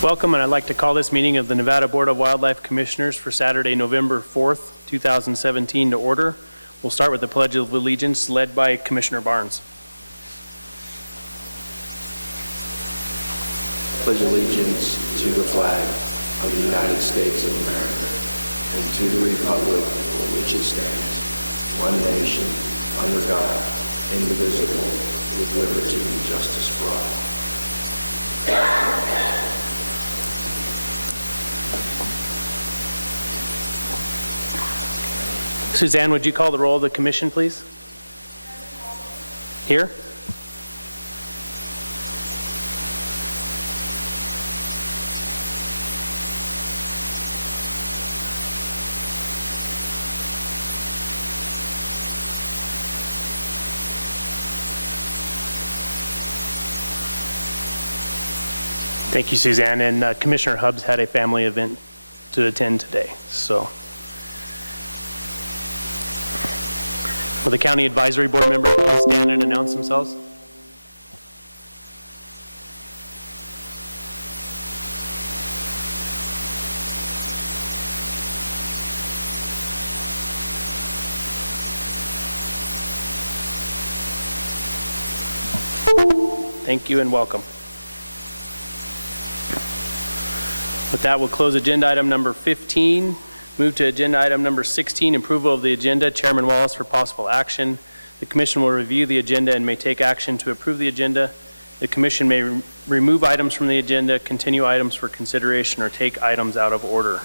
Welcome, and I'd like to call this meeting of the Nevada Board of Wildlife Commissioners for Saturday, November 4th, 2017 to order. We'll start with the Pledge of Allegiance led by Commissioner Barnes. Pledge allegiance to the flag of the United States of America and to the republic for which it stands, one nation, under God, indivisible, with liberty and justice for all. Suzanne, would you call the roll of the commission, please? Here? Thank you, Suzanne. And Commissioner Hubbs had a family event to attend today. So, will the County Advisory Board member please stand and announce themselves? Thank you and welcome. With that, we'll close agenda item number 15. Move to agenda item number 16, approval of the agenda. Chairman Wallace for possible action. The commission will review the agenda and may take action to approve the agenda. The commission may remove items from the agenda, continue items for consideration, or take items out of order.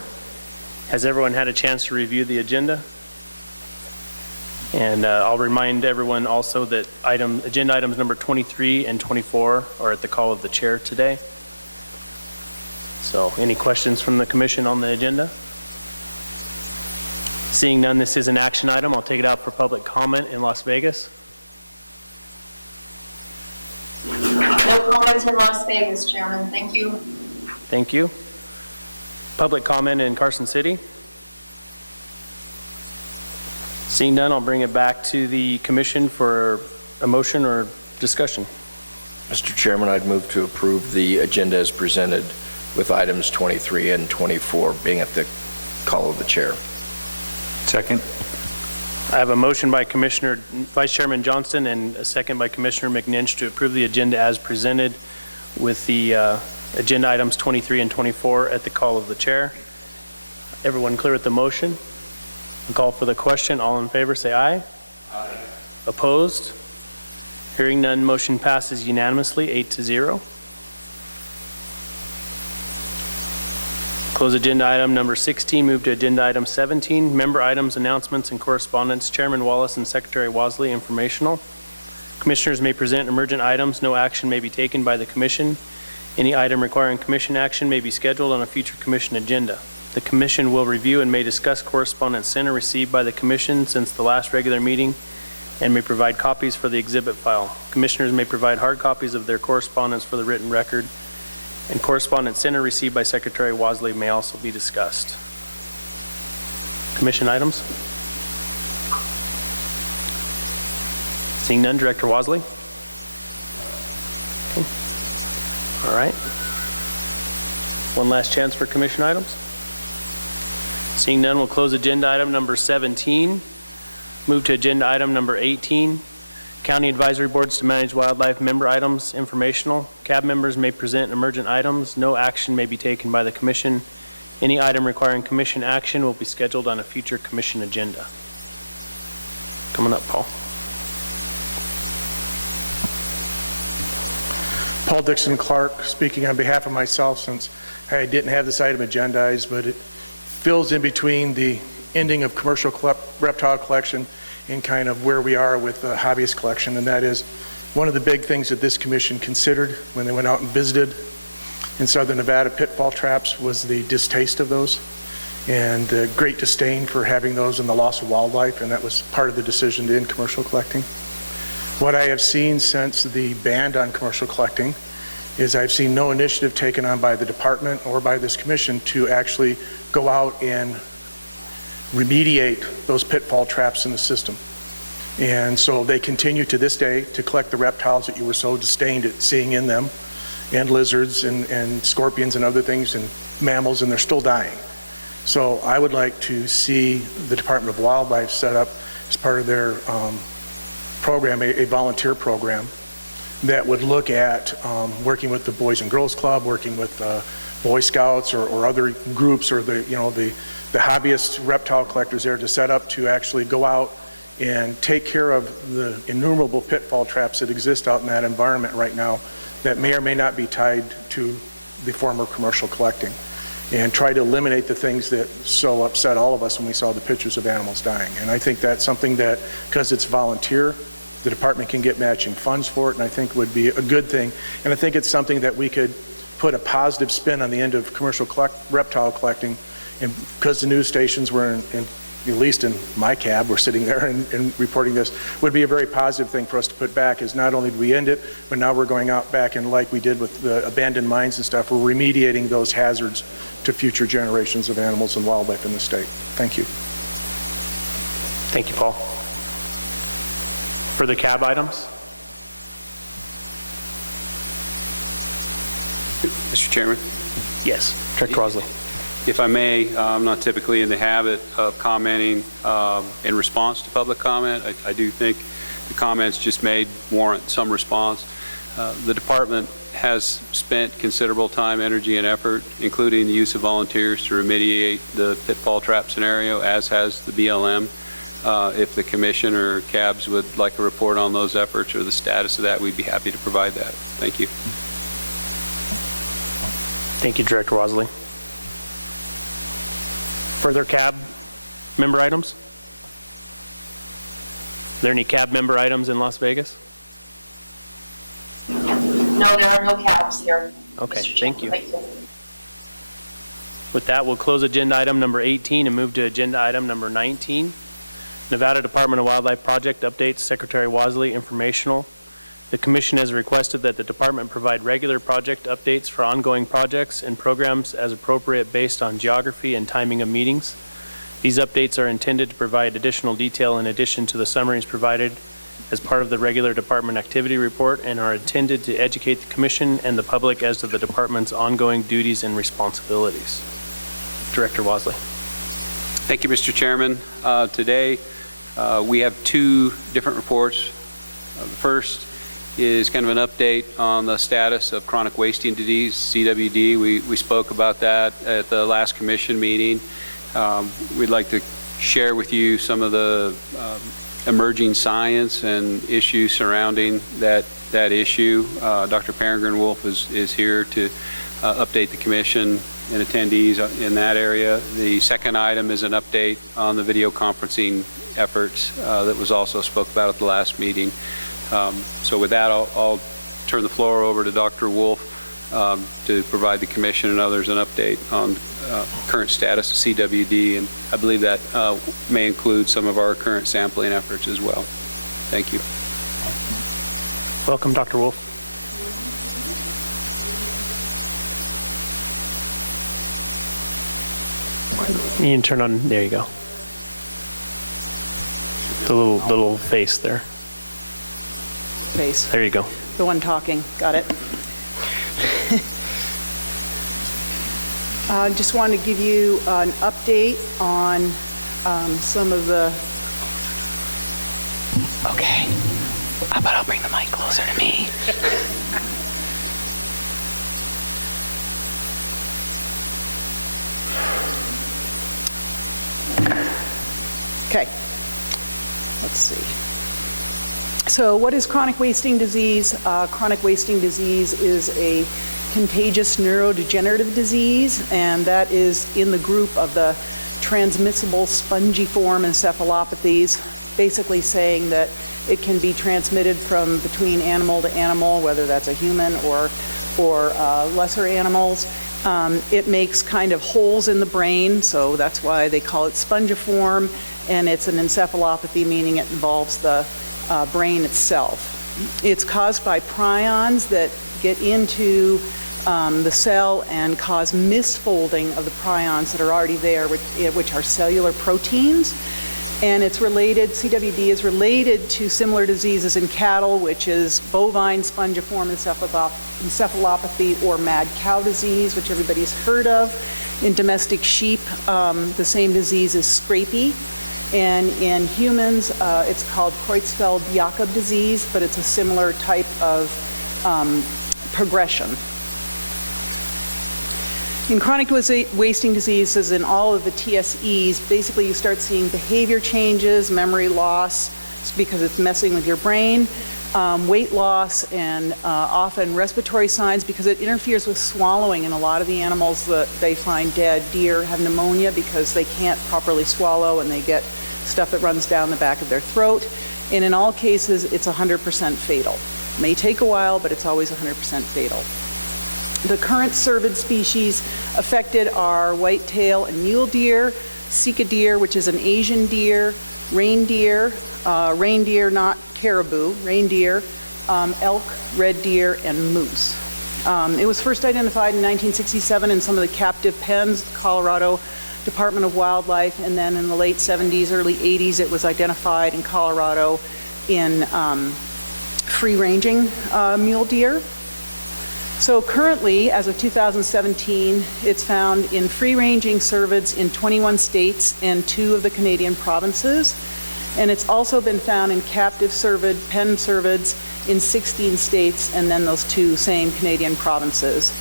Has everyone had a chance to review the agenda? And I'll remind everyone also that agenda items number 23 and 24 are at the call of the chair today. So, any questions from the commission on the agenda? Seeing none, this is an action item. I'll take it out for public comment in Las Vegas. No comments in Las Vegas, Chairman. Thank you. Thank you. Public comment in Carson City. Seeing none, I'll bring it back to the commission for a motion or discussion. Mr. Chairman, I'd move to approve the agenda as presented with items 23 and 24 being at the call of the chair. Second. I have a motion by Vice Chairman Johnston and a second by Commissioner McNinch to approve the agenda as presented with the agenda items 23 and 24 at the call of the chair. Everyone clear with the motion? I'll call for the question. All in favor say aye. Aye. Opposed? Hearing none, motion passes unanimously 8-0. Close agenda item number 16, move to agenda item 17, member items, announcements, and correspondence. Chairman Wallace and Secretary Wasley, informational. Commissioners may present emergent items. No action may be taken by the commission. Any item requiring commission action may be scheduled on a future commission agenda. The commission will review and may discuss correspondence sent or received by the commission since the last regular meeting and may provide copies for the exhibit file. Commissioners may provide hard copies of their correspondence for the written record, and correspondence sent or received by Secretary Wasley may also be discussed. Commission items? Seeing none, Director Wasley? Okay. All right. One last chance for commission items? Seeing none, we'll close agenda item number 17. Move to agenda item number 18. County Advisory Boards to manage wildlife member items, informational. CAB members may present emergent items. No action may be taken by the commission. Any item requiring commission action will be scheduled on a future commission agenda. Coming up, Paul. Paul Dixon Clark speaking on behalf of myself, since I didn't have this item agendized, but it fills in between the ending of commercial reptile collection and kind of where we are with hobbyist collection. And that is one of the big things that this commission considered when they went out and visited in Southern Nevada pitfall traps was the distaste of those and the great disdain for having those and the loss of wildlife, and that was part of the decision to end commercial collecting. What I have seen since the ban on commercial collecting is I've seen no initiative taken on by the department or by this commission to actually go out and remediate those pitfall traps in the system. And so they continue to this day to collect the reptiles that you were so disdained at seeing in them. and lizards and scorpions and other things and mammals, and they're still dying. So I would like to see the Department of Wildlife set up as part of their program, a volunteer program that would look at working with the Boys and Girls Club, working with Boy Scouts or other groups, or the hobbyist reptile collectors there, to set up to actually go out and take care of the innumerable pitfall traps that exist out in that environment right now that may or may not be tied to the form of commercial collecting, and try to eliminate the things that so upset all of us when we saw the pictures of animals dying. And I think that's something that, because it's volunteer, the department can get matching funds for it, and I think would be a good thing. And I think it's something that we could put a positive spin on the end of commercial reptile collecting, and because the news stations were at least in my cab, we're sitting there and reporting this, would be a very positive thing for us to put back, is not only do we end it, but now we're going out back and, like we did with the abandoned mines and stuff, we're remediating those hazards to future generations of animals and wildlife in the state. Thank you. Thank you, Paul. Further cab items? Mr. Chairman, Yes, Director Rosley. if I may, I'm not typically in the habit of commenting in response to public comment. I do think the comments just made warrant some response. The department has spent considerable time, energy, and effort, including the use of volunteers, to remediate the pitfall trap scenario, as has the BLM. If the commission or CABs would like a report on those efforts or the status of that, we'd be happy to provide that. Thank you. Thank you, Director Rosley. Further cab member items? Are there any cab member items in Las Vegas? No, there are no cabs here. Okay, Mr. thank you. Chairman. With that, we'll close agenda item number 18 and move to agenda item number 19. Nevada Department of Wildlife Project Updates, Secretary Wasley, informational. The Commission has requested that the Department provide regular project updates for ongoing projects and programs as appropriate based on geography and timing of meetings. These updates are intended to provide additional detail in addition to the summaries provided as part of the regular Department activity report, and are intended to educate the Commission and the public as to the Department's ongoing duties and responsibilities. Director Wasley. Thank you, Mr. Chairman. Today, we have two different reports. The first is kind of an update on the status of chronic wasting disease, CWD. We spoke about that at the last commission meeting. We'd like to share with you some of the emerging science and issues surrounding that issue. Dr. Peregrine Wolf is here to update the commission and attendees in that area. The second item is an update on the video conferencing efforts that was also spoke about at the last meeting. So with that, I'll turn the floor over to Dr. Wolf to provide the commission and others an update on current status of CWD, and I believe that may include some of our current sampling efforts as well. Thank you. Welcome, Dr. Wolf. You can turn on, there you go. The little face there. Face. There you go. The one talking. Got it. Just wanted to give you an update on some of the... Okay. How about I'll bring the mic closer to me? Okay. Let's see. So what is chronic wasting disease? Chronic wasting disease is a contagious neurodegenerative disease, and that is in the group of the transmissible spongiform encephalopathies, basically saying that it can be transmitted from between animal to animal, whether that's a human or lesser animals. It makes kind of holes in the brain, so that's why they call it spongiform, and it's an encephalopathy, meaning it involves the brain itself. It's caused by prions that get into the cell and cause misfolding of the prions that are already there, which are cellular proteins. And it's related, CWD is related to similar diseases in cattle, which is bovine spongiform encephalopathy or mad cow disease, which everybody's heard of. In domestic sheep, the same disease is scrapie. And in humans, it's called Creutzfeldt-Jakob disease, but it's a similar type of progression. In chronic wasting diseases, in all of the TSEs, basically you start seeing behavior changes, memory loss, because it's messing with your brain, weight loss, and often respiratory signs because it interferes with swallowing. And a lot of the animals that they find dead, deer, have pneumonia because they can't properly swallow and they get stuff that runs down the back of their throat. And in all cases, it's 100% fatal. It may take a while, but it's always 100% fatal. The current cervid species affected are whitetail and mule deer, sika deer, which is an Asian deer, reindeer, not caribou, reindeer, elk, red deer, and moose. It was first identified in 1967 in some of the captive pens, Colorado Department of Wildlife, and then in the late 70s, early 80s, it was identified in Colorado in free-ranging mule deer. So currently, as of 2017, it's found in free-ranging cervids in 21 states and 2 of the Canadian provinces. And it's also been found in captive cervid, pen cervids in 16 states and then those 2 same Canadian provinces.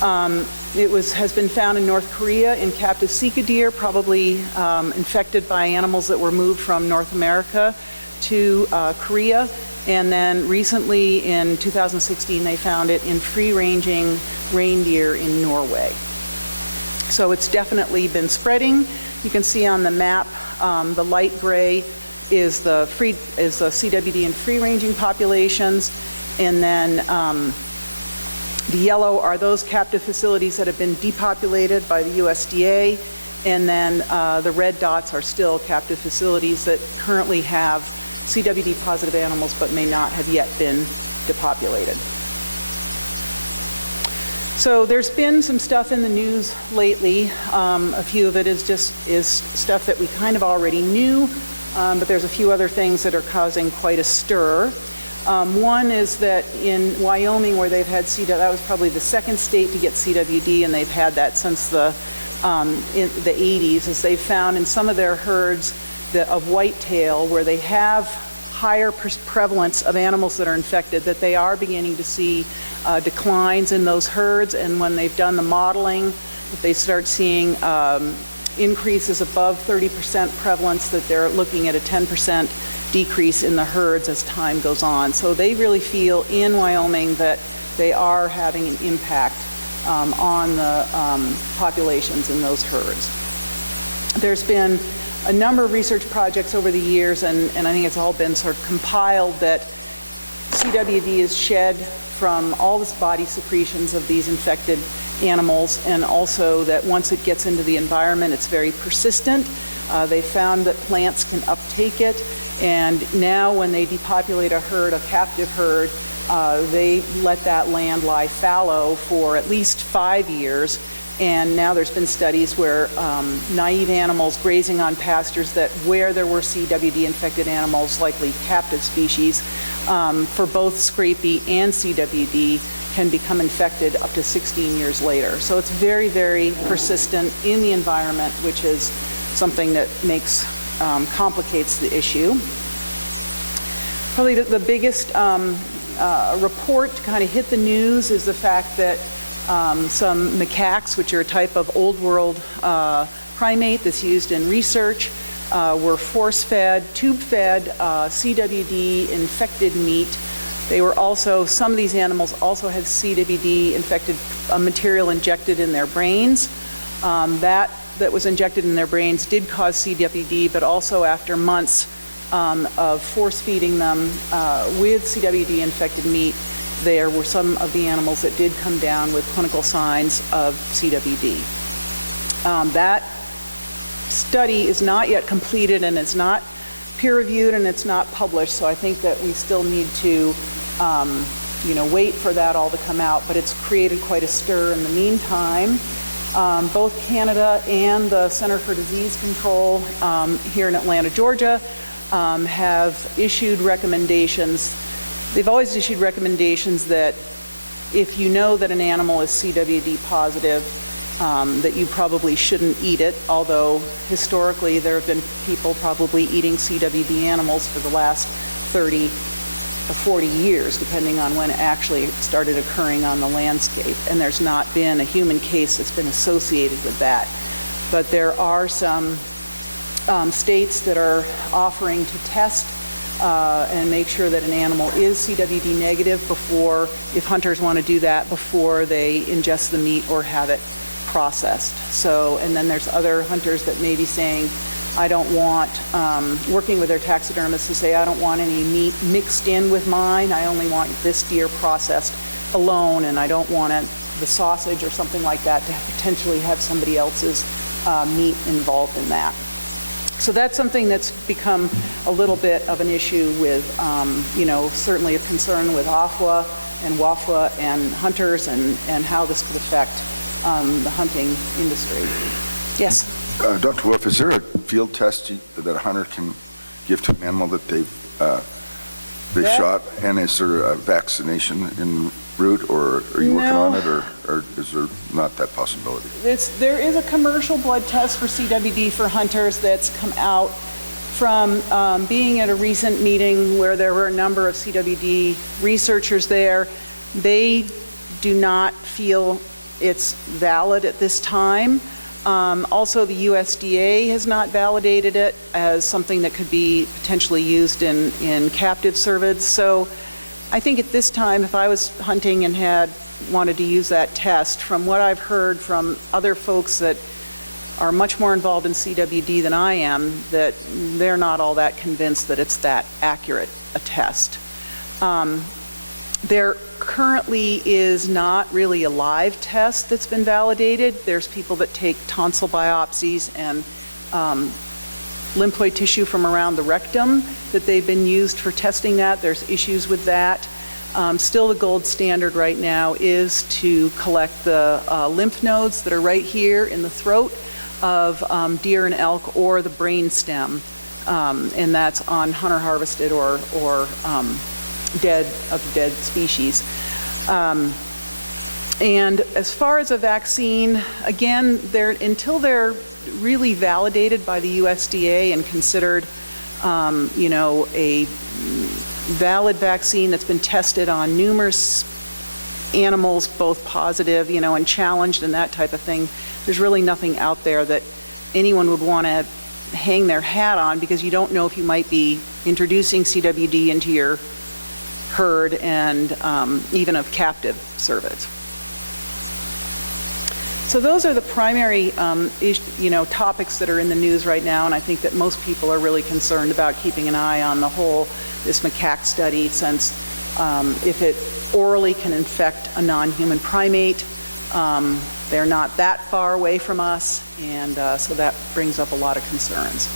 Has been found in North Korea in captive sika deer, probably infected by animals that were moved from North America to Korea. And then recently in 2016, they found it in free-ranging reindeer in Norway. So it's definitely been spreading. You can see on the map, the light gray is the CWD in free-ranging populations, and then the yellow are those captive facilities that have been depopulated by the USDA, and then the red dots are still captive facilities that currently have CWD-positive animals but may not have yet been depopulated. So there's been some stuff in the news lately. A few of it is stuff that we kind of already knew, but there's a few other things that are causing quite a stir. One is that in Wyoming, where they've had CWD, that was probably the second state to get CWD, and they've had that since in the 80s, as they've found in some of their herds of whitetail, where they have higher prevalence of animals that are infected, that they are beginning to see declines in those herds. And when they've done the modeling, if they start seeing increases above 30% prevalence, that they're looking at a 10% decrease in the herds as time goes on. So they really feel in Wyoming that they are having an impact on the populations in those herds. There's been a number of research projects over the years, and I think it's all been sort of compiled, that CWD is shed from all the body secretions of these infected animals, and also that once it gets into the environment, it's very persistent. They found that plants can uptake it, and now when they depopulate a herd, a captive herd, they let that land lie fallow for at least 5 years. And now there's been studies where naive animals grazing on pastures where there were CWD-infected animals, likely captive species, for both scrapie and CWD, can become infected up to 16 years later. So it's very, very persistent in the environment, which is something that complicates the issue. Probably the biggest report to kind of hit the news is the fact that some macaques, which are a type of old world primate that's used in research, were force-fed, tube-fed CWD infected meat. They were also, some of these animals also had CWD infected material injected in their brains. That was injected in their brains did cause CWD, but also after months of force feeding them with CWD infected meat, there were some of the animals that did come down with clinical signs of CWD. That study is not yet completed, and it's not peer-reviewed, and it's not published, so I think that we still need to wait for that all to come out, but it's created quite a stir in the meantime. Both Canada and the Center for Disease Control here in Atlanta, Georgia, have issued recommendations. They've always issued recommendations that if you know that an animal is CWD positive, that you probably shouldn't eat it, although historically there have been people probably eating CWD animals for the last 30 or 40 years, depending on when it actually started occurring on the landscape. And there's not been a human case that's been associated with that. But there are some states that are offering to test and make sure that an animal is CWD negative before, if hunters want to do that, before they ingest the meat or have it processed. So, and then there's other hunters that may be saying, I don't want, working with their taxidermists to say, I don't want any meat mixed in with mine. I only want this deer processed alone, and I don't want the sausage or something like that to potentially have somebody else's meat involved in that. So that's something that's become a little bit of an issue with, certainly a concern with AFWA and WAFWA and hunters and how this could affect the hunting industry. Yes? Dr. Wolf, is there a field test that a hunter can give to an animal that they've shot, and is there a vaccination en route, or are you working on it, or is there not that possibility? There is a commercial blood test for CWD for hunters that's come out from being at a recent meeting where there were a number of CWD researchers there. They do not feel it's valid at this time. Also, the USDA has not validated it as something that could be potentially used in captive cervids. So I think at this time, if I was hunting and had wanted to use that test, from what I've heard from other folks that are much more involved in CWD than I am, that they're not all that convinced that it's that accurate a test. There currently is not really a live test that's been validated. There's people that take tonsil biopsies and lymphoid tissue from around the rectum that they've been used for testing that. There's issues with that. Still the gold standard right now is to collect the lymph nodes that are right here in the throat of deer and elk, or the brain stem, and that's on hunter harvested or dead species. And as far as a vaccine, again, until they're really validated by the USDA and considered, a valid vaccine that's been tested on numerous animals, both positive, and challenged and that type of thing, there's really nothing out there that anyone would want to hang their hat on, because you don't know if you might be introducing CWD into your herd and even of captive cervids. So those are the primary topics that are in the news right now, and I think that most people are really concerned about keeping an eye on this macaque study, since if it orally can infect a non-human primate, they're not that far away from us, and so that brings up a lot of concerns.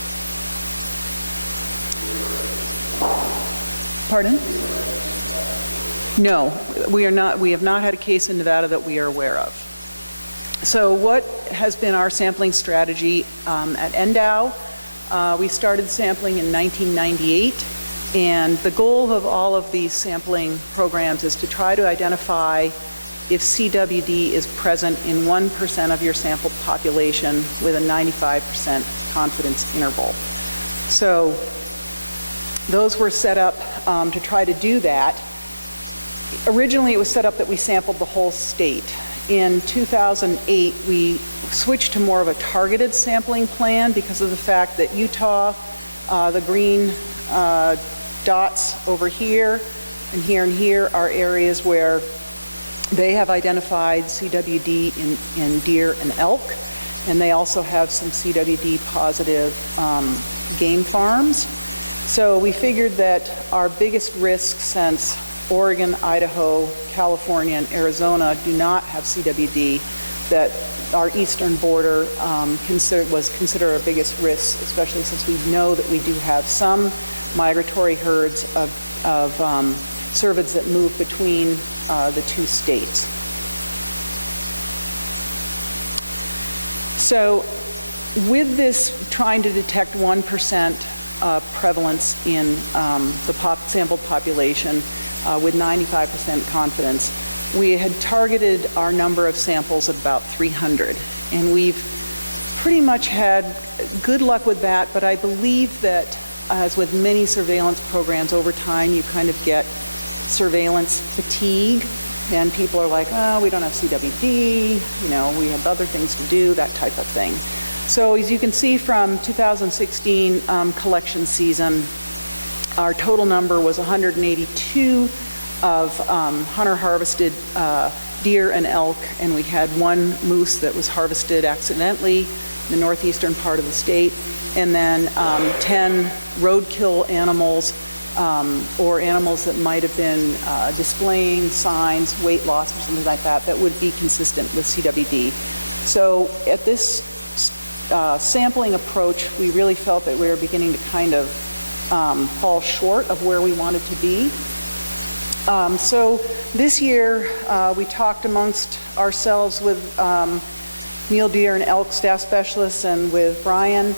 Pardon? No, we are not. We have not had a case in Nevada that we are aware of. So what has been our sampling strategy at Ndow? We started sampling in 1998, and the goal of all of these sampling programs is to try to identify if CWD is present in 1% of your sampled population with a 95% confidence interval. So those were set up to try to do that. Originally, it was set up that we sampled the whole state. In 2008, we switched to more of a targeted sampling plan because of the fact that Utah, the green dots over here and here are areas where they have identified CWD in deer and elk, and they also have some CWD positive game farms. So we figured that our biggest risk, since Oregon, Idaho, California, and Arizona do not have CWD, that our eastern border was considered our biggest risk, especially since we know that we do have some migratory herds of cervids that move between the two states. So with this trying to detect 1% prevalence in the sampled population with 95% confidence, we had targeted our number of samples at about 300. And we've pretty much had good luck with that, but I believe that as with many surveillance programs over time, you kind of get surveillance fatigue, and people are like, oh, we don't have CWD, we have other things to do, that type of thing. So as you can see from 2016 collection season, our total number was 182 of hunter-harvested deer and elk, and we had one moose that was harvested accidentally in the northeastern part of the state, and then 10 roadkill animals or animals that might have been displaying signs, weight loss or something like that, that would be consistent with CWD. So at this sampling approach, we really felt that we were beginning to kind of fall short of where we wanted to be. So this year, we talked amongst ourselves with mule deer and elk staff specialists and with Brian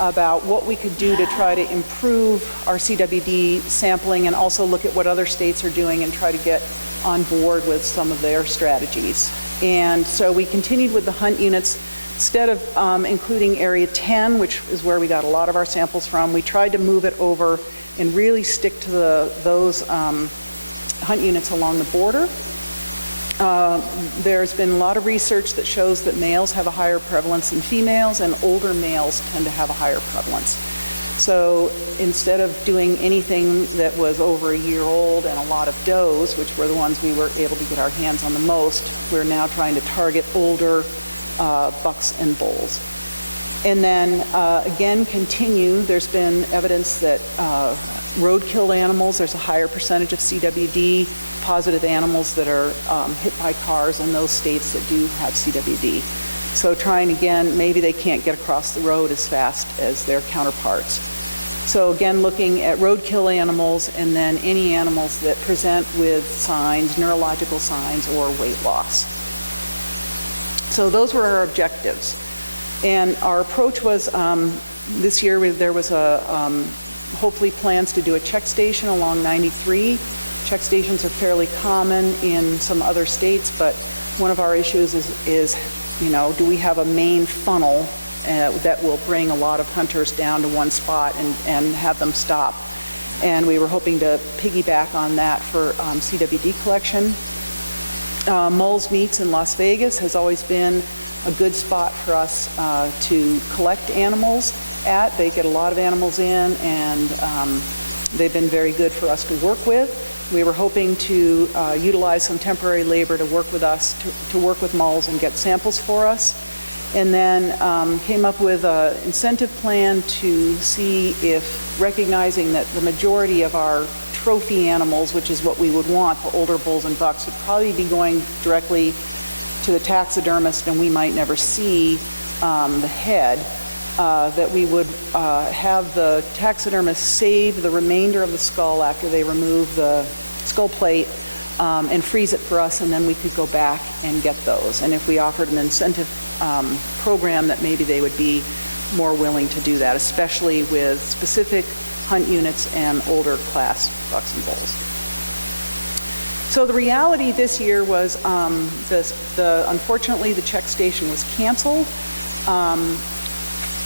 about what we could do to try to improve our CWD sampling and also look at what other states are doing and try to get on board with some of their strategies. And so we continued with the hunt units. Instead of including Area 10, which is where we got a lot of our samples from, we tried to move it over and really stick to those hunt units along the border. There's been a lot of research that shows that males have a higher prevalence than females, and older males tend to have a higher prevalence. So instead of doing anything that was over a year old and a lot of does, which were the ones we were able to get our hands on the most, we're now trying to target older bucks and bulls. And then again, there's been evidence that roadkill animals, there's a higher percentage of CWD positive animals that are hit by cars in those states that do have CWD. So trying again, maybe they can't get across the road as fast as their counterparts. So again, looking at roadkill animals and then any animals that present with signs, neurological signs, or weight loss. So those were our objectives. And our approach was, this year there was hopefully plans to do a check station along 93. Check stations are fairly common in some other states, but one of our issues is do we have a main funnel that will bring a lot of hunters down to one spot and have them stop? And we were hoping to piggyback on that for CWD collection. Moles Meats in Las Vegas has always been a good spot for us to collect animals at. They get a lot of animals in, and they've been very good for us to work with. We were hoping to utilize some temporary labor to work with us, to work with moles and get samples for us. And then came up with an incentive plan to see if, recognizing that the majority of our trophy animals, which is what we would want, the older bulls and bucks, would probably be going directly to the taxidermist, and we might never see the head, that we would have the taxidermist save the remainder of the skull after they remove the skull plate and freeze it for us, and then we could go back and get those. And if we offered an incentive program, that maybe they would be more willing to do that, especially with specific hunt units and older class bucks and bulls. So the reality this year was unfortunately the check station was canceled.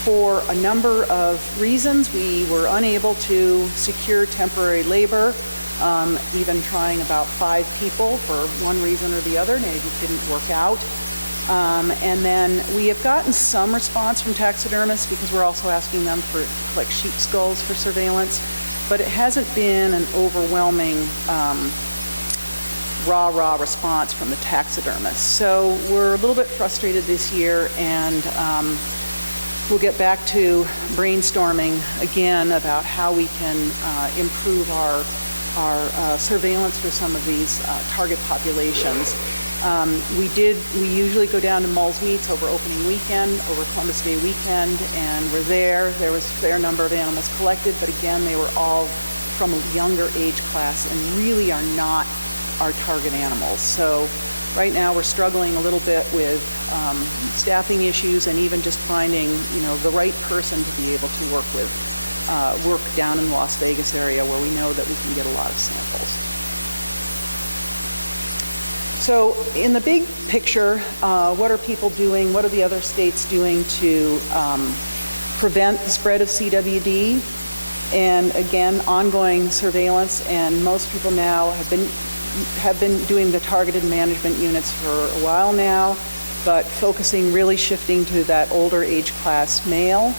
For a number of reasons, we were unable to secure temporary labor, even trying about 5 people for one reason or the other, and it didn't work out. And then we have gotten some response from taxidermists because we're also asking them for collect sheep skulls for surveillance, but it hasn't been an overwhelming raw response from the taxidermists. So we're a little bit frustrated this year, and we'll get back to brainstorming again about how we can improve our surveillance for some of these target populations. We usually go down to Moles Meats over opening weekend, over Columbus Day weekend, and we're there. There was a fair number of animals collected, but again, they were all from a younger age class and really are not our target animals. So right now we're struggling a little bit with staffing issues and even just finding, the right person to be able to work with, work down in the Las Vegas area where we know that we can get a lot of samples. So in the big picture, what are people doing? What are the other states doing to prevent the spread of CWD? And again, ongoing surveillance, and most people now have been doing the targeted management units for a while now, but focusing, really shifting to that older age class male,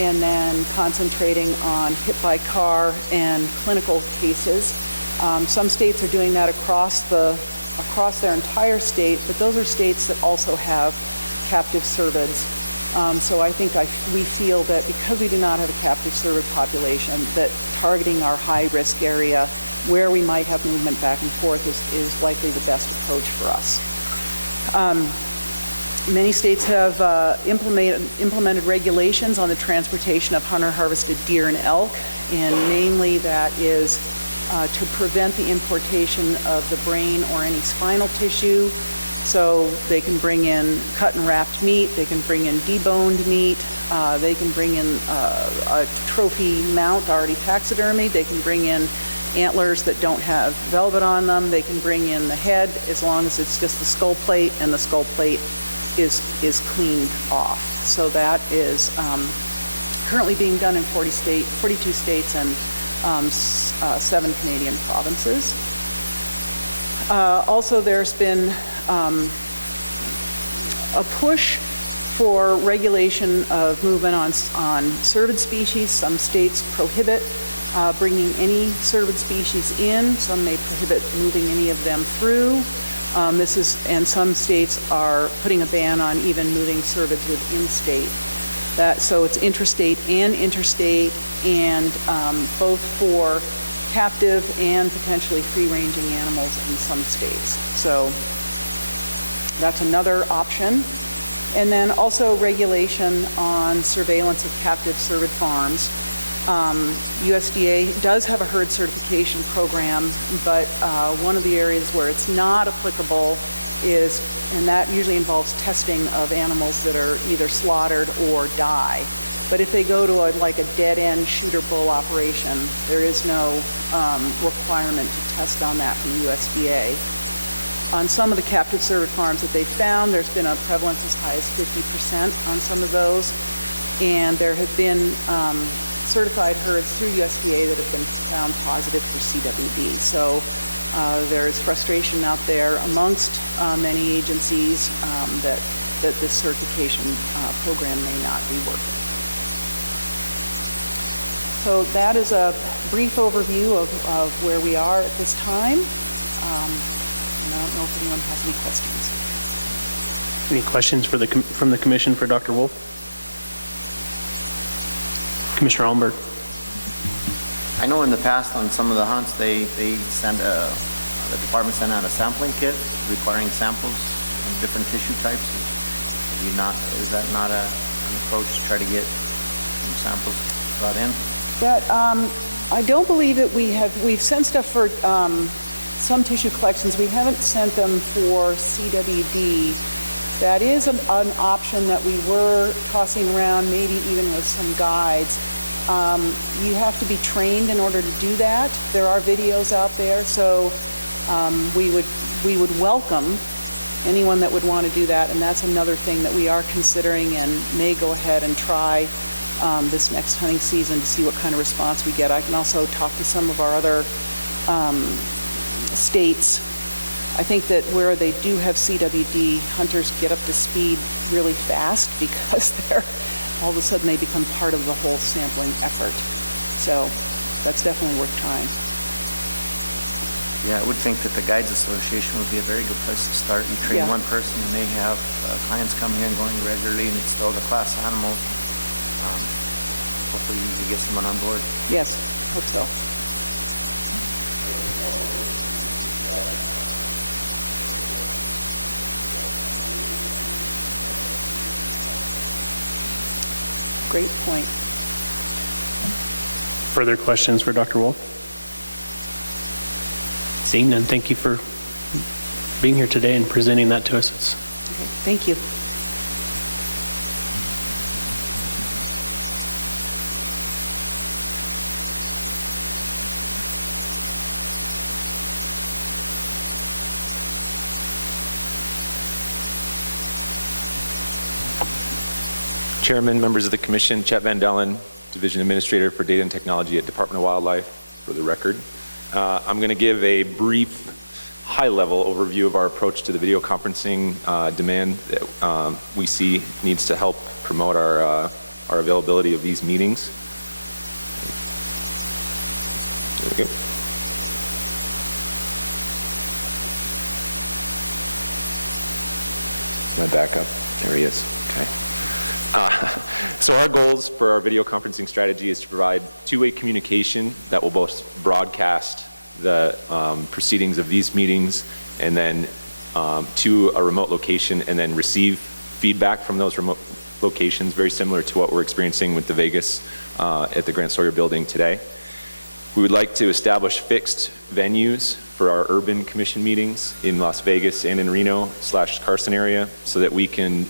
and then concentrating on hit by car and clinical cases. Some states are doing that across their entire state, but those are states that also have captive cervids. So I think we feel that because we do not have a captive cervid population, that targeting our high-risk area where we might have movement back and forth is likely the best approach for us. Many states have implemented regulations on the transportation of hunter-harvested deer and elk, and mainly that is to prevent the importation of the brain or any spinal tissue. So they can bring in cut and wrapped meat, they can bring in deboned meat, they can bring in a trophy mount already taxidermied, they can bring in antlers that don't have velvet on them, they can bring in the head as long as it's just the skull plate and the skull plate is cleaned off. So that is currently being done in 42 states and 7 Canadian provinces. Also, there's been a push for regulation of movement on cervid species. Some states prohibit bringing any cervid species in. Some may prohibit moving any of them through. And some states are putting a ban on even moving cervids within state. So it's intrastate and interstate, and both for captive and potentially free-ranging animals in some states. So that's another option. And then also regulation on surveillance of captive cervid farms. USDA does have a herd certification program, but one of the areas where it's not applicable is, and that usually involves testing of animals that are either slaughtered or die. But if they go to a dead-end shooter bull operation, there is no requirement to test on that from USDA. On some of the captive cervid farms that they found, there's been a prevalence as high as 50% on some of those, and there have been certified herds through USDA that have been found positive for CWD. So there is frustration out there amongst many agencies that this certification program may not be working. So that is a brief overview of where we are at this time. And I don't know if anyone has any questions. Any questions from the commission for Dr. Wolf? Commissioner Allenberg. I know in the past on some of the hunts, the department sent out a sampling kit requiring samples of different tissue types. Is that not an approach to try to get some samples brought in? I don't believe that we've sent stuff for some tissue collections. We haven't sent them for CWD. That is an option that we were tossing around, maybe even with some guides. You have to be trained in order to do that. There are videos out there, so we would welcome anyone that would want to do that, and that's another thing that we are considering and may go ahead and try this next hunting season to see what kind of response we get. I can also talk to some of our other states. I think that where they do have CWD, hunters get up to speed really fast because all of a sudden they become part of the whole sampling effort. So that's definitely worth trying. Yeah, I would think that the Guides Association would be a very good place to start. You train one person, and they have clients come here and going regularly, and it's still the class animals. Hopefully you can get someone on board. Yes, I hope so. Great point. Further questions for Dr. Wolf? Seeing none, thank you for being here today and presenting that to us. Okay, thank you. Chairman, members of the Commission, Chet Van Dellen, Division Administrator for Data and Technology at Department of Wildlife, for the record. I'm going to give a brief, high-level overview of our approach to the video conferencing demand that we see needs to help promote our availability of these meetings. There we go. My backup. There he is. Okay. So our goals for our video conferencing strategy is to provide two-way communication that will both broadcast the proceedings of these meetings and then to a remote location and then receive feedback from those remote locations, very similar to what we're experiencing with the Vegas at the Grant Sawyer building today. We would like to establish fixed venues for our urban commission meetings in Las Vegas and in Reno/Carson area so that we can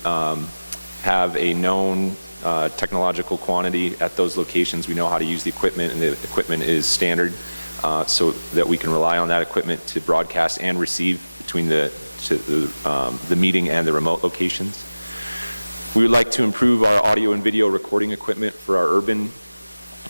have a known technological quantity at those locations. We know how to use the equipment, and the equipment is standard, so that we can rely on that equipment to broadcast and receive between the meeting and the remote locations. We would like to improve our audio and video recording equipment for our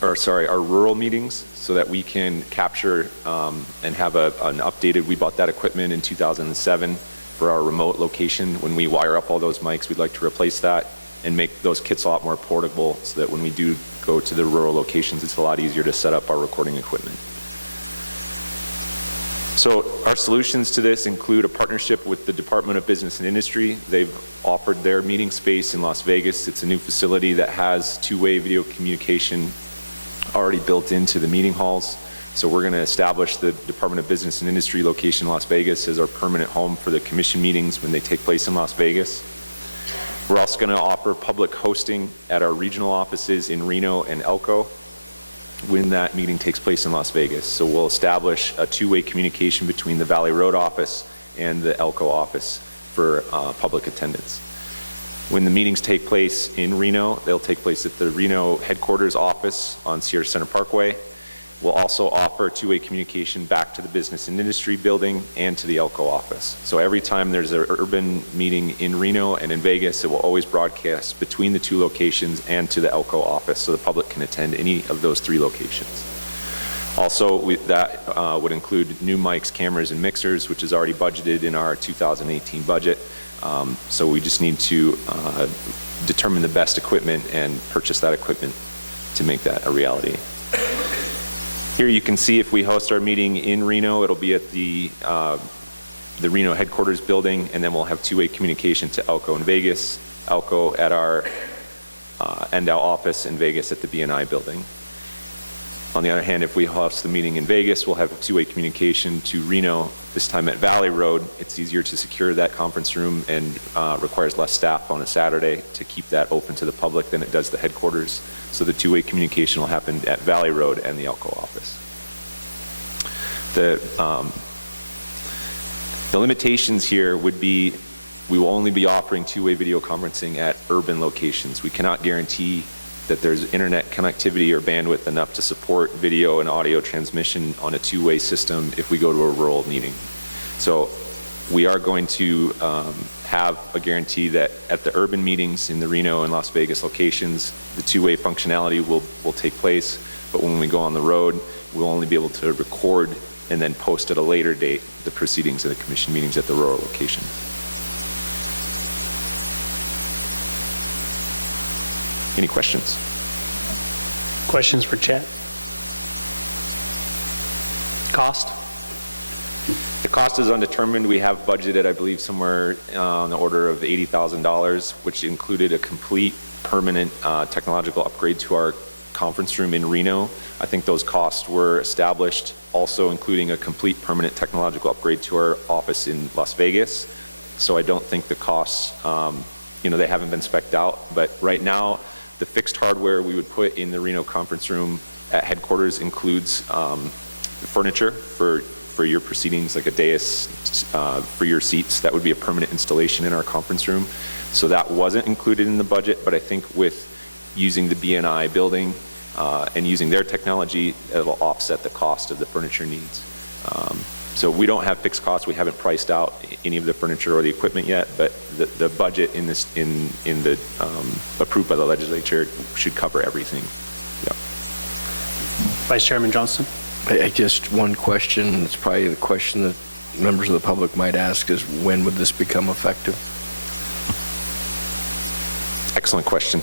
our rural meetings so that we can capture and have an updated, we bought that equipment in 2007 for our remote location. When we wire up all those mics, we'd like to replace that and make those kits a lot more portable so that when we do go to the rural locations, it's a lot easier to set up our recording equipment. So our solutions to this include a partnership with the Department of Business and Industry. They've offered their meeting space in Las Vegas. It's a new facility that has two-way video communication already built into the meeting halls. So we're going to establish the Department of Business and Industry location in Las Vegas as our permanent home for the commission meetings when they take place in Las Vegas. We're also going to offer public hosting at our regional offices in Reno and Elko when that meeting takes place in Las Vegas. So we'll establish a two-way communication between the Valley Road office and the Elko office for public attendance. When the meetings take place in Reno, they'll take place at the Reno headquarters office on Sierra Center Parkway. We'll also offer two-way communication back to the Business and Industry building and to the Elko office. So every time there's an urban meeting in Reno and in Vegas, it will always broadcast between the two locations and to the Elko office so the public can attend any of those three locations. Also, that would include new mics, cameras, and mixers, which is already budgeted in our 2018 budget. So we just need to determine the best equipment and purchase that equipment to make that a reality. Here you can see if we host our meeting in Reno, it'll be at the Reno headquarters building, and then we'll have two-way communication to Elko and Vegas, Elko at our Ndow office, and Vegas at the BNI building. On the other hand, if we host the meeting in Vegas, we'll have a two-way communication to Reno, this time at Valley Road. It's easier to secure that conference room and requires less staff on a Saturday to keep that open to the public than it does the headquarters. So the two-way communication will happen at Valley Road and the Elko office. The limitations here would be we will only be offering two-way video conferencing at urban locations. We cannot guarantee that there's internet connectivity or bandwidth enough to support video and audio transmission on a two-way system if we go to a rural meeting. So we are going to have a guarantee that at the urban meetings in the Reno and Las Vegas locations, the two-way functionality will take place, but when we go on the road, we'll only be able to record and then post at a later date the proceedings of the commission meetings at the rural location. Any questions? Questions for Chet? Cost? The cost is undetermined. We have budgeted, I believe, somewhere on the order of $80,000, which included a complete permanent technological upgrade to our conference room in Reno. I think those costs were established, also including a complete permanent technological upgrade to our office in Las Vegas. So I don't think the costs, they haven't been spec'd out, but right now, the fixed hardware we would put in the Reno conference room at headquarters includes furniture for for your proceedings, like a dais for your seats. That would be a permanent installation in our conference room. So that wasn't included in the budget, but I think with using the BNI building and using their technology, it'll offset the cost of the furniture needs. So we don't have fixed costs. We haven't priced out any of the furniture or the equipment yet, but the budget in this in the approved by the legislature should cover everything. Yeah. Vice Chairman Johnston. I just one question, it's probably the question that members of the public might ask, is when would this become effective? Excellent question.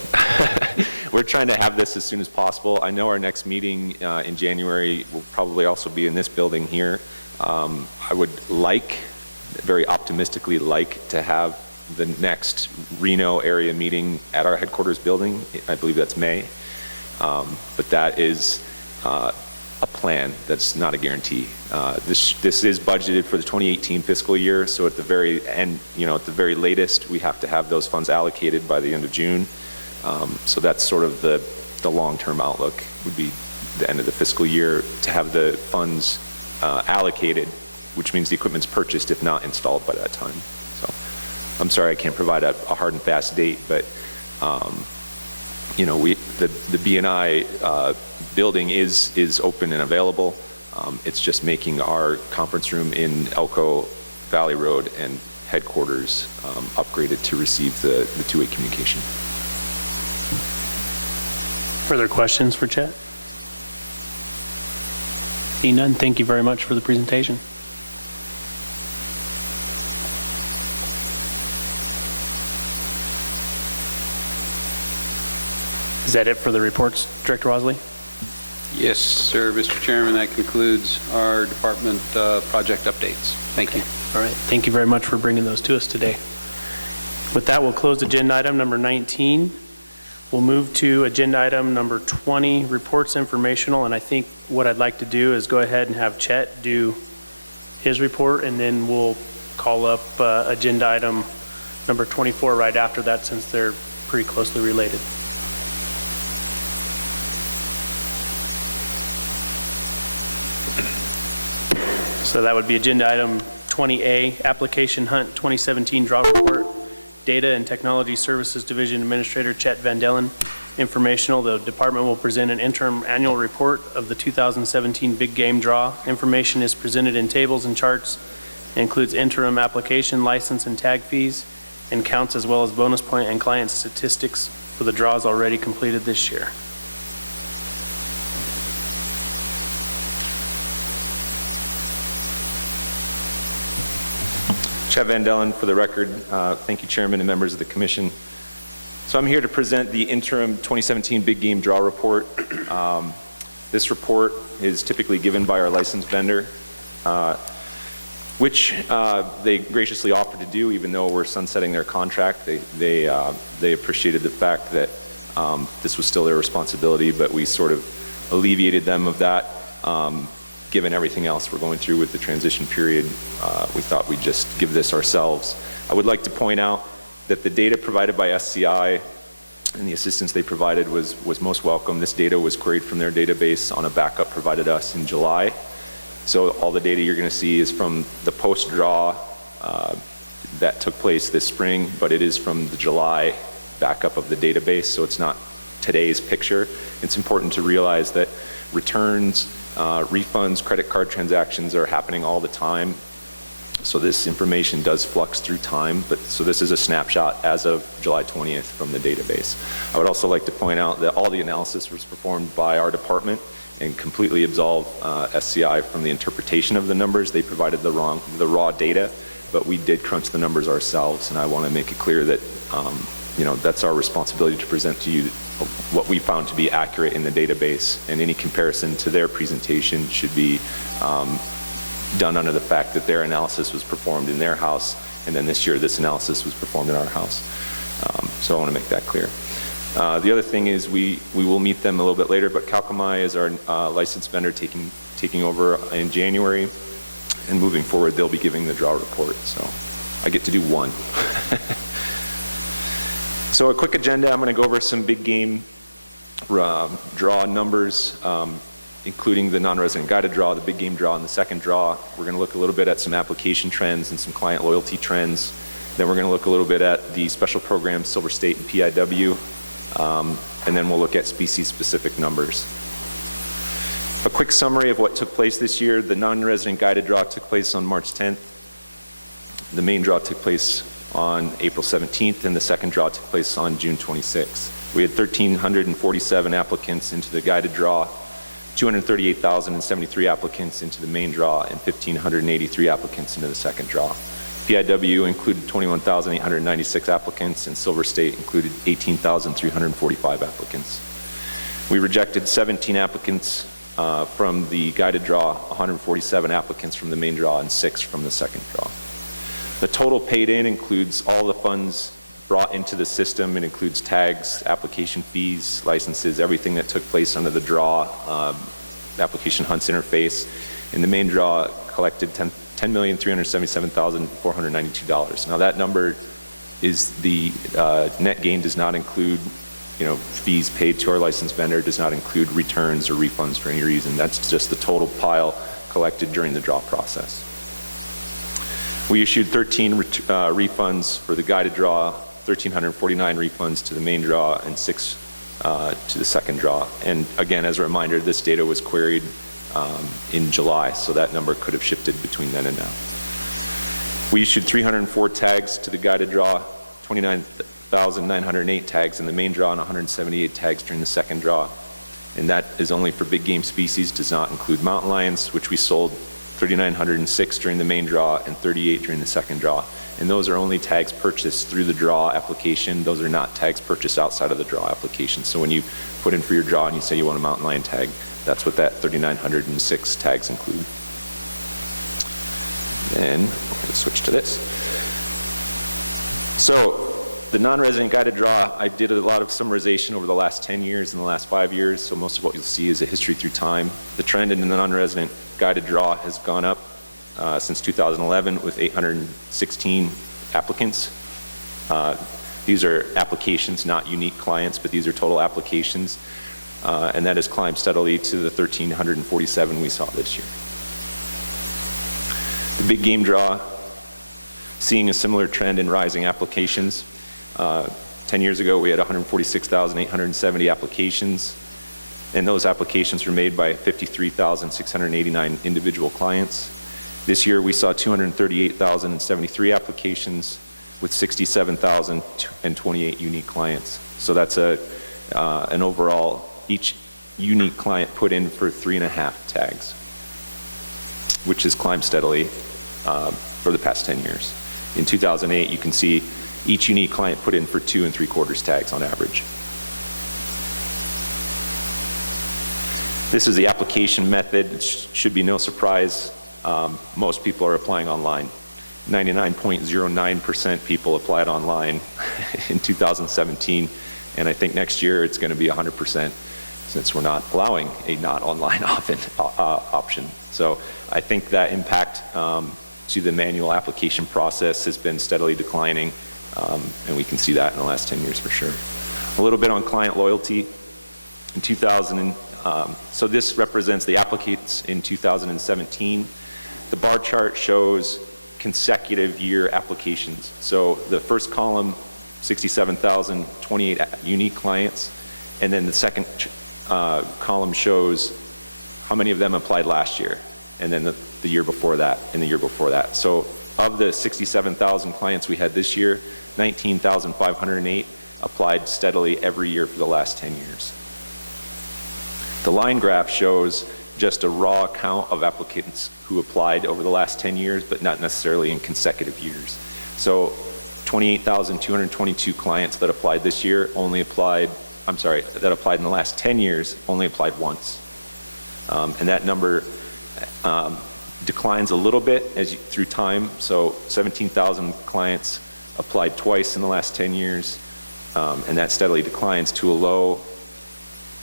We're trying to have this as soon as possible. I know our next meeting in January will probably also be in this building here. I would very optimistically like to have the next Reno area meeting at our headquarters building. I believe that's May. But that is a plan. That's not a guarantee. This is budgeted for the 2018 fiscal year, so at the very end, at the very latest, we have to have those funds allocated by the end of June. So that's sort of the long-term outlook, would be the end of the fiscal year to have the funds allocated, which means the equipment's purchased if not installed by that time. So I'm sorry I can't provide a hard and fast date, but the BNI building is open and available. It's just making our conference room in Elko Valley Road and headquarters upgraded to receive the two-way communication. Further questions for Chet? Seeing none, thank you very much for the presentation. Is that it for the reports, Director Wasley? Yes, sir, Mr. Chairman, that concludes our department project updates. Thank you. All right, thank you very much for bringing those to us today. With that, we'll close agenda item number 19. We'll move to agenda item number 20, reports informational, and I think what I'd like to do is go ahead and have Chet do his report, and then we'll call up agenda item number 24 right after that, since they're pretty closely related. So that would be agenda item 20A, application hunt 2017 draw report. Data and Technology Services Division Administrator Chet Van Dellen. Informational, the department will present an interim annual report of the 2017 big game draw. Information is presented in tables and charts, and includes interim application, license, and tag fees, and counts as well as bonus point and client statistics for the draws already completed this year. Chet Van Dellen, for the record. Thank you, Chairman and members of the Commission. So I'm here to present the interim 2017 Big Game Draw Report. This report is typically given by our licensed vendor, which they graciously offered to do, even though we're sunsetting their contract. They appreciated the fact that this was still their responsibility, but we sort of alleviated them of that. Given everything else we're going through with the transition period, we thought we'd just give this ourselves. I would like to point out that the data provided by SCI and the assistance they provided was most welcome. This data was queried from their database on a backup provided us in July. So all the data you're going to see is from the post-draw that took place this spring, but it is from the July backup of the database, so it's not today's picture. It's important to realize that returns, refunds, credit card transactions are happening all the time. So this information does flux through time, so this is a snapshot as of July 20th from the database. I would also like to point out that all the analysis was performed by our department and completely absolve SCI from the interpretation of the numbers. They provided the raw data, but we did crunch the numbers ourselves, and I want to make it clear that that's our responsibility to present to you what we found to be accurate in the database, and any comparison to their presentation should be done under the fact that their analysis was performed in their house, and then this year this analysis was performed in our house. So I want to make that clear. The other thing is we will meet them a little bit later, but Calcomai is our licensed vendor taking over in January, and moving forward they'll be giving the draw report, so I get to do one. So a quick agenda, I'm going to go over some big game draw numbers. including the non-resident guided draw, the big game draw, and the second draw. We're going to look a little bit at some application trends and some client loyalty trends. Then we're going to look a little bit at the special programs, Silver State and PIW, and then we'll look at species-specific numbers. A quick summary of what took place this year. The non-resident guided draw took place on March 10th. The main draw took place on April 17th, and the second draw took place on June 26th. We had 1,347 applicants into the guided draw, 238,073 applicants into the main draw, and 1,583 applicants into the second draw. PIW included 21,896 applicants, and Silver State included 18,345 applicants. We rejected 17 applicants from the guided draw, 147 applicants from the main draw, and 6 from the second draw. The total paid in includes all the funds brought into the system. It includes tags, application fees, licenses, everything that took place under the draw, application hunts interface. And the main draw collected $10,377,492. Now that number is the net gain, does not include fees paid to our licensed vendor, does not include returns or refunds for any reason. That's just the total pile collected during the draw process. We issued 13 refunds for the guided draw, 1,349 refunds to the main draw, and 6 to the second draw. And again, as a reminder, this data was queried in July, so that number could have shifted between then and now. We issued 304 tags to the guided draw, 29,908 tags in the main draw, and 178 tags during the second draw. And that is only for big game species, does not include mountain lions, which we sold 3,906 during the main draw and 38 during the second draw. And those are only tags purchased through the draw application. Those are not tags purchased outside of the draw application. So when you put in for your draw and you say you want a mountain lion tag, that's what that 3,906 tags include. Then we'll switch to this. So the non-resident guided draw, I did a lot of summarization over the last 10 years and the last 5 years, so most of what you'll see is a history through time. The trend in the non-resident guided draw has gone up since 2011 with 816 applicants. These are applications, not unique clients, but these are total applications, and that has climbed steadily to the 1,347 we saw this year. The big game draw, seeing a similar trend in rising applications. 10 years ago, we had 146,870 applications, and those applications were made by 53,689 individual clients. This year, we saw 238,073 applications with 67,028 unique clients. So that's an overall, each unique client put in for 3.5 tags, which has climbed steadily for the past 10 years. In 2008, you can see each unique client put in for 2 3/4 tags on average. This is the application method. It should be no surprise. Most people are applying online. 99.09% people applied online in 2017, and I think next year it's going to be 100% since we're not allowing a not online option. So I think that impact to the manual application process has been steadily declining, and we can see that in the last 10 years for sure. A little bit on client loyalty. In so this represents the applicants in 2017. The bar chart shows consecutive year applications. So the first column, 67,028 unique clients, and then the second column shows how many of them applied last year, and then the year before that, and the year before that. So of the 67,000 clients we had this year, 19,508 applied steadily every year for the last 10 years. The line graph shows just a raw count of applicants who applied over the last 10 years, but not necessarily in consecutive years. So 28,222 clients that applied this year that applied in the last 10 years only applied once. And that number declines a little bit through time. So 17,000 clients applied twice in the last 10 years, and that steadily declines to a low.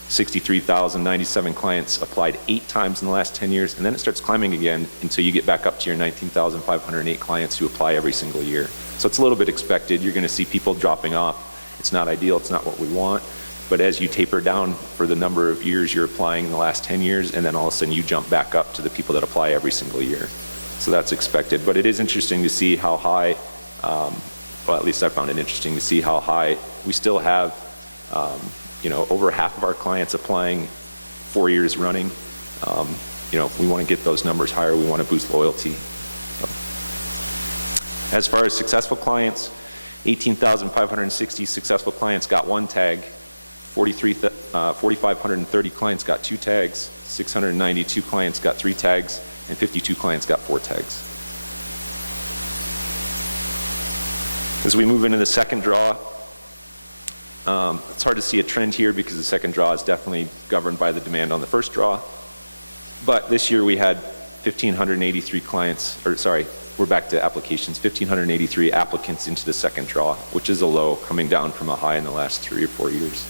63,097 clients applied 8 times in the last 10 years, and then it starts climbing again until you get back up to your 19,508 clients who apply every single year. So it's a little bit expected. You're going to see people dropping off. It's not ideal. It's not what we want. but as you taper down for the number of years you're applying in the last 10 years, and then all of a sudden you jump back up to the people that apply every single year. So that's expected. But it is interesting to see how high, well, at least I found it interesting to see how high we still have, over half of our clients applying 4 years running. We want to get those numbers higher. We want to boost loyalty. So. As far as successful clients, 18,560 successful clients got 1 tag, 4,530 clients got 2 tags, 692 clients got 3 tags, and 52 clients got 4 tags. As we move into the second draw, it's hard to see a trend here because the second draw is definitely governed by the demand on the first draw. But this year we had 1,583 clients, we're back to applications, 1,583 applicants into the second draw, which is a low, coming down from a high in the last 3 or 4 years.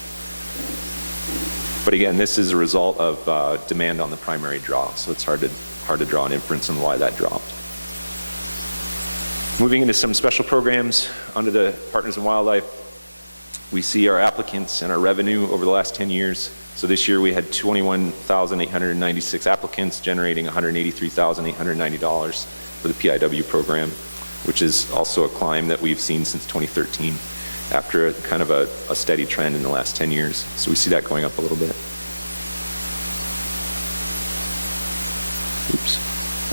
But again, this is a result of demand on the primary draw, so it's hard to draw an inference on why that dropped. Moving into some special programs under the Partners in Wildlife, we see our applicants and our revenue over the last 10 years. So this year we had 21,896 applicants generating $183,890 for the PIW program, which is also a climb that we've seen since 2013 after a kind of a steady trend in the last 10 years. So we see that going up a little bit. Oops,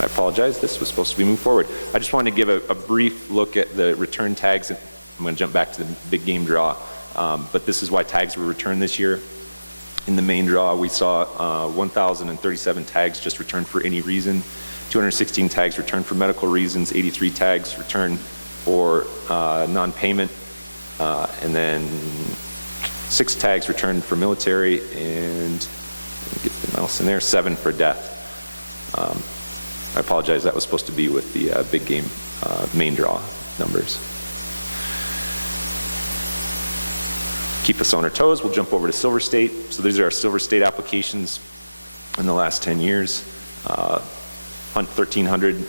I apologize. This was supposed to be moved forward. I just wanted to give a brief look at the return tags. I'm going to jump back to the big game draw, but this is why tags were returned this year. In the main draw, we saw 1,037 tags just returned for any reason, 216 tags returned for medical reasons, 83 tags returned for non-payment, and then 6 tags returned for military, and let me get the mouse in there, 7 for death. I apologize, that was supposed to be with the big game main draw numbers. Keep us on our toes, we'll jump over to Silver State. So these are our Silver State applications in the last 10 years. Hunt 1,300, and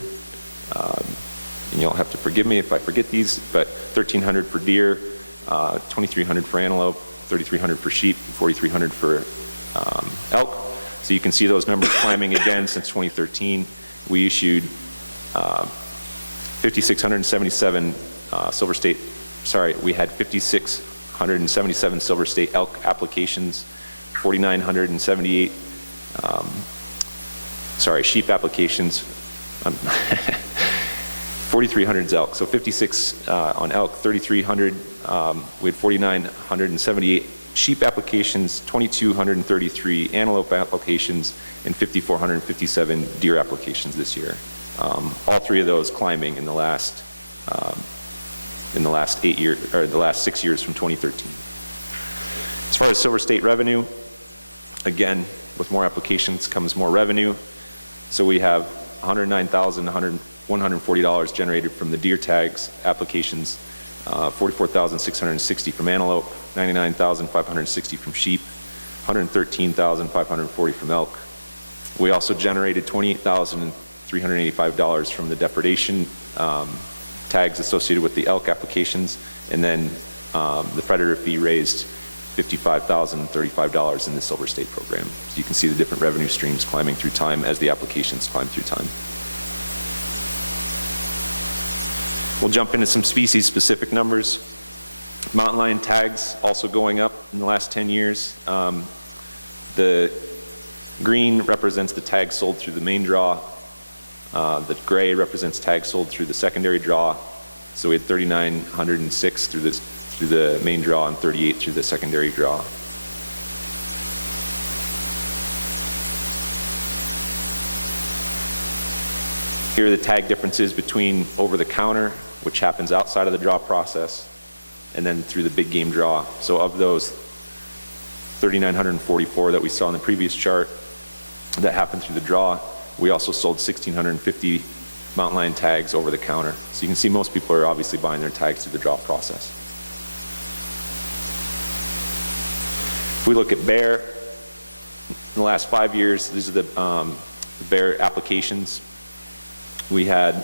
you'll have to forgive me if I forget these, but 1,300 for deer, 2,300 for antelope, 3,300 for sheep, 4,300 for elk. So you can see those numbers climbing again since 2013. We issued 5,677 we had 5,677 Silver State elk applications, 4,978 sheep applications, 4,300 elk, so 56 on elk, 3,300, we had 4,978 sheep applications, 2,233 antelope applications, and 5,457 deer applications this year. All 3 of those climbing in the last 8 years, or the last 6 years from 2013. As far as Silver State revenue, again, with more applications comes more revenue. So we have $109,140 generated from the deer tags applications, 44,660 from antelope, 99,560 from sheep, 113,540 from elk. We also generated $28,385 from the depredation tags associated with the elk applications, and then the predator fee raised $55,035 in the Silver State program. So you can see the different revenue streams climbing through time as the applications climb through time. We'll jump into some species-specific numbers. Mountain lion tags also going up in the last 10 years. The green represents the tags sold through the main draw. The gray represents tags sold through the secondary draw. So we had 3,906 through the main draw and 38 through the secondary draw. Here are the tag differences between over the counter, which happens outside of the draw process, and then through the big game draw. So of those 3,944 that we saw in the previous chart that happened through the draw, we also sold 1,650 mountain lion tags over the counter. So you can see most people are obviously buying their tags through the draw process. If we look at bear, in the last 5 years, these are the bear applications. We had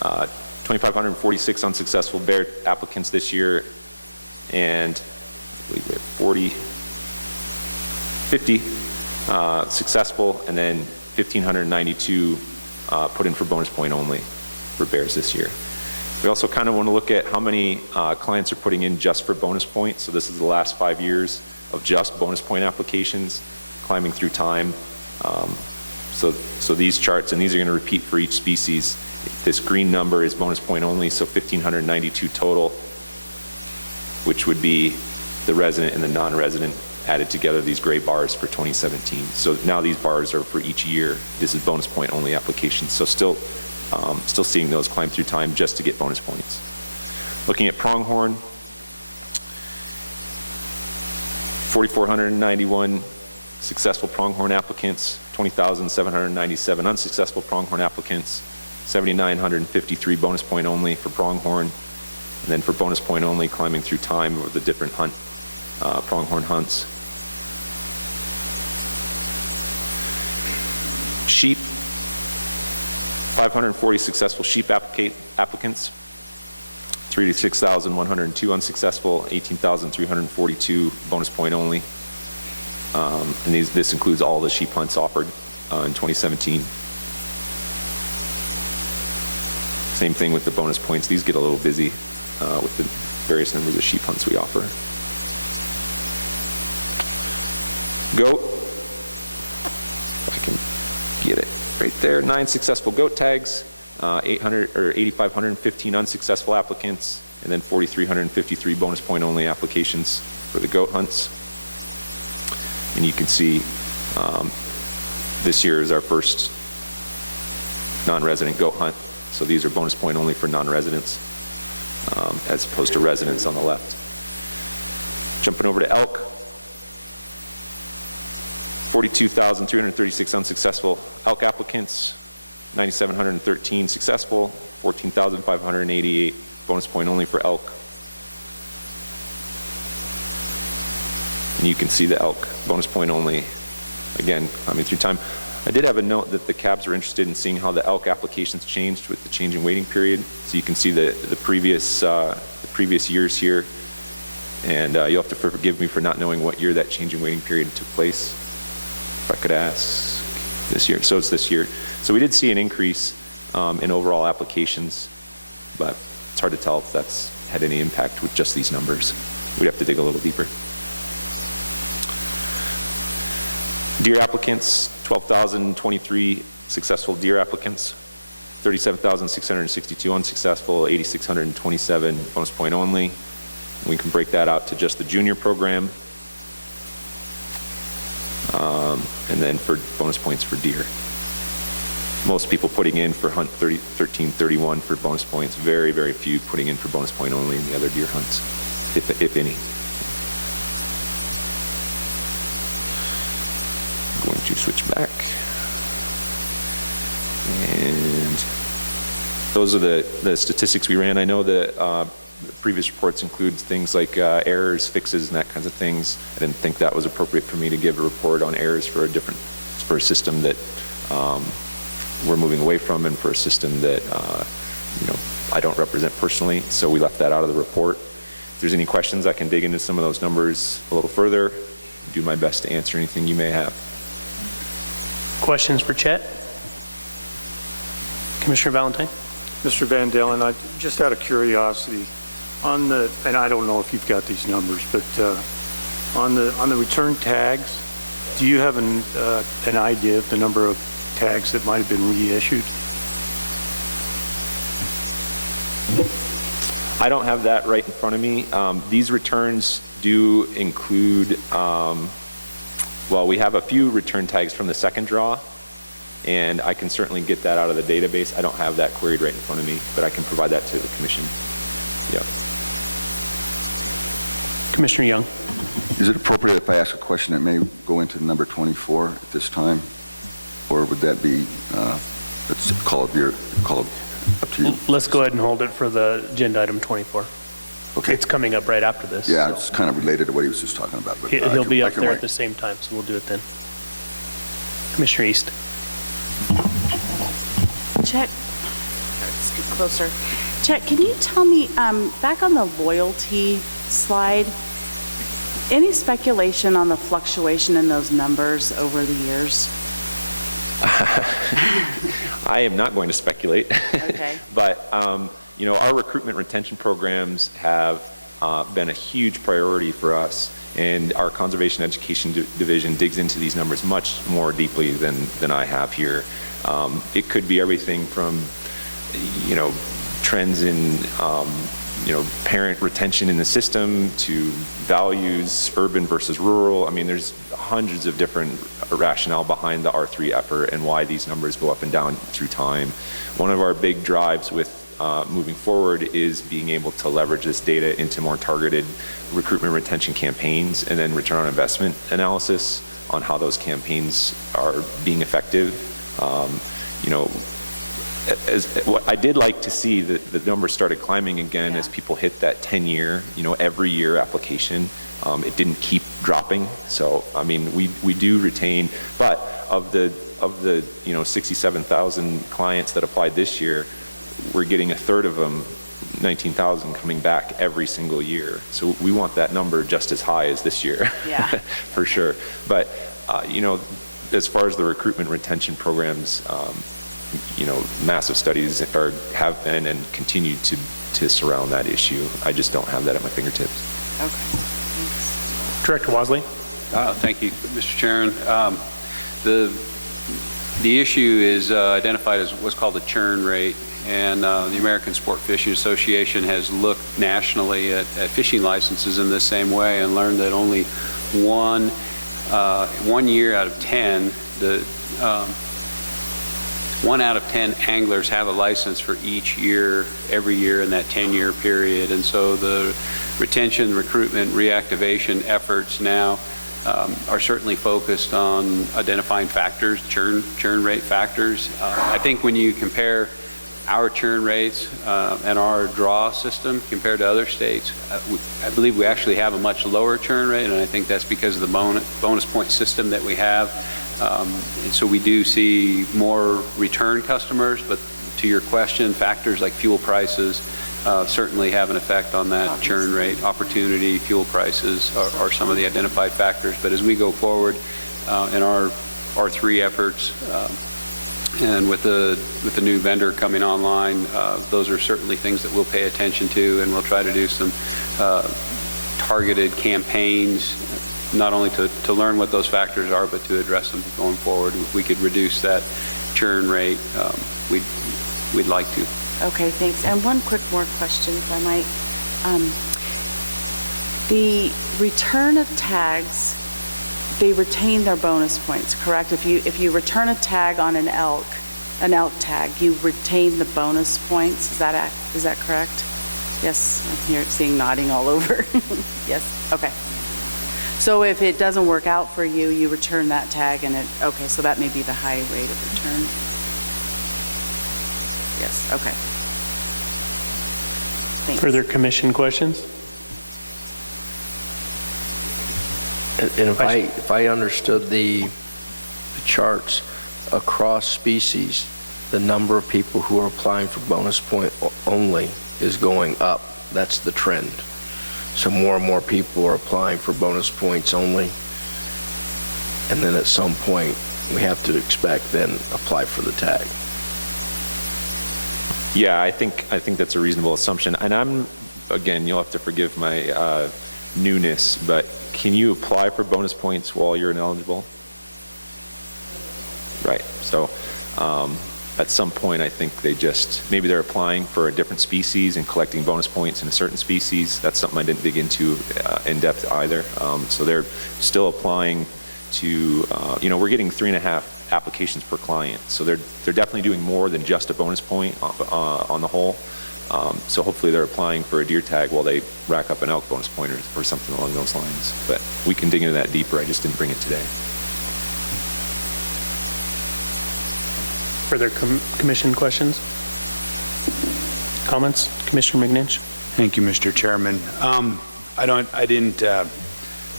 2,546 unsuccessful bear applicants this year, and I believe we have 50 successful, and then 1,592 put in for bonus point only for bears this year. We also kind of want to look at how many clients are putting in just for bonus points. So this is the last 5 years of just bonus point applications, climbing through time. So these charts, and these are going to repeat for each species. This green number is bonus point only, so 1,592 total, which would be the resident and the non-resident added together, these gray bars for 2017. So now these bars are for each year. This is bonus point only applications. So still seeing those climb through time just to get bonus points. Looking at pronghorn, 4,491 successful pronghorn applicants, 20,797 unsuccessful pronghorn applicants, 7,953 bonus point only for pronghorn, and then for bonus point only climbing through time over the different pronghorn hunts. Sheep, 540 successful sheep applicants, 36,102 unsuccessful, 18,342 bonus point only. And this includes all the sheep hunts offered in 2017. Same thing with the bonus points. These get a little busy with the various numbers of sheep hunts we offer. Goat, if I can get it right there, 9 successful goat tags, 8,515 unsuccessful applicants, and then 4,353 bonus point only applications for the goat hunts. And you can see this year is our first non-resident goat hunt. So these are bonus point only for non-residents as opposed to residents on the left. Jumping over to elk, 42,336 unsuccessful elk applicants, 9,713 successful, 14,588 bonus point only for elk. And you can see the elk bonus point only, again, climbing through time. I did have a note that the cabs were interested in seeing how the elk applications changed with the changing waiting period. So you can see the previous years here. And you'll have to forgive me for not knowing what year that changing waiting period took place. If I could ask, this year. So it's this year. So we did see an increase in overall applications, but it's hard to tell if that's had any impact with just these numbers. We'd have to dig a little deeper. Deer applicants, 12,023 successful deer applicants, 37,662 unsuccessful, 8,627 bonus point only. We can break that out to just the junior program, and then for bonus points for deer. Most people putting in for hunt 1331 for bonus points, very, very few putting in for bonus point only in the other deer hunts, if any. Going to switch back. And those are the statistics we ran. I know that previous reports include things like errors, fixes, and that kinds of things. I didn't think that was appropriate for me to give a report on errors for a system that we're moving away from, and for a system that I don't represent personally. So we left that out of the report. If there's any questions, I can dig into some of those numbers a little further. Do my best to answer anything you may have. Questions for Chet? Commissioner Valentine? Mr. Van Dalen, just out of curiosity, and I don't know if you've got these numbers, but on the return tags, do you have an idea of the number of tags that might have been reissued? I don't have that right in front of me. These returns do include, well, we have a few return tags from the second draw, and I can certainly get that out of the database. I don't have that queried right in front of me, but I can provide that to the commission. Yeah. Commissioner Young. Is it appropriate if I ask a question that may go into number 24 at this time? Or would that be, let's call it up to you? Let's go ahead and hold it for the agenda item 24. Okay. It's coming up right after this. Yeah, so. it's kind of related to what he was just talking about. But He'll be up there at the same time, so we'll do it then. Commissioner East. Chet, let's get closer. Chet, can you tell me, back on the loyalty slide, Any speculation on the fluctuation in those numbers over the years? I am not going to speculate. Okay. But, our recruitment retention programs have been a huge priority for us, and our Conservation Education Division digs into these numbers much more deeply than I have here. It could be everything from, trends in, parent retention in the system to values, urban versus rural. I mean, there's hundreds of different rationale behind the R3 effort and why these numbers go up and down through time. One of our big drives with moving forward is being able to leverage this data into more targeted recruitment retention campaigns and then return on investment analysis on how those campaigns are being effective. What I did like to see that the numbers started climbing again as people hit that 10-year, every year application. It didn't keep dropping. So, I mean, we do retain, but of the 67,000 clients that applied this year, we're getting a third of them, 19,000, coming back every single year. So we want that number just as high as this year, for sure. But, as far as the recruitment retention programs, massive studies have been and continue to surround that issue. I just don't have that at my fingertips. Okay, thanks. Director Wosley. Thank you, Mr. Chairman. The issue is identified as what's called the churn rate, and the American Sport Fishing Association has looked nationally at fishing licenses in this same way and learned that only 1 year out of 10, 1 out of 10 anglers have a license for each year, every year in that 10-year period. And so the retention, recruitment, reactivation efforts now are certainly focused on identifying factors, churn rate factors. I think when you compare our churn rates and our draw system compared to other states, I believe we actually have a much lower churn rate, and I think that's because of the bonus point system that we have. And so we do see more return customers, but to your question, factors like fuel prices certainly have an effect on that churn rate. Opportunity, fuel prices are some of the identified factors. But as we go forward in our R3 efforts, and with the new vendor coming online, those are certainly things that we'll pay attention to, and we'll try to do some targeted campaigns, not only to learn what those factors are, but to address them going forward. If we could reduce that churn rate, we'd like to. Okay, thanks. And one quick more question, if I might. The return of tags, they retain their bonus points, correct? If you return a tag on an elk tag, you retain the bonus points. Is that correct? Yes, I'm seeing nodding all over. Yes, okay. So if it doesn't work out for you, you return that tag and okay, so that may be the high rate of return. Yes, okay. Thanks. Further commission questions? And if I understood the charts across species, the number of people who are applying for bonus point only is going up. That's the trend. So more and more people are applying for bonus points only. And then at some point, we have to expect then apply for the tag. Yeah, I think that's a reasonable assumption. And again, you'll have to forgive my newness, but can you apply for bonus points while you're ineligible? Right. So at some point, I think maybe they're applying for a different species and collecting bonus points in a certain species. That's something I didn't dig into in depth either. So they're still applying to, we're getting 3.5 applications per client. So they're definitely doing more than just a bonus point on the whole. So hopefully they're applying for a deer tag while they rack up an elk bonus point or something along those lines. But we can dig into that deeper. I just didn't bring it today. Further commission questions? Comments? Commissioner McNinch? Thank you, Mr. Chairman.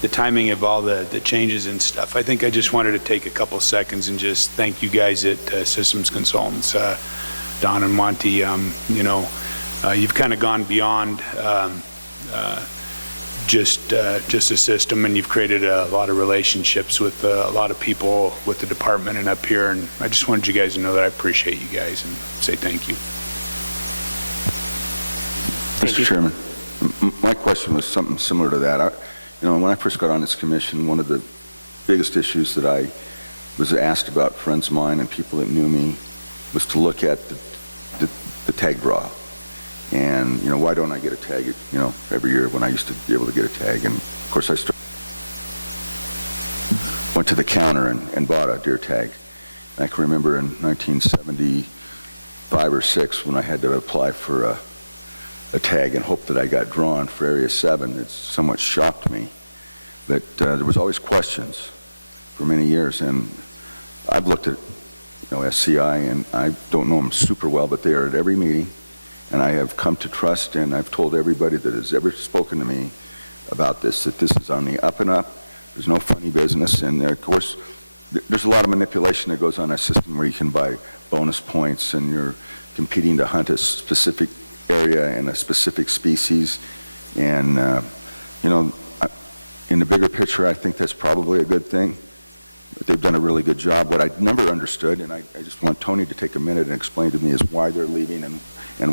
The timing of all the changes and stuff, I think I just wanted to take a couple seconds and just thank you guys at Systems Consultants, Don and Monty. You've kind of gone beyond just a system, and you've created a lot of relationships with a lot of people with the department and up here, and I just wanted you guys to know that I appreciate you guys and say thank you. Mr. Chairman, my question was something similar to that. When I first got on this commission, one of the biggest issues that I was asked about friends of mine and people that knew me was to look at the tag draw. And, why don't I get a tag, every year when I used to be able to get a tag? And, of course, I went to the counter and bought a deer tag. And I can remember in 1975 or 6 when I had to apply for a tag and hope that I got drawn for Area 7. It somewhat shocked me that there was always questions for many years. And I've looked at, SCI, and I don't know them super well, but they are at every meeting. And I have come to trust, and I've told everybody that has ever spoken to me about this, that this is on the up and up. There's no funny business. And of course, there's a lot of manipulation that goes on a system where you can buy bonus points and you're competing to hunt a specific area and a specific species. And, in the bigger picture, I think that's probably a good thing. But they've done a really good job. What I never understood, and I just want Tony to take a minute and explain to me, is why they're leaving and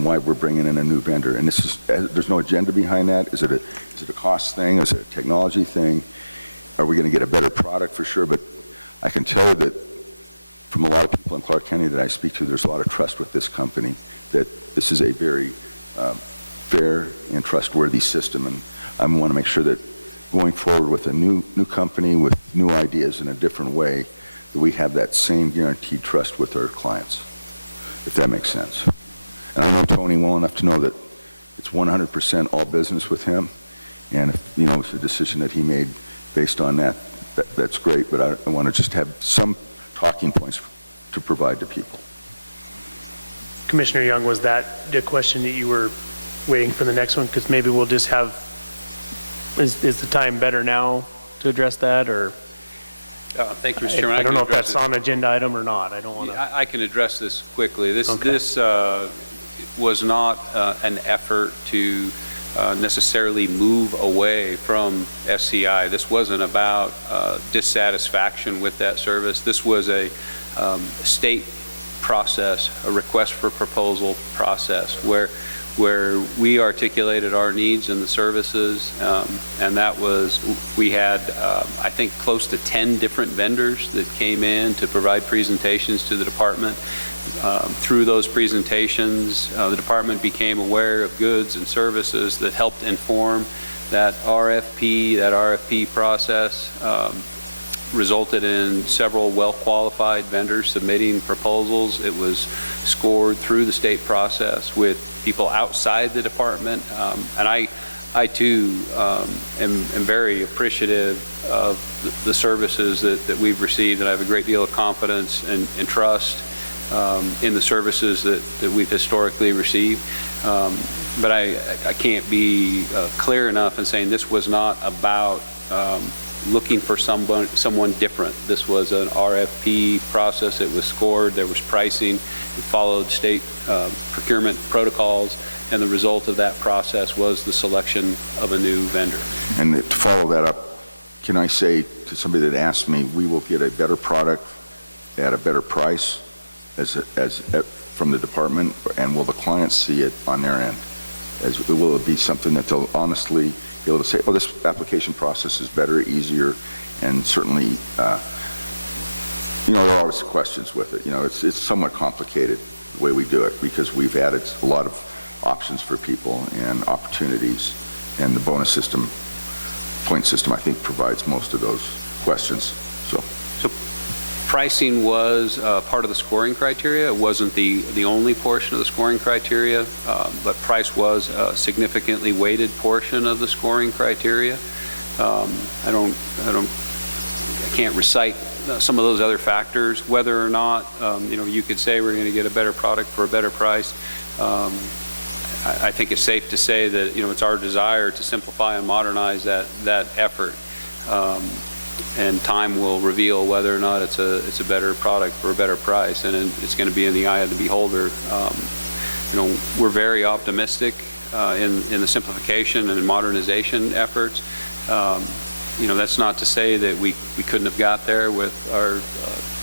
why we're bringing in a new vendor. And this is, there's no agenda behind that. Is it a cost thing? Is it a technology thing? Are we going to get a better product? For sure. But I can tell you that from a lot of people in Clark County that I speak to, there's a lot of trust with this company, that this is a very fair and trustworthy system. And I want to make sure that going forward with a new company with new ideas in a different way, that we have that same guaranteed trust with our clients, if that makes sense. And I know Tony well enough to know that it's 100% all business with him. And if, it's a decision that he made based on that's great. But I want to just have some talking points to provide to people. Commissioner Young, was that the question that you were waiting for the next one? Because maybe we'll just have, is the time better now to address that, or? Thank you, Mr. Chairman. I don't know if that's on agenda item or not. I don't want to. I can address this quickly. This was not an effort to necessarily move away from SCI. This wasn't about dissatisfaction with that service. This was a state process, a request for proposal process, where we articulated our needs and the services, and that was, we had, I think, close to 10 different vendors that came in to provide presentations to the department. Through those presentations, the department became aware of goods and services that helped inform that RFP. That RFP process resulted in several well-qualified vendors submitting proposals. It was scored through the state process with people outside the department. And I too am very appreciative of the services that we've received, and I have a great deal of confidence and trust in the services that we've historically received. But I can't be clear enough in saying this was not about looking for someone different. This was an RFP process. It was scored. There was pricing. It followed state procurement protocols, and the result of that process was the selection of a new vendor. And to follow that up, can I say to somebody that asked me, we will get a better product at a better price from the department, and will the clients see it on their end? Will it be something that they'll honestly be able to say, oh, this application process is better, easier, and certainly, there are always questions with it. It's somewhat complicated the way we do it, because we've added a lot of options for people and opportunities, and the bonus system, point system, I think, provides most of those questions. So pricing was part of the scoring criteria. It wasn't the only portion of the scoring criteria, but price was a significantly weighted portion of the scoring criteria. I can't recite some of those other factors, whether or not you could say we're going to get a better product for a better price. I think it's safe to say that it's our desire to simplify and modernize that effort. And time will reveal whether or not it's a better product for a better price, and it's going to be in the eye of the beholder. we're very optimistic in the simplification and modernization efforts. That's not to say that we couldn't have got there with our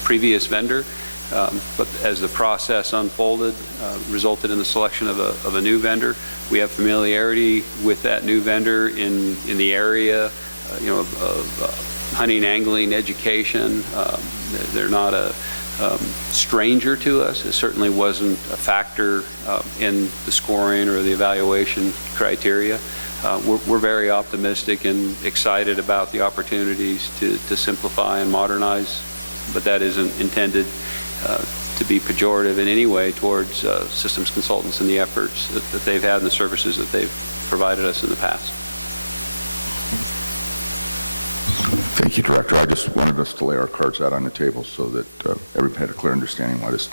previous vendor, but as the process unfolded, resulted in the selection of a new vendor. We have familiarity with that new vendor in the area, of hunting, angling, education. They're not a stranger to us. It certainly wasn't a factor in the scoring or the evaluation criteria. We're very optimistic and excited about the opportunities to simplify and modernize, but that isn't intended to be pejorative in any way towards systems consultants and the efforts that they've had and the services that they've provided us in the past. Thank you, Director. I just wanted us to lay our cards out on the table so that everybody had a clear understanding why this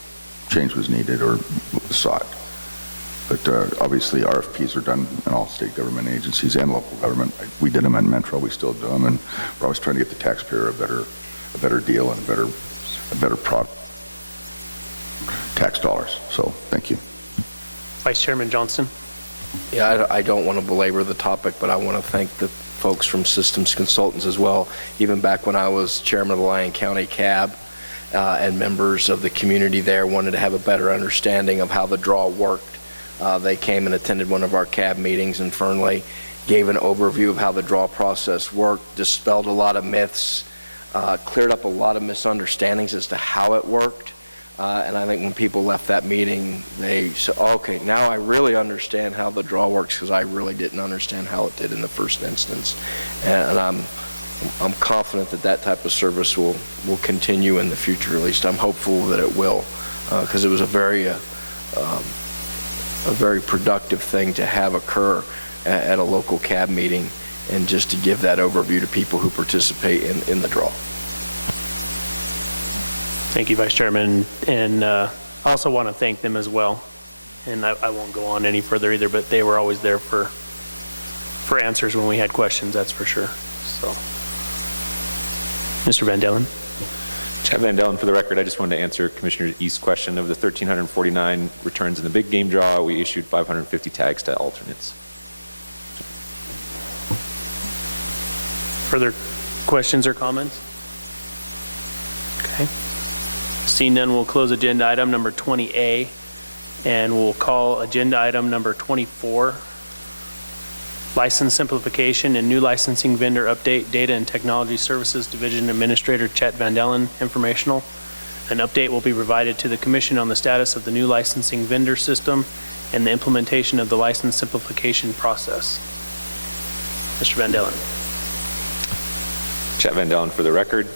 change was needed or was sought. But obviously, RFPs are done in all state government agencies and local government. We did them in Metro. We still do them, and we're always trying to get the taxpayer a better deal and a better product. Tax dollars. So, thank you. Vice Chairman Johnston. Yeah, I don't want to belabor the topic, but I want to thank the folks from Systems Consultants as well. Even back when I was chairman of the Lyon County CAB, and members of the community there wanted to have a better understanding of how the draw worked. They came and attended one of our CAB meetings in Fernley, gave an overview of how the draw process worked, dispelled a lot of myths, cleared up a lot of misunderstandings as to how it worked. And I think when people left that meeting, they said, okay, now I really understand how the draw works, because I really didn't understand how it did in the first instance. And I'm confident that that type of service will continue in the future. At least I'm hopeful that it will, because it was a very productive thing to have occur at a local CAB meeting, and just to give that overview to people who participate in the draw. Thank you, Vice Chairman. And I also want to thank them as well. And I won't go on any further either, but they were always there for answers when we had questions, that's for sure. So, Mr. Van Dellen. Chad Van Dellen, for the record, I just wanted to answer Commissioner East's question. Of the 1,349 returns in the big game draw, we issued 550 tags to alternates. Further questions or comments? Okay. Seeing none, we'll close agenda item number 20A, and we'll call agenda item number 24, License Simplification and New Licensing Vendor Update, Data and Technology Services Division Administrator Chet Van Dellen, informational. An update will be provided to the Commission on the status of the new licensing vendor system and the implementation of the license simplification process. Mr. Van Dellen. Chet Van Dellen, for the record.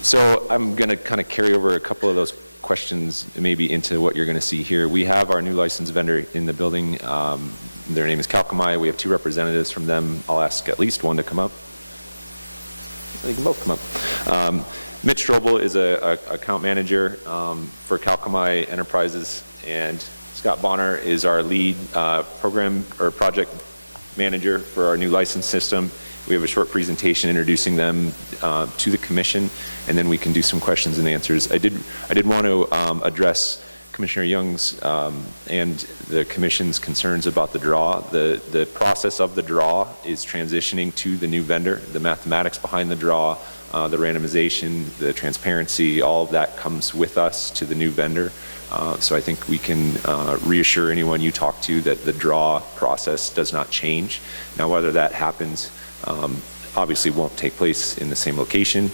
So I'm going to kind of carry over a couple of those questions maybe into what you're going to see here. We have our new license vendor in the building. Their name is Calcomai. We have 2 representatives from them. I'll ask at least one to come up. They can both come up. Mitch Strobel is a account manager for Calcomai Enterprises, and Scott Bonner is our lead program or project manager for our new license system. We have a short presentation introducing them to the Commission, and then we can do some questions and answers. I did want to address Commissioner Young's and the Commission's concerns about the draw. The process of the draw is transitioning to the new vendor. The mathematics behind the draw, the randomization, the transparency, all of that comes with us to the new vendor. So I think we can reassure anyone you talk to that the draw process does not change. Now, whether that happens obviously won't take place in the same location.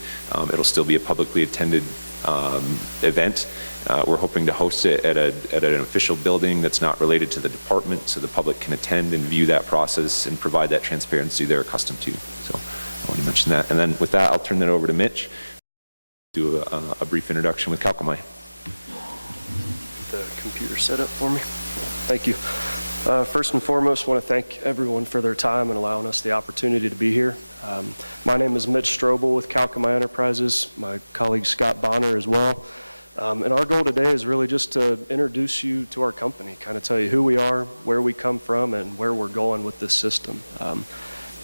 It'll still be a publicly attended event. We're hoping to host it at an official building that's not related to the department, so the public can attend and view that process and provide that transparency they're accustomed to. So I want to mention that. And then with that, I'll turn that over to Mitch to do a brief introduction with Calcomai. The computer set up for me. Thank you. First and foremost, I want to thank everyone for their time and allowing us the opportunity to be here. My name is Mitch Strobel with Calcomai Enterprises, my colleague Scott Bonner as well. And our goal today is really just to introduce you to our company, kind of tell you who we are, where we come from, and where we're going with this system.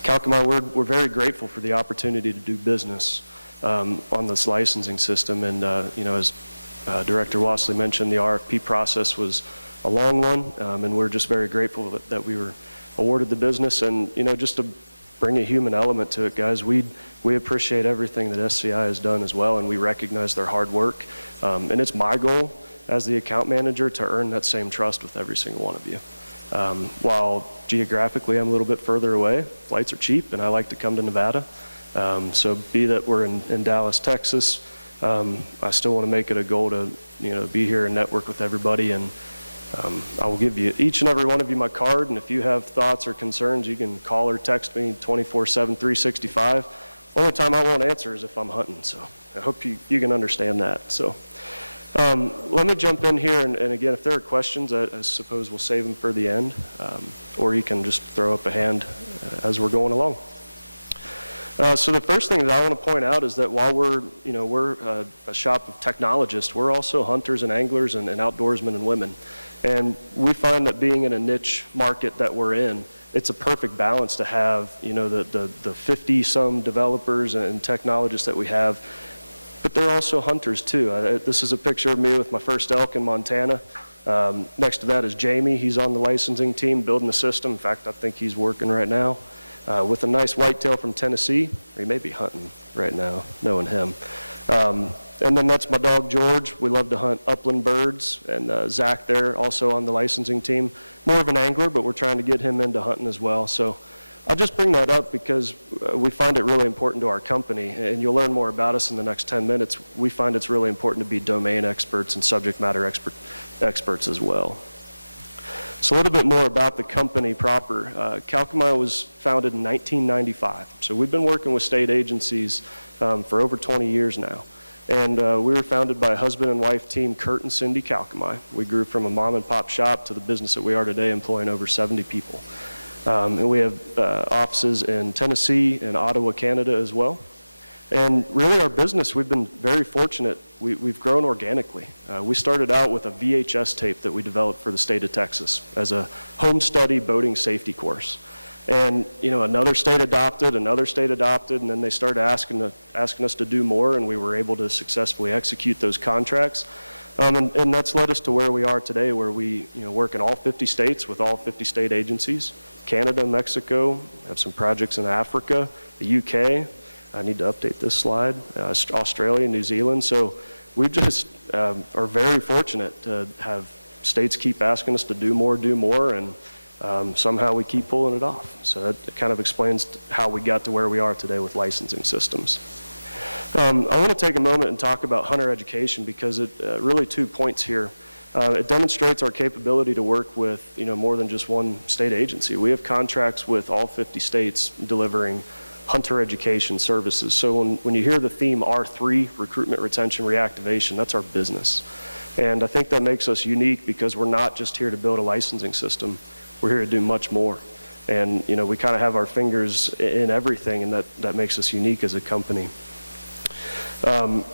Calcomai, we're very grateful for the opportunity to do business on this licensing system. And, as Director Wassley mentioned, the RFP process was long one, and we're just very grateful that we were awarded the business. And, just to bring a human element to it, guys, we appreciate everything that SCI has done as well, and we recognize their hard work. And it's my goal as the account manager to earn that same trust with every single one of you. While geographically I'm a little bit further away, flights are cheap, and I like to come to Nevada. So be that we're in Dallas, Texas, I still want to make it a goal to, be here and network with everybody. And I will give you, each and every one of you, my card. And if you have thoughts or concerns, you can call or text me 24/7, 365. Only time I won't answer is if I'm hunting. So I hope you can understand that. So let me jump in here. And again, if there are questions, I suppose we'll save them for the end. Or you can just throw up a hand as we're going along. So the first thing that I want to point out is that while we're a shop of technologists, we're also hunters and anglers and outdoorsmen and women. And we find that being in a niche market that we're in, it's a perfect balance to have, the 50-some developers and technologists that we have, but they're also hunters too. This is a picture of me with my first elk in Montana. Next to that is Jamie. He's on the licensing team building the system. In fact, I think he's working right now. With a nice whitetail from Tennessee, or he may be hunting right now, knowing him. And then that's my dog, George. We love to hunt upland birds. And Zach there, also on the licensing team. More of an angler, but we're trying to get him into hunting as well. So I just bring that up because we find it really important to our company, and you'll learn more about us in the next 10 minutes. We find it's really important to be domain experts and subject matter experts as well. So a little bit more about the company proper. Calcamile was founded in 1995. So we've been working with state agencies for over 20 years now. And we were founded by a husband and wife team, Kurt and Cindy Calcamile. We grew from a mom and pop shop to the business that we are today, employing over 70 people. And we have offices in Tennessee and Ottawa, Canada as well. And really our business, we've been very fortunate. We've grown organically. We started out with a VHS tape that we developed for the state of Texas as a home study boating safety course. And, another state adopted, and then they started asking us to do more, and we were able to successfully execute those contracts. And that's led us to where we are today, where we work in all 50 states with all 50 state agencies. Canada, Mexico, have some projects in Africa, the UK. I need to update this slide. Australia, New Zealand. So we just are very fortunate to have states keep asking us to do more, and somehow we keep pulling it off. So that kind of explains how we got to where we are today with licensing systems. I want to take a moment and talk about hunter education because it really 2 points here. It demonstrates our capability to work with more than just one state agency. We have contracts with all 50 states delivering hunter education services. So when you hear the theme R3, recruitment, retention, reactivation, that's our business. And I think that makes us unique because we're not just here to build a licensing system. We're here to do much more. And we kind of have our fingers in everything, and that makes us unique as a company. And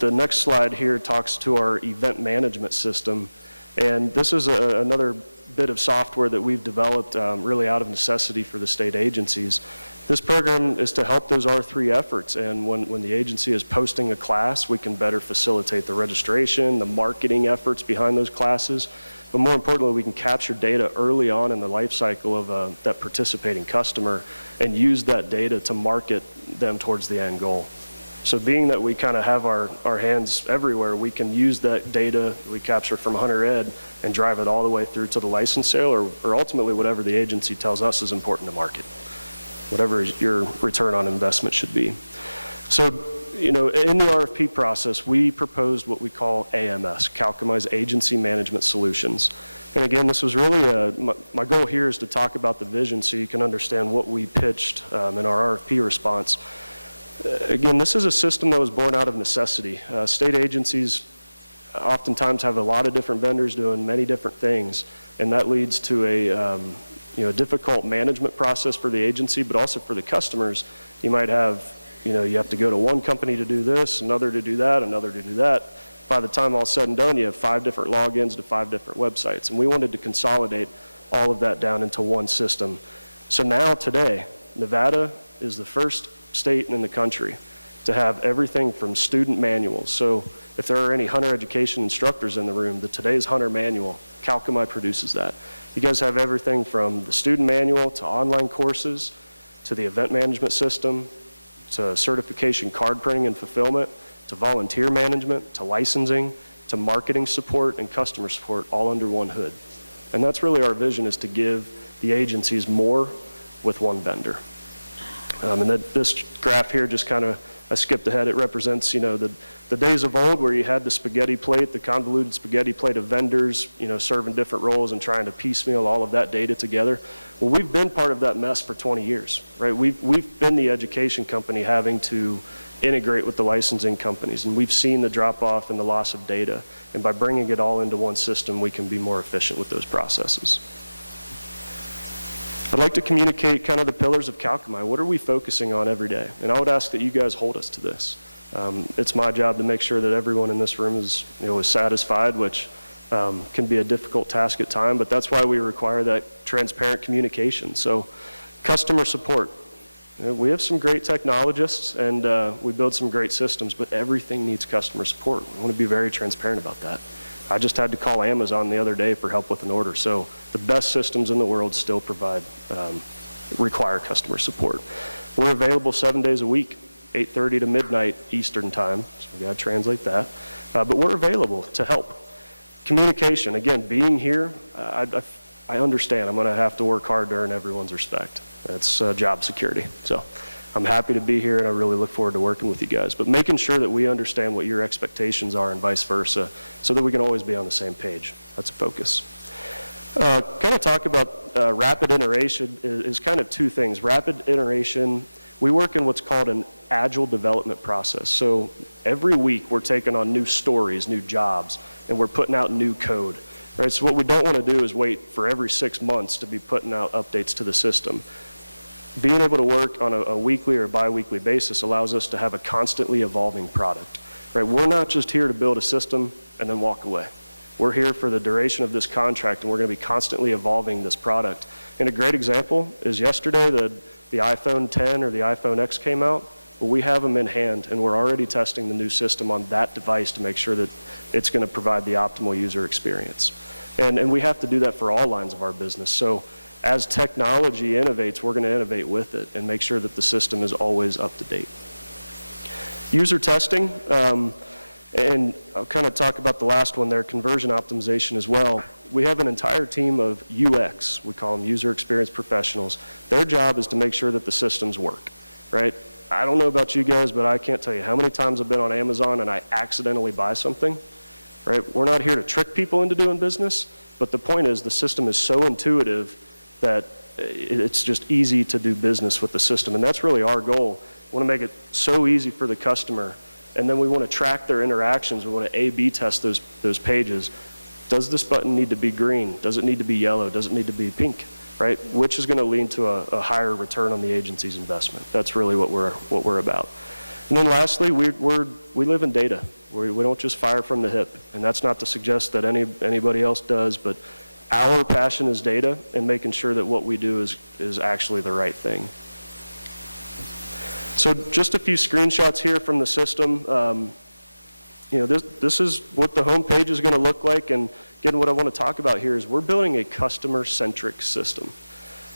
the next slide here talks to our event management system. And this is another bit of software that we've developed really out of necessity for the state agencies. This program is to help those R3 efforts, and when the agency is posting a class, we can better facilitate the registration, the marketing efforts behind those classes, but more importantly, we can capture data early on in the life cycle of that participating customer and use that data to market them towards the end goal. So being that we kind of have our hands everywhere, we can use that data we capture from Hunter Ed and drive it all the way through to the license sale or ultimately whatever the agency tells us is important to market. Whatever your return on investment should be. So, in the RFP process, we proposed what we call AMS, Calcamile's Agency Management Solutions. And again, this was really my goal here is to talk about the vision so you can understand what we pitched in our RFP response. Again, this is a system that was born out of necessity. State agencies oftentimes have a lot of different vendors doing many different things, and that leads to a difficult management process for the agency, but also for the customers. You might have, you have to go to one company to do this, another to do that, another to do that. By the time all's said and done, you have 5 different logins to 5 different websites. And we wanted to consolidate all of that down into one system. So now today, Nevada is the first state in the country to have everything from student manuals. So if there are any hunter education instructors in the room, today's hunter manual Calcami produces that. You guys have everything from the student manual to online courses to the event management system to certification card printing and fulfillment to volunteer management to licensing to marketing support and customer support all under one hood. And that's really our vision, is to give the agencies more with one vendor. And this graph here just kind of, I skipped ahead, it represents, the days of old where you had the spaghetti plate, the convoluted spaghetti plate of vendors, serving different roles and trying to piecemeal all of that data together. Well, we've been part of that mess for 20 years, right? We've been the education company having to integrate with the licensing companies, and we've seen the drop-off and the loss of data. And by bringing it all into one system, we can be more efficient with those processes. I'd like to communicate kind of the pillars of Calcami. What are we focusing on every day? And I would ask that you guys hold us to this. It's my job to make sure that everyone in this room is satisfied, which can be a difficult task at times, but that's why we require that transparent communication. So customer support. We have some great technologists and we build some great systems, but everything needs customer support. We want to be very transparent about that. I just had to call Amazon the other day for help with an order. So the best systems in the world still require customer support. We're available 7 days a week, 8:30 to midnight Eastern time. So we got to translate that. But we're available to help. Communication, again, being here, I understand I'm going to have to work hard to earn everyone's respect. That's job security. So I'm happy to be here and I really look forward to working with you guys. But making sure that we understand what your expectations are and vice versa so that we can always be on the same page. That's a focus. Kind of talk about rapid iteration is kind of two things. Rapid iteration, we work in what's called an agile development process. So every week we're taking on new stories, new jobs, and we're putting out new code. Right? So what we don't want to do is wait for every 6 months to be putting out updates to the system. Being able to work on a weekly or bi-weekly basis allows us to have a constantly evolving product. Right? We're not just here to build a system and then walk away. We're here for the duration of this contract, and we're going to be constantly evolving this product. And a great example is yesterday the iPhone 10 or the iPhone X came out. Well, we have them in hand, and we're already testing the new system on that device to make sure that it's going to provide the optimal user experience. And we have to do that for all lines of our business. So as technology innovates, we're going to innovate with it and make sure that the system is always up to date. User testing, and I'll kind of talk about the last one there, conversion optimization as well. We have an entire team of UX, we call them user experience professionals. Their job is to make sure that the systems work, right? I don't know about you guys, but I can't tell you how many times I've been on Amazon and I accidentally buy something, right? We're not here to trick people into doing business, but the point is the system is so intuitive that it's just easy to do business with the system. And that's really our goal. We want to make it so easy for the customer, and then we want to track their interactions. We want to A/B test those pages. Does this button need to be green? Does it need to be yellow? Does it need to be pink? Right? Which is going to lead to a higher return on the agency's investment. That's really what we're about. And then lastly, we live in data. We don't just fire from the hip. And that's not to suggest that anybody else does, but our passion is data and making sure that what we do is actually the right thing. So just a few screenshots here from the system. This is what the home page is going to look like. And again, what I want to talk about here is we're building a customer-centric system.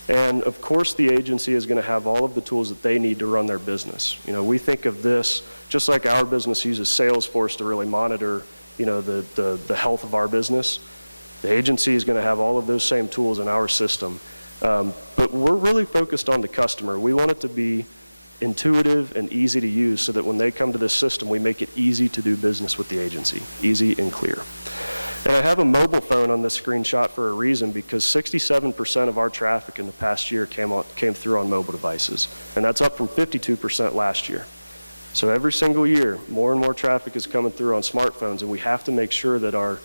And of course, the agency is going to have all of the tools that they need to run their business. We think of this just like our business uses Salesforce to really monitor, the health of our business. The agency is going to have all of those same tools in our system. But we're really focused on the customer. We want it to be intuitive and easy to use so that when they come to this system, we make it easy to do business with the agency, easy and clear. And I have a mobile phone on this screenshot for a reason, because 67% of our traffic in the past year came through on mobile devices, and that's up from 52% last year. So every single year, more and more traffic is coming through on smartphones, and we have to make sure that our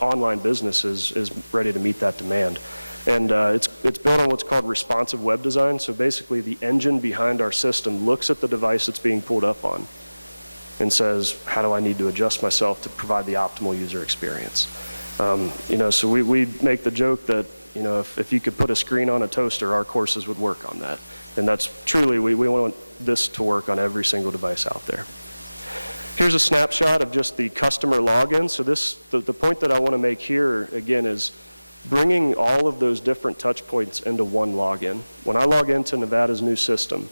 online business is ready to meet that demand. And it's built on what's called responsive web design. So basically, the engine behind our system looks at the device it's being pulled up on and says, how do I need to adjust myself to provide the optimal user experience? So we make the joke that, if you could put a screen on a toaster, our courses would work on that. And that's truly, we want this to work on every single device out there. Here's a snapshot of just the customer login. So the point that I want to make here, again, is bringing all of those different touch points into one login. When I log into Nevada's new system,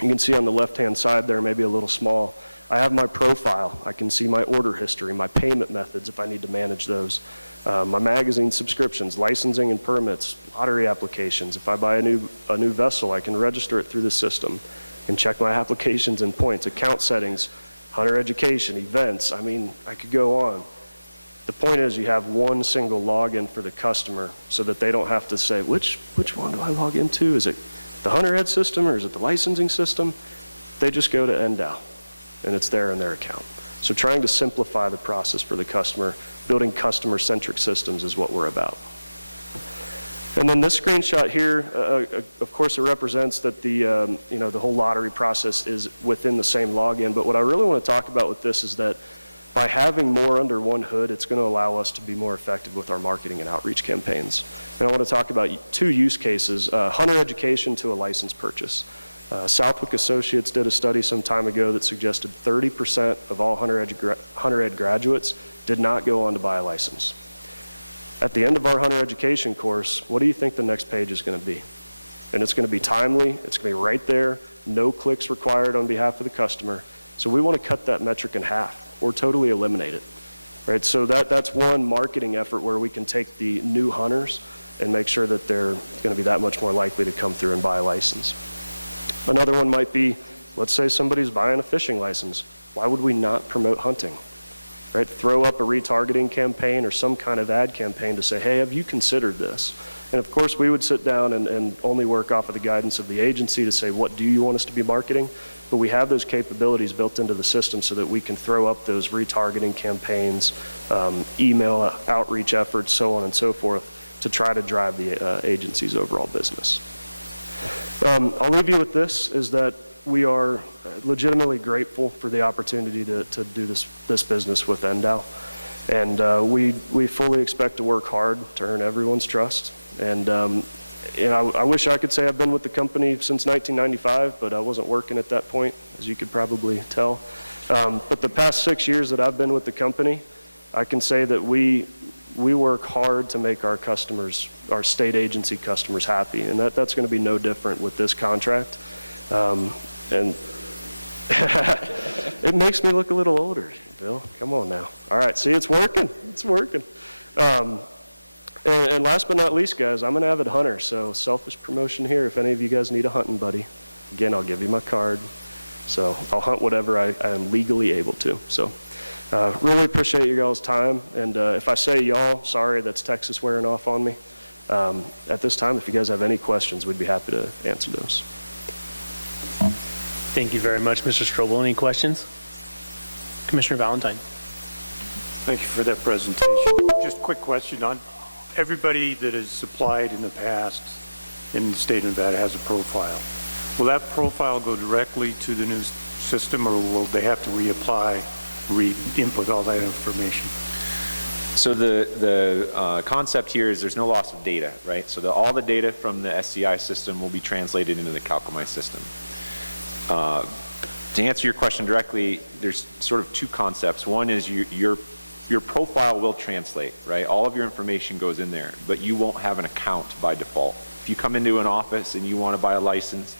you can see on the left-hand side there, maybe a little small, I have my profile. I can see my order history, my payment methods if I need to manage those, my magazine subscriptions, licensing and permits, lottery applications. If I buy a new vessel, I can register it through the system. I can check my applications and points, account settings, hunter education, events. I mean, I could go on. The point is you have one single login for the customer so that they don't have to say, which one do I log into? Is it the hunter ed system or is it the licensing system? They just go to Ndow and it's there in their account. So trying to simplify the process for the customer, building customer-centric systems is what we're about. And then this screenshot here, of course, it represents that the whole lottery process is within the same login. But what I really want to talk about with this is that by having more under one hood, it's going to allow us to be more effective with our marketing and outreach campaigns. And I want to talk about two use cases, hunter education to a license purchase. Southwick Associates did a study some time ago that suggested 30% of all hunter ed graduates did not go on to buy a license. At the end of our hunter education course, what do you think the next page is going to be? And it's going to be timely, it's going to be right there, no clicks required on behalf of the customer. So we want to cut that metric in half or totally eliminate it. Right? So that's one marketing effort where we can take the new hunters and make sure that they're going to be that much more likely to come through and buy a license. Another one might be, let's say somebody's buying a fishing license. Why would we not promote hunting? Right? Throw up a retargeting campaign or some kind of ad campaign to say, hey, have you considered this? And of course, we would sit down and only work off of the guidance of the agency to say, what do you want us to be marketing? But we have those capabilities built into the system so that we can throw up those retargeting campaigns, email outreach efforts, so on and so forth, to try to drive the agency's overall business. I'll leave you with this, is that we are legitimately grateful for the opportunity to do this business with Ndow. And we fully expect to work hard to earn everyone's trust. And I wish I could say I've been with the company since 1995, but I wasn't working at that point, as you could probably tell. But the past 6 years that I've been with the company, I can say that we work hard to make our customers, our state agency customers, happy. And that's going to be no different with this contract. And it makes me look a little older, Bill. Come on now. All right, see, it's working. It's working. And last but not least, guys, I'm an avid hunter, so selfish promotion here. If any of you guys need a hunting buddy, again, I'll give you my card. So I'll hunt whatever I am legally able to. So really appreciate you guys' time. And if I say y'all, sorry, that's Texas wearing off on me. At this time, if you guys have any questions, we'd be happy to answer those. Thank you very much, Mr. Strobel. Any questions? Commissioner Valentine. Thank you for that presentation. Just a quick question on everybody that has applied in the past in the state of Nevada has a profile. Will that profile go directly to the new system, or will they have to reapply, re-input all that information? So the concept here is there's no loss of data, right? So all the data from the SCI system will be translated into the CalcMI system. To answer your question directly, there's sort of two concepts. One is your profile will translate, right? All of your information goes in there, but you won't have an account by default. If you come into an office and you want to buy a license,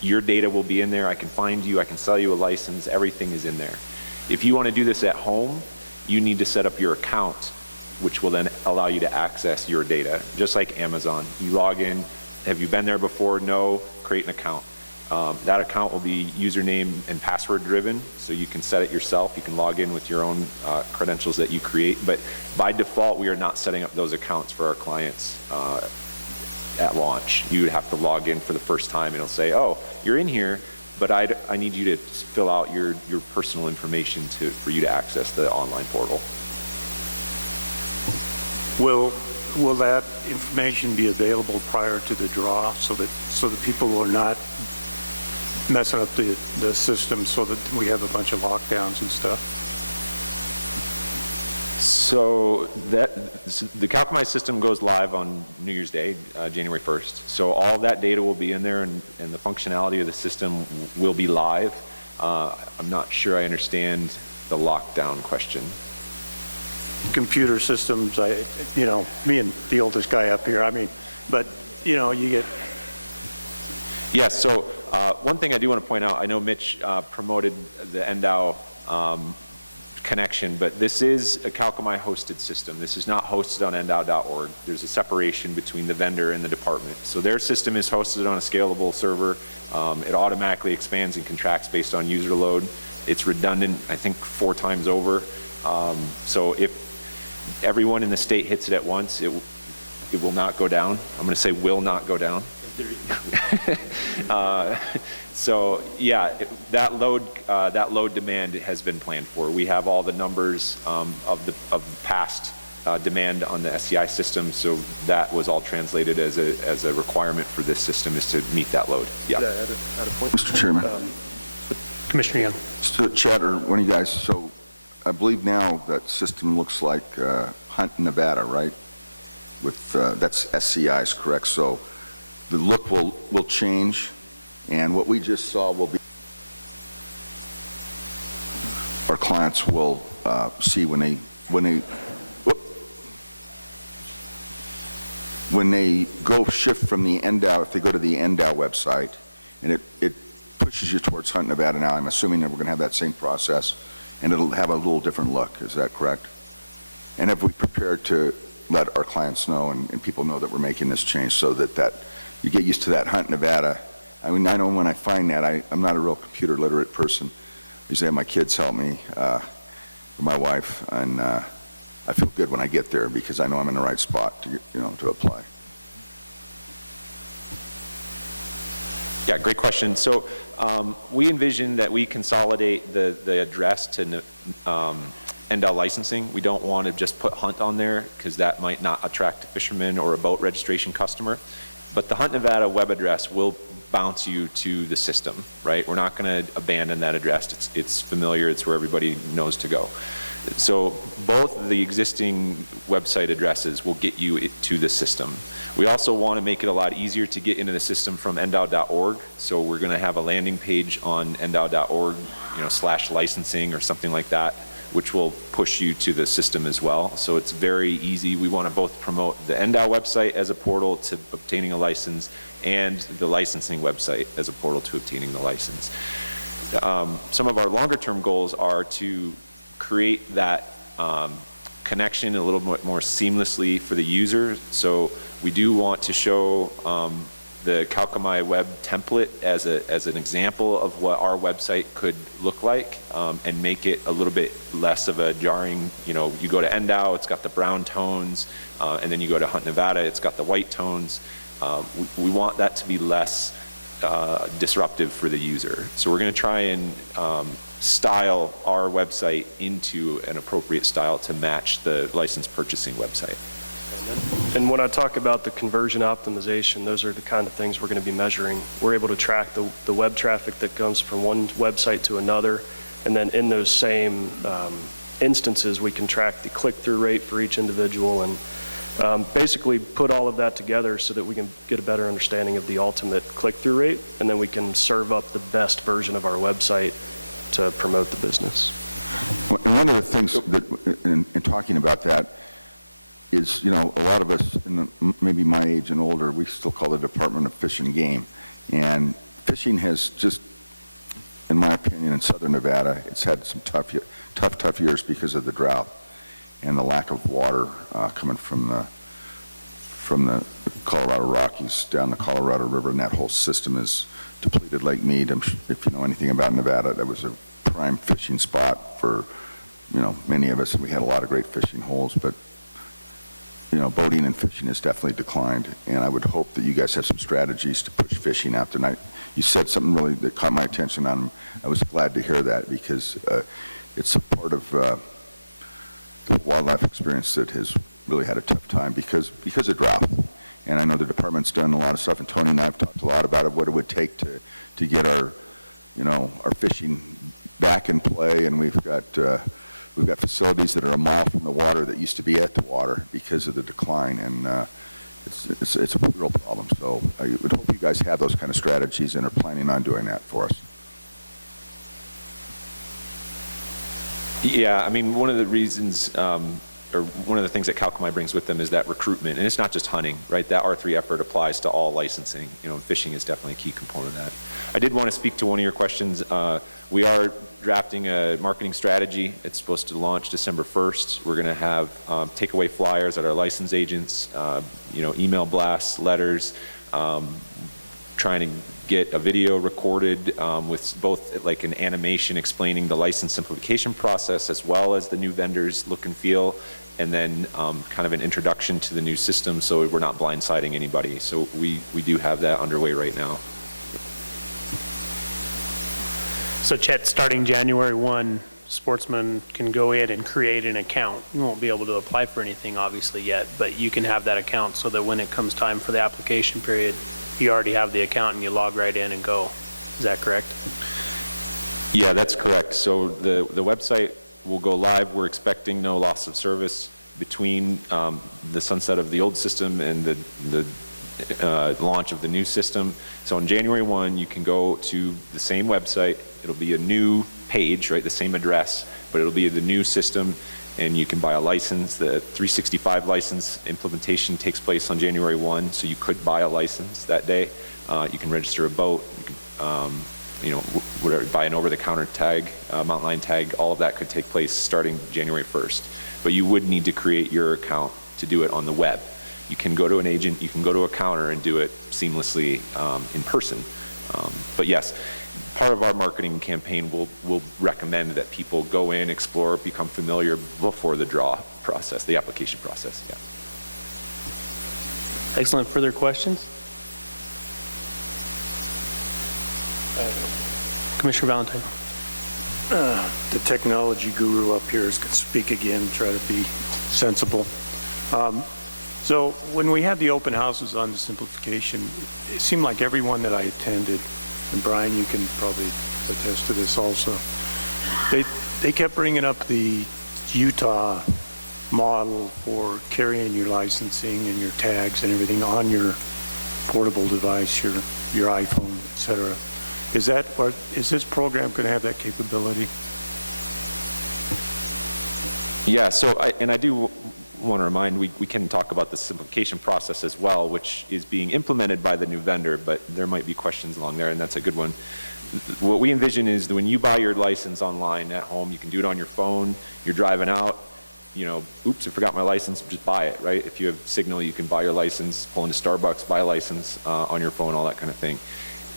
your data will be in there. I can find you, I can sell you a license, everything is in there. If you want to do this at home, you need to set up your account, which will then allow you to access your data, just like Amazon. You log in, have you been there before? No, create an account. That account will be username and password driven, so you can set it yourself. You can log in with your own credentials that you create, but by default, we are not setting up those accounts for our clients at launch. You would have to log in for the first time, and it'll say, oh, you're in here, but I need you to fill out your personal information for you to access the online portal. Will that information be available prior to the draw so that people are not messing up the system so that we have a bunch of lockdowns and stuff? So the CalcMI system goes live on New Year's Day, January 1st. So all that data will be in there, and the functionality of the system will be live. I'm not sure I understand the lockdown question. Computer systems, me and the oldest guy up here, but, you get... Yes, so one thing I do want to point out, I know Mitch promoted the Ndow connection, but this is a Calcami hosted system. This is not hosted on ndow.org. There's a separation between the vendor and the department. So their system is hosted on a scalable server. It automatically expands and contracts based on user load. It's redundant, I think, 4 times over. So if everyone in the state hits it at once, it will not go down. I'm going to say will not go down. So yeah, that load demand has been planned for. We have all the numbers of the past demand on the SCI system, so that was all translated as a requirement for this system is to meet that load. Yeah. Mr. Chairman. Commissioner Young. So, Chad, or one of you guys, so I believe now that system looks like Hunt, Nevada, right? With that's SCI's, correct? So the look will change, and what we just saw will be our clients will see when they go shift from the Ndow, if they go to the Ndow website, and it pushes you towards Hunt, Nevada now. I'm assuming that we're going to have that same process, and it'll have a little different look. Is that correct? And have we prepared to let our clients know and people know that we're making this change so that you get used to that Hunt, Nevada? I mean, I know when I find that, I'm not a real computer literate person. I usually have my kids help me, or my wife, and I feel good when I get there because I know I'm in the right spot to apply. Yeah, great question. So we envision that we consolidate the address to Ndow licensing. We don't want to just put Hunt on there because that might not attract a fisherman or a boat registration customer. But the Hunt, Nevada web address will bounce you to the system, right? We're not going to abandon that address. It's familiar. It's where everybody knows to go. So both the existing website addresses will get you to the system. We also want to make it a lot easier to get into the system from ndow.org. So we're going to have a landing page on ndow.org, /licensing or something like that, which will push you to the system as well. So it's very easy. We want to both promote the Ndow website as a portal to obtaining a license and the licensing website as a portal to obtaining the license. Some of our longer term goals are to create that connection a little bit more seamlessly for the user. So we do want to show the Calcami web template as an example of what our website could look like, and make it a little bit less of a jarring, you go to Ndow, it's got the brown tones, and then you go to Hunt, Nevada, it's got the white tones. We want that to be less disruptive for the user. So we're going to try and style our website into an appropriate style to match the license purchasing website. And when I talk about the conversion optimization, those are the kind of things we're going to be measuring. We're able to track the web traffic that comes from one website to another, and then in those same instances, we can track the click-through rate for each individual and basically put all of that together so that we can get a better understanding of the ultimate click-through rate, and then we can serve up the best version of our website to promote the business. And one of the things that, in talking about that, is, a lot of us, maybe my age and older, we still call the Department of Fish and Game. And fishing has just, in my opinion, in southern Nevada, it's had some tough years because of the drought and the lack of water coming from the Colorado Rockies down the Colorado River, and that whole system is depleted Lake Mead. If you know anything about Nevada, that was a prime fishing spot for, many of us, and we had a lot of great fishing holes, but boating and fishing has definitely declined, and I would hope that you guys have some strategies to push fishing out there. And you said something really that caught my attention on. I was glad to hear that because it's a part of the wildlife experience that has really had a tough time because of drought. And I know the department's done a lot of stuff, and Tony and I have talked a lot about what it would take to get our fishing back in play, and we've got facilities that are a mile from the water that used to be at the water because of the decline, and it's a real problem. So I would hope you guys have those kind of strategies and are planning on doing that for us. Yeah, I mean, one of the reasons, or one of the things that CalComI brings with them is that recruitment, and it's not just hunting, right? That R3 effort applies to all licensing. You know, fishing is definitely a key component of that. I did want to speak to one of your questions. We are drafting a marketing strategy. It's supposed to launch December 1st. We're going to have takeaway flyers at our license agents, you know, email blasts, letters, trying to get a video recorded with both like an animation explaining the license simplification process as well as the new vendors look and feel, and then kind of an introduction to the new system so we're not blindsiding anybody. So we do have that underway right now. So Chet, starting January 1, sportsmen can go in and create an account. You won't be able to apply for anything obviously yet, but you can have that account so that when it comes time for the application period, you already have the account and you log right in and go. Is that correct? Yeah, that's correct. So the website will go live. We're expecting no loss of service between the sunset of the old system and the launch of the new system. So on January 1, you can go to the same website. It'll be a new page, right, the same address, but it'll be the new system, and you can buy a license. The 365 license implementation takes place on January 1, so you could buy a license that day. You can register a boat, you can, you know, whatever, buy an over-the-counter tag, mountain lion tag, all of that could take place starting January 1st. But you would need to create your account to do it on the web. You can go to an agent, you can go to a counter and do it seamlessly in person. But yes, part of our marketing campaign will recommend that people go in, explore, become familiar before the draw process, the application process, yeah. Excellent. Further questions? Commissioner Valentine. The technology guru up here is going to speak again, try to be sensible. So when we had the open houses on the simplification, it seemed like everyone that I attended, and Brian, you can probably attest to this also, they kept bringing up the Utah model for carrying your licensing and your tags and everything on your portable device, your iPhone, et cetera. Is this program going to have that capability? Yeah, so I do want to remind, we can talk about the simplification process as well, which is being implemented by the new vendor, but there might be questions along there, and that's a good one. What we envision is that when you buy your license online at home, you can do it on your phone, you're driving out, you know, oops, I forgot my license, just buy it, right? If you have Signal, you can buy your license, pull into Starbucks, buy a license on your phone, all that kind of thing.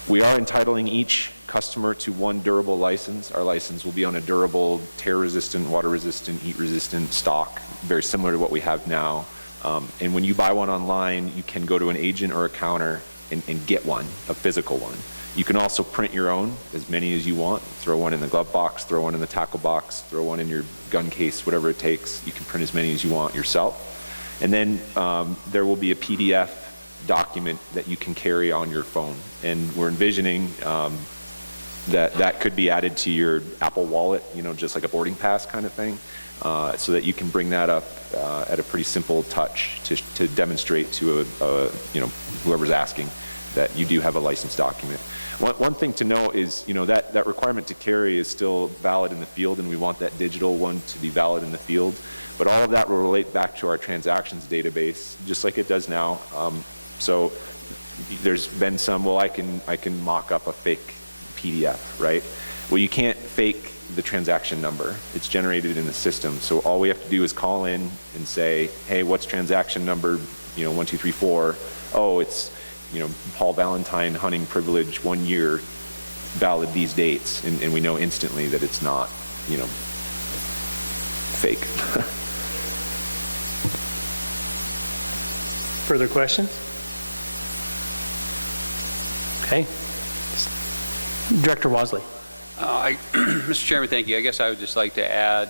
We are entitling each customer to one durable license. Our license will be on a durable, tear-resistant, water-resistant, heat-resistant stock, very similar to what we have now. And when you buy one online, you can go to an agent or a counter and get one, a physical one. You can also print your own, as many as you want. Throw one in the glove box, throw one in the tackle box, throw one in your gun case, whatever it takes. You can print as many as you want yourself. And then there will be a PDF document that you can carry on your phone. And we're envisioning that could be added to your Apple Wallet, you know, just like a boarding pass kind of thing, so that you can bring that up at a pretty simple touch to demonstrate to you know, whoever's asking that you do have a license document. One thing to know is, you know, that requirement to carry is still valid in the field, and we want that digital one to be valid in the field. But all of that will relate back to our transactions database, just like it does now. So there's been some, well, I can mock up a fake PDF, right? Well, you can't fake the transaction number. It's generated in the system. So all we have to do is call in and say, hey, what's transaction number, you know, 1234? Oh, it's, you know, Paul Valentine hunting privilege 1 year, valid these dates. And we know instantly that it's not, you know, fake. Further questions? Okay. Director Wasley. Mr. Chairman, thank you. I guess I would just like to add,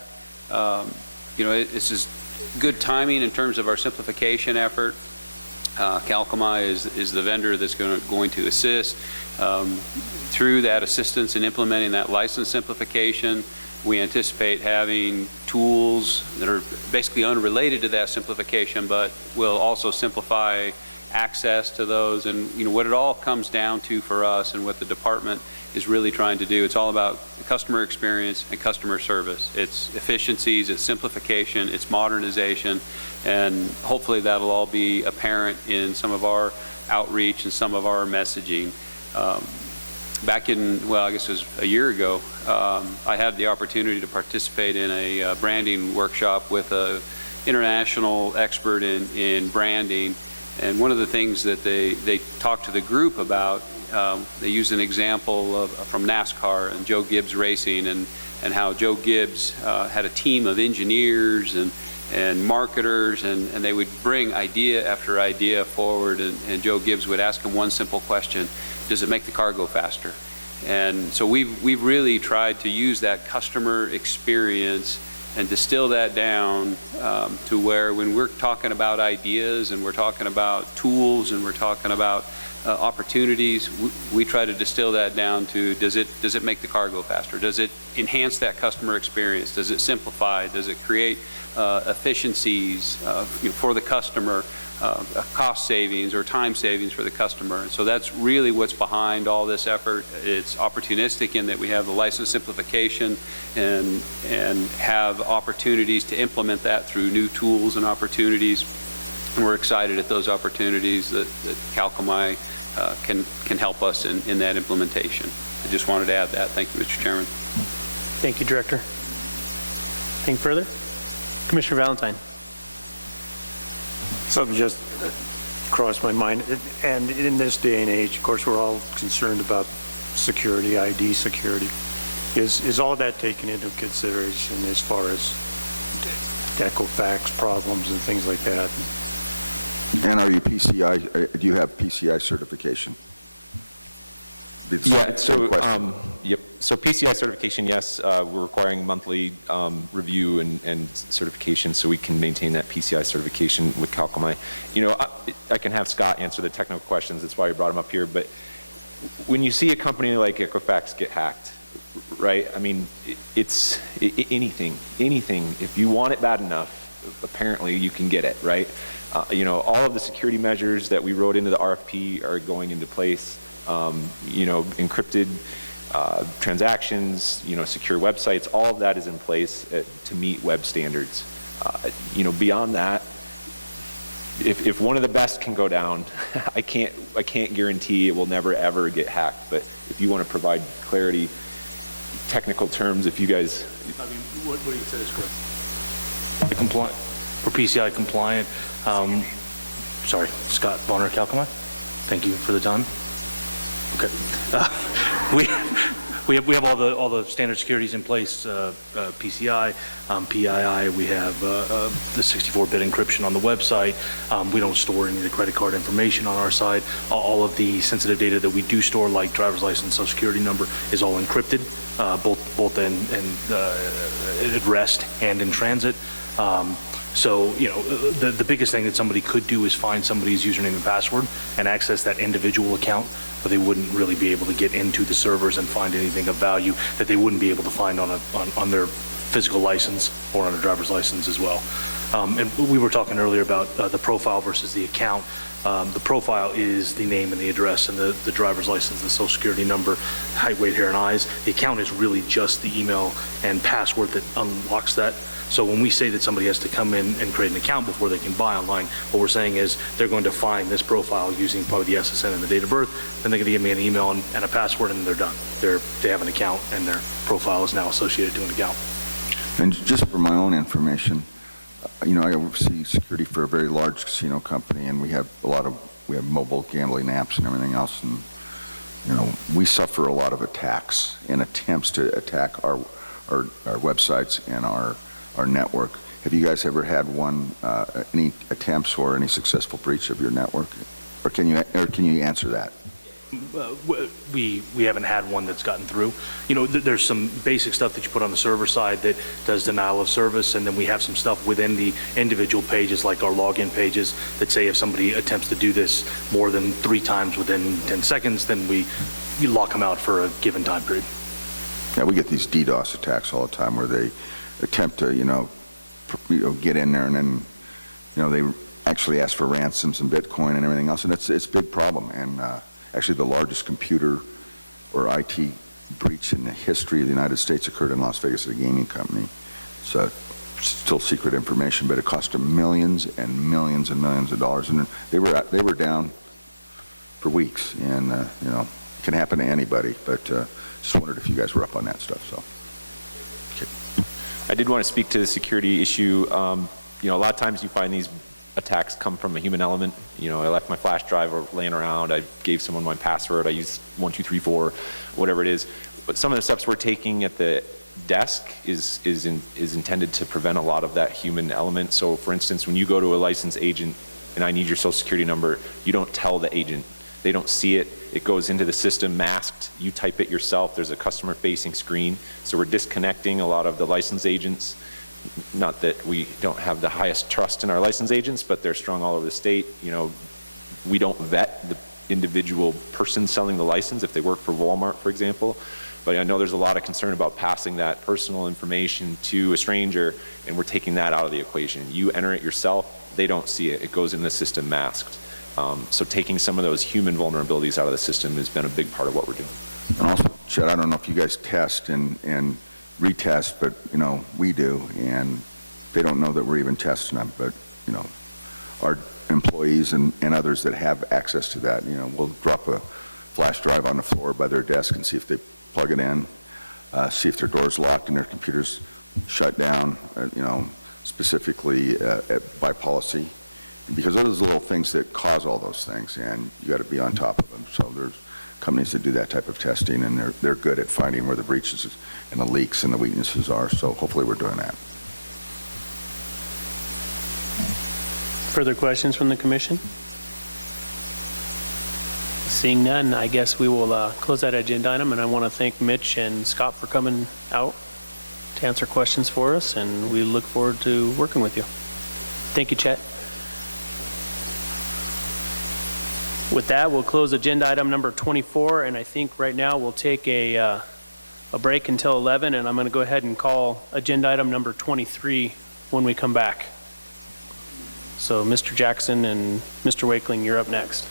you know, this is good timing in terms of our simplification effort. CalComI is the vendor that's going to assist. Through that assistance in implementing that license simplification, we anticipate having tools that are basically unrelated to that simplification, but will also simplify access to those. And, what it all comes down to for us and what the department is really trying to do, it's all about customer experience and customer service. It's efficiencies, it's simplification, it's modernization, and hopefully that'll all be apparent in some of our outreach and some of our messaging. Back in, I guess it was a year ago, I had the opportunity to participate in a branding workshop with an international expert in branding. And one of the things that they talked to the group about, they used an example from NASCAR and Joe Gibbs Racing, and how Joe Gibbs had a team of engineers and marketers, and they would bring idea after idea forward, and Joe Gibbs would ask him one simple question: does it make the car go faster? And so we've really tried to use that customer experience and distill that down to where when we're talking about ideas and we're talking about tools and we're talking about opportunities, we try to distill that down to does it make the car go faster? Does it enhance that customer experience? Does it simplify? Does it create efficiencies for the customer, cost savings or time savings for the customer? And so that's really what's behind all this effort. It's opportunistic in that we have the license simplification and have opportunities to implement that through new tools and opportunities. And we're excited at those opportunities that CalComI can help us in that implementation. I just wanted to add that. Thank you, Mr. Chairman. Thank you, Director. Anything further? Commissioner Valentine. Something just crossed my mind. And in this day and age, of course, we're all concerned about security, ID security. Is all that taken into consideration as far as Equifax problems and things like that? And are you PCI, do you have PCI certification? Yeah, so, yep. So PCI certification, yes, we're requiring monthly review and certification so we can maintain that PCI certification with CalComI. I can have Scott answer the technical questions, that's why we brought him up here, but when you see a company like Equifax get hacked, right, I mean, it's anything, if you want it bad enough, apparently you can get it, right? All of the security measures that we wrote into the RFP are going into place. Encrypted transactions, secure websites, all of that is in place to meet web standards. Beyond that, if one of the best can go down, I can't guarantee it will never ever get hacked. But if you want to provide clarity, technical terms, if you guys, I mean, what do you say is correct? For PCI compliant. Sorry, Scott Bonner, CalComI. Thank you for the time. Okay. We have all the standard securities in place, PCI, PII. We have the 64-bit encryption on the website. We don't store any of the credit card information on our side. All of the sensitive data that we do store, like driver's license, social security number, is all encrypted, both at rest and in transit. So, the biggest thing that somebody could do is find somebody's username and password and access that individual account, but they wouldn't really be able to get into the servers and find anything of value that they wouldn't be able to find on their physical license or on a driver's license as well. And we were talking earlier about the profile versus the account. The profile is the name and the address and the driver's license, the social security number, height, weight, hair, and eyes. The account is really just the email and password that unlocks that. So when we say that somebody has to come in and create an account before they can buy online, what we're saying is they're going to find this profile using probably the SSN and the date of birth, then they're going to give me an email and a password, and they're done. They have an account, and their profile is now associated to an account. And just for my own information, I oversee security for a very large casino company, and we have mobile gambling apps and everything else, and we suffer a lot of attacks and attempts to attack our websites and our network. Have you guys ever had any attempts or any successful breach of your network, or can you answer that? We haven't had one that's gotten through. There's some basic stuff that you put on the server side that does denial of service, and then we have some stuff within the individual pages, like our login pages, that say if somebody attempts to do this more than 3 times within 10 seconds, then we lock them out for a given time period. Yeah, we get these DDoS attacks all the time where they attempt to, get in there, and then, actually ask for ransoms and Bitcoin and everything else, and it's a big problem. And actually the largest computer or IT breach in the history of the United States occurred in Las Vegas at a gaming company. So still secret information, but it cost them millions and millions and millions of dollars, and they were down for weeks. And you know, it can happen to anybody, but just wondered if you guys were up on that stuff. So I did want to speak to the security issue. You know, a lot of times you find these attacks come from a human element. You know, I left my flash drive laying around, I gave someone my password, I used 1234, whatever it is. But some of the steps we're taking at the desk is intended to prevent a lot of that human element. So for instance, when you go to a licensed agent and I need your social security number, you don't tell the agent. They don't see it. It goes into the system masked. You type it yourself. There's a customer facing screen. So we're disconnecting a lot of the licensed agents. Not that we don't have the highest trust in our licensed agents, but they're strong all over the state. You know, we don't vet the individual person selling the license if they work for Walmart, for example. But I know there's a lot of concern about passing that personal information to a stranger, and we're taking that out of the equation. You enter it yourself, they don't see it. It goes in the system masked. So taking some of those human vulnerabilities out of the system has been a big part of what we're doing. And also, Chet, I don't know if you guys test and retest, but you know, we do, and they don't know that we're even testing them. But you know, our employees and others that have access to that, you know, we'll drop a flash drive on the floor by their desk and see if they plug it in, see if their door's locked and their computer's shut down, you know, specifically by policy, because those are the little things that cause all those things, and you got to be on top of them. So there's companies that do that type of testing, and they're good at finding where the breaches and the leaks and the weaknesses are. So hopefully we're doing that. Further questions from the commission? Seeing none, I guess we will close that agenda item, and I want to thank Mitch and Scott for coming out to answer questions for us, and we look forward to working with you. Thank you, Chet. With that, we'll close agenda item number 24, and I think right now we'll take a break until 11, and I'm going to go ahead and call agenda item number 23 when we come back. So Mr. Jackson and Mr. Wakeling, you're up next.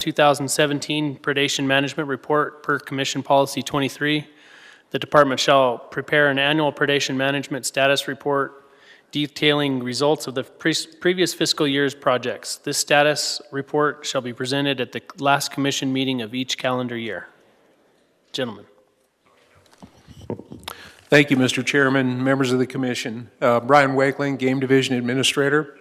2017 Predation Management Report per Commission Policy 23. The department shall prepare an annual predation management status report detailing results of the previous fiscal year's projects. This status report shall be presented at the last commission meeting of each calendar year. Gentlemen. Thank you, Mr. Chairman, members of the commission. Brian Wakeling, Game Division Administrator.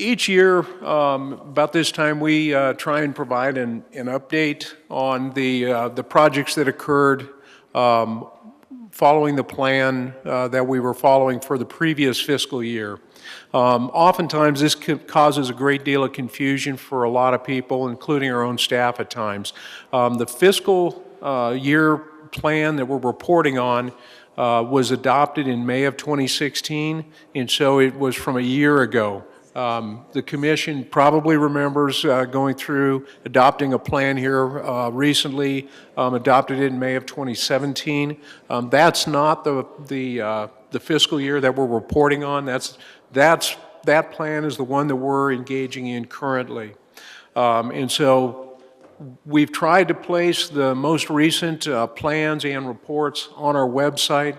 Each year, about this time, we try and provide an update on the projects that occurred following the plan that we were following for the previous fiscal year. Oftentimes, this causes a great deal of confusion for a lot of people, including our own staff at times. The fiscal year plan that we're reporting on was adopted in May of 2016, and so it was from a year ago. The commission probably remembers going through adopting a plan here recently, adopted it in May of 2017. That's not the fiscal year that we're reporting on. That plan is the one that we're engaging in currently. And so we've tried to place the most recent plans and reports on our website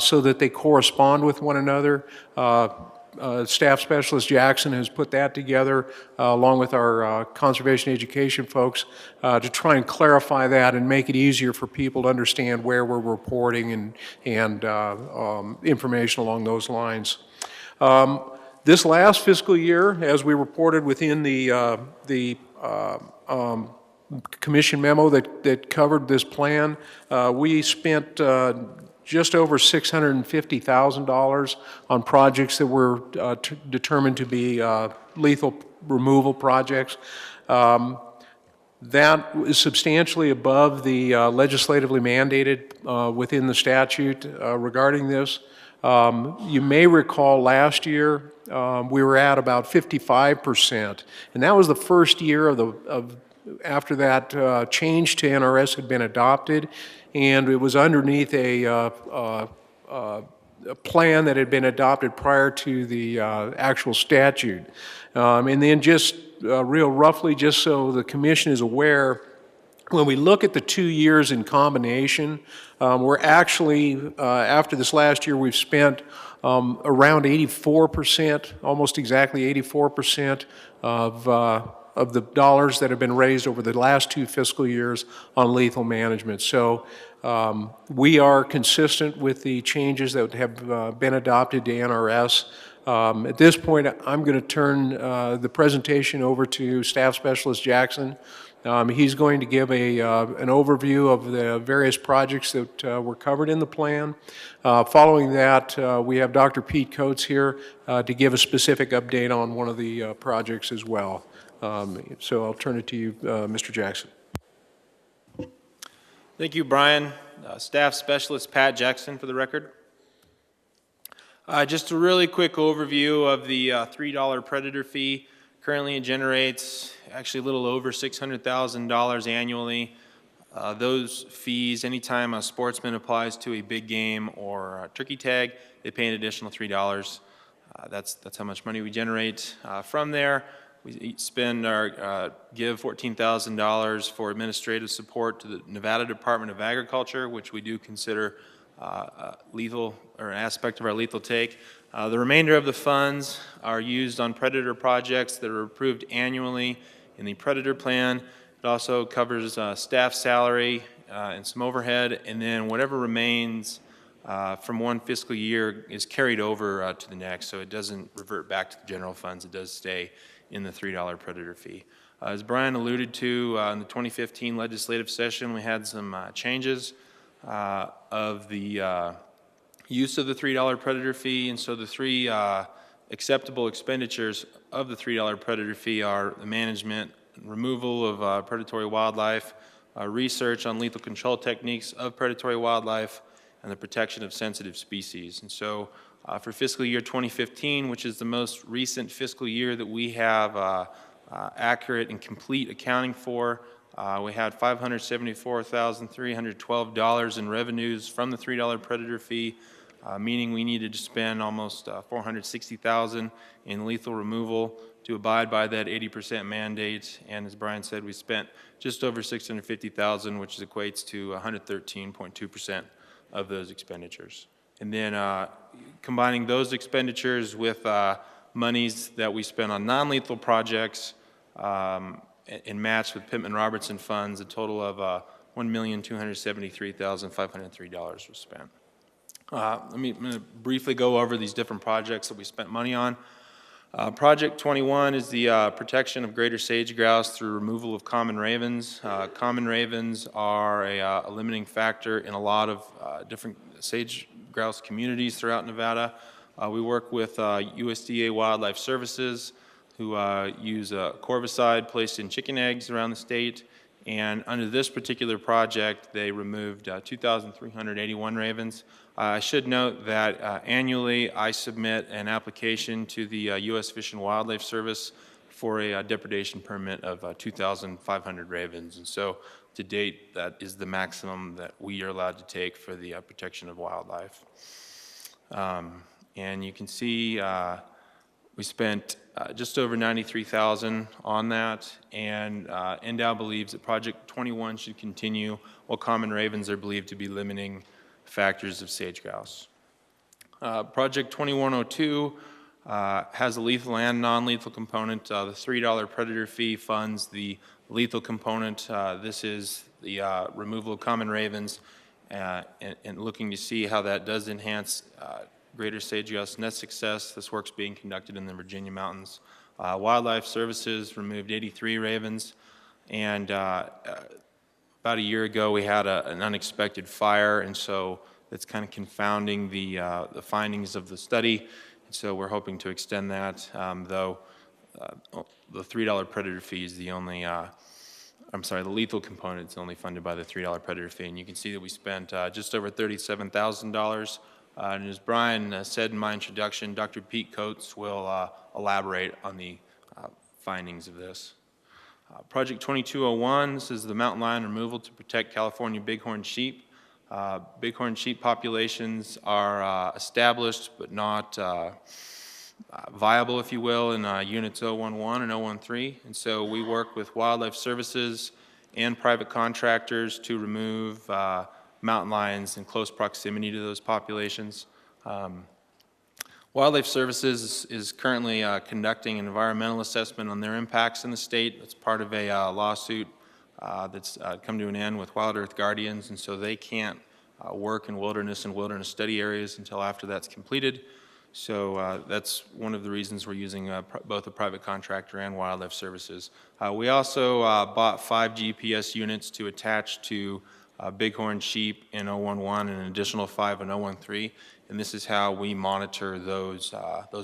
so that they correspond with one another. Staff Specialist Jackson has put that together along with our conservation education folks to try and clarify that and make it easier for people to understand where we're reporting and information along those lines. This last fiscal year, as we reported within the commission memo that covered this plan, we spent just over $650,000 on projects that were determined to be lethal removal projects. That is substantially above the legislatively mandated within the statute regarding this. You may recall last year we were at about 55%, and that was the first year of after that change to NRS had been adopted, and it was underneath a plan that had been adopted prior to the actual statute. And then just real roughly, just so the commission is aware, when we look at the 2 years in combination, we're actually, after this last year, we've spent around 84%, almost exactly 84% of the dollars that have been raised over the last 2 fiscal years on lethal management. So we are consistent with the changes that have been adopted to NRS. At this point, I'm going to turn the presentation over to Staff Specialist Jackson. He's going to give an overview of the various projects that were covered in the plan. Following that, we have Dr. Pete Coates here to give a specific update on one of the projects as well. So I'll turn it to you, Mr. Jackson. Thank you, Brian. Staff Specialist Pat Jackson for the record. Just a really quick overview of the $3 predator fee. Currently it generates actually a little over $600,000 annually. Those fees, anytime a sportsman applies to a big game or a turkey tag, they pay an additional $3. That's how much money we generate. From there, we spend or give $14,000 for administrative support to the Nevada Department of Agriculture, which we do consider lethal or an aspect of our lethal take. The remainder of the funds are used on predator projects that are approved annually in the predator plan. It also covers staff salary and some overhead, and then whatever remains from one fiscal year is carried over to the next, so it doesn't revert back to the general funds. It does stay in the $3 predator fee. As Brian alluded to, in the 2015 legislative session, we had some changes of the use of the $3 predator fee, and so the three acceptable expenditures of the $3 predator fee are the management and removal of predatory wildlife, research on lethal control techniques of predatory wildlife, and the protection of sensitive species. And so for fiscal year 2015, which is the most recent fiscal year that we have accurate and complete accounting for, we had $574,312 in revenues from the $3 predator fee, meaning we needed to spend almost $460,000 in lethal removal to abide by that 80% mandate. And as Brian said, we spent just over $650,000, which equates to 113.2% of those expenditures. And then combining those expenditures with monies that we spent on non-lethal projects and matched with Pittman-Robertson funds, a total of $1,273,503 was spent. I'm going to briefly go over these different projects that we spent money on. Project 21 is the protection of greater sage grouse through removal of common ravens. Common ravens are a limiting factor in a lot of different sage grouse communities throughout Nevada. We work with USDA Wildlife Services, who use a corvicide placed in chicken eggs around the state. And under this particular project, they removed 2,381 ravens. I should note that annually I submit an application to the U.S. Fish and Wildlife Service for a depredation permit of 2,500 ravens. And so to date, that is the maximum that we are allowed to take for the protection of wildlife. And you can see we spent just over $93,000 on that, and Ndow believes that Project 21 should continue, while common ravens are believed to be limiting factors of sage grouse. Project 2102 has a lethal and non-lethal component. The $3 predator fee funds the lethal component. This is the removal of common ravens and looking to see how that does enhance greater sage grouse nest success. This work's being conducted in the Virginia mountains. Wildlife Services removed 83 ravens, and about a year ago we had an unexpected fire, and so it's kind of confounding the findings of the study. And so we're hoping to extend that, though the $3 predator fee is the only, the lethal component is only funded by the $3 predator fee. And you can see that we spent just over $37,000. And as Brian said in my introduction, Dr. Pete Coates will elaborate on the findings of this. Project 2201, this is the mountain lion removal to protect California bighorn sheep. Bighorn sheep populations are established but not viable, if you will, in units 011 and 013. And so we work with Wildlife Services and private contractors to remove mountain lions in close proximity to those populations. Wildlife Services is currently conducting an environmental assessment on their impacts in the state. It's part of a lawsuit that's come to an end with Wild Earth Guardians, and so they can't work in wilderness and wilderness study areas until after that's completed. So that's one of the reasons we're using both a private contractor and Wildlife Services. We also bought 5 GPS units to attach to bighorn sheep in 011 and an additional 5 in 013. And this is how we monitor those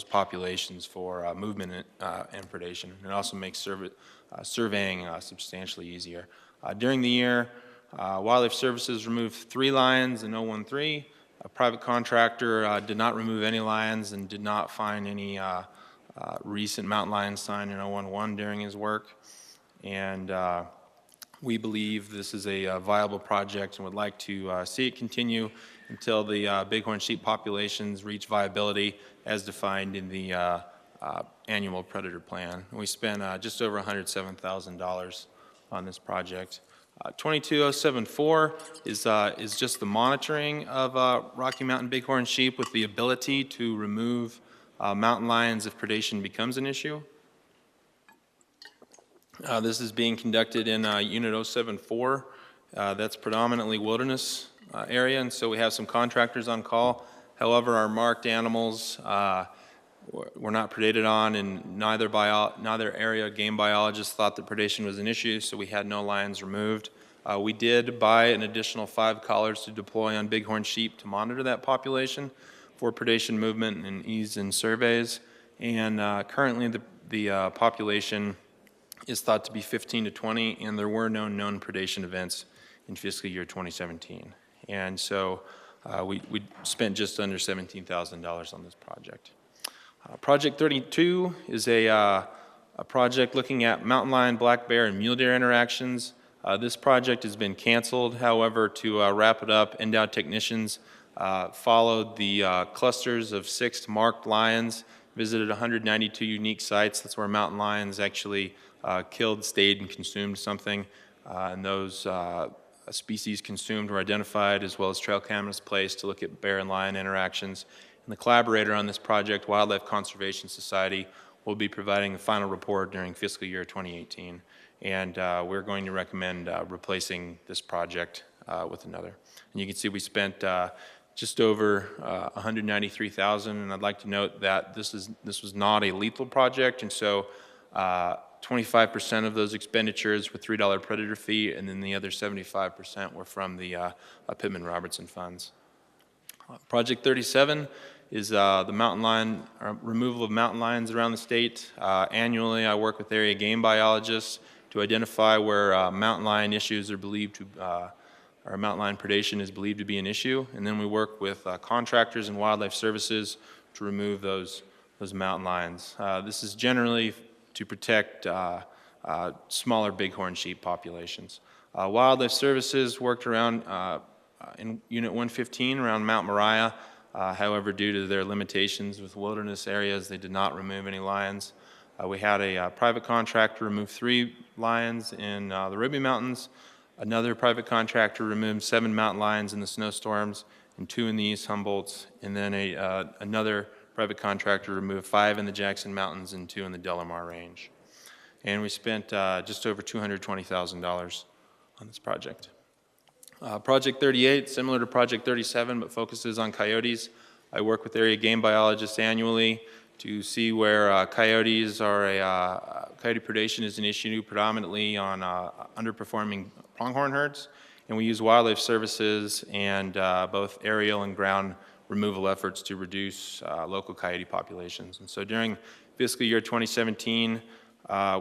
populations for movement and predation. It also makes surveying substantially easier. During the year, Wildlife Services removed 3 lions in 013. A private contractor did not remove any lions and did not find any recent mountain lion sign in 011 during his work. And we believe this is a viable project and would like to see it continue until the bighorn sheep populations reach viability as defined in the annual predator plan. We spent just over $107,000 on this project. 22074 is just the monitoring of Rocky Mountain bighorn sheep with the ability to remove mountain lions if predation becomes an issue. This is being conducted in Unit 074. That's predominantly wilderness area, and so we have some contractors on call. However, our marked animals were not predated on, and neither area game biologists thought that predation was an issue, so we had no lions removed. We did buy an additional 5 collars to deploy on bighorn sheep to monitor that population for predation movement and ease in surveys. And currently the population is thought to be 15 to 20, and there were no known predation events in fiscal year 2017. And so we spent just under $17,000 on this project. Project 32 is a project looking at mountain lion, black bear, and mule deer interactions. This project has been canceled. However, to wrap it up, Ndow technicians followed the clusters of 6 marked lions, visited 192 unique sites. That's where mountain lions actually killed, stayed, and consumed something. And those species consumed were identified, as well as trail cameras placed to look at bear and lion interactions. And the collaborator on this project, Wildlife Conservation Society, will be providing the final report during fiscal year 2018. And we're going to recommend replacing this project with another. And you can see we spent just over $193,000, and I'd like to note that this was not a lethal project, and so 25% of those expenditures were $3 predator fee, and then the other 75% were from the Pittman-Robertson funds. Project 37 is the mountain lion, removal of mountain lions around the state. Annually, I work with area game biologists to identify where mountain lion issues are believed to, or mountain lion predation is believed to be an issue, and then we work with contractors and Wildlife Services to remove those mountain lions. This is generally to protect smaller bighorn sheep populations. Wildlife Services worked around in Unit 115 around Mount Moriah. However, due to their limitations with wilderness areas, they did not remove any lions. We had a private contractor remove 3 lions in the Ruby Mountains. Another private contractor removed 7 mountain lions in the snowstorms and 2 in the East Humboldts. And then another private contractor removed 5 in the Jackson Mountains and 2 in the Delamar Range. And we spent just over $220,000 on this project. Project 38, similar to Project 37, but focuses on coyotes. I work with area game biologists annually to see where coyotes are coyote predation is an issue predominantly on underperforming pronghorn herds. And we use Wildlife Services and both aerial and ground removal efforts to reduce local coyote populations. And so during fiscal year 2017,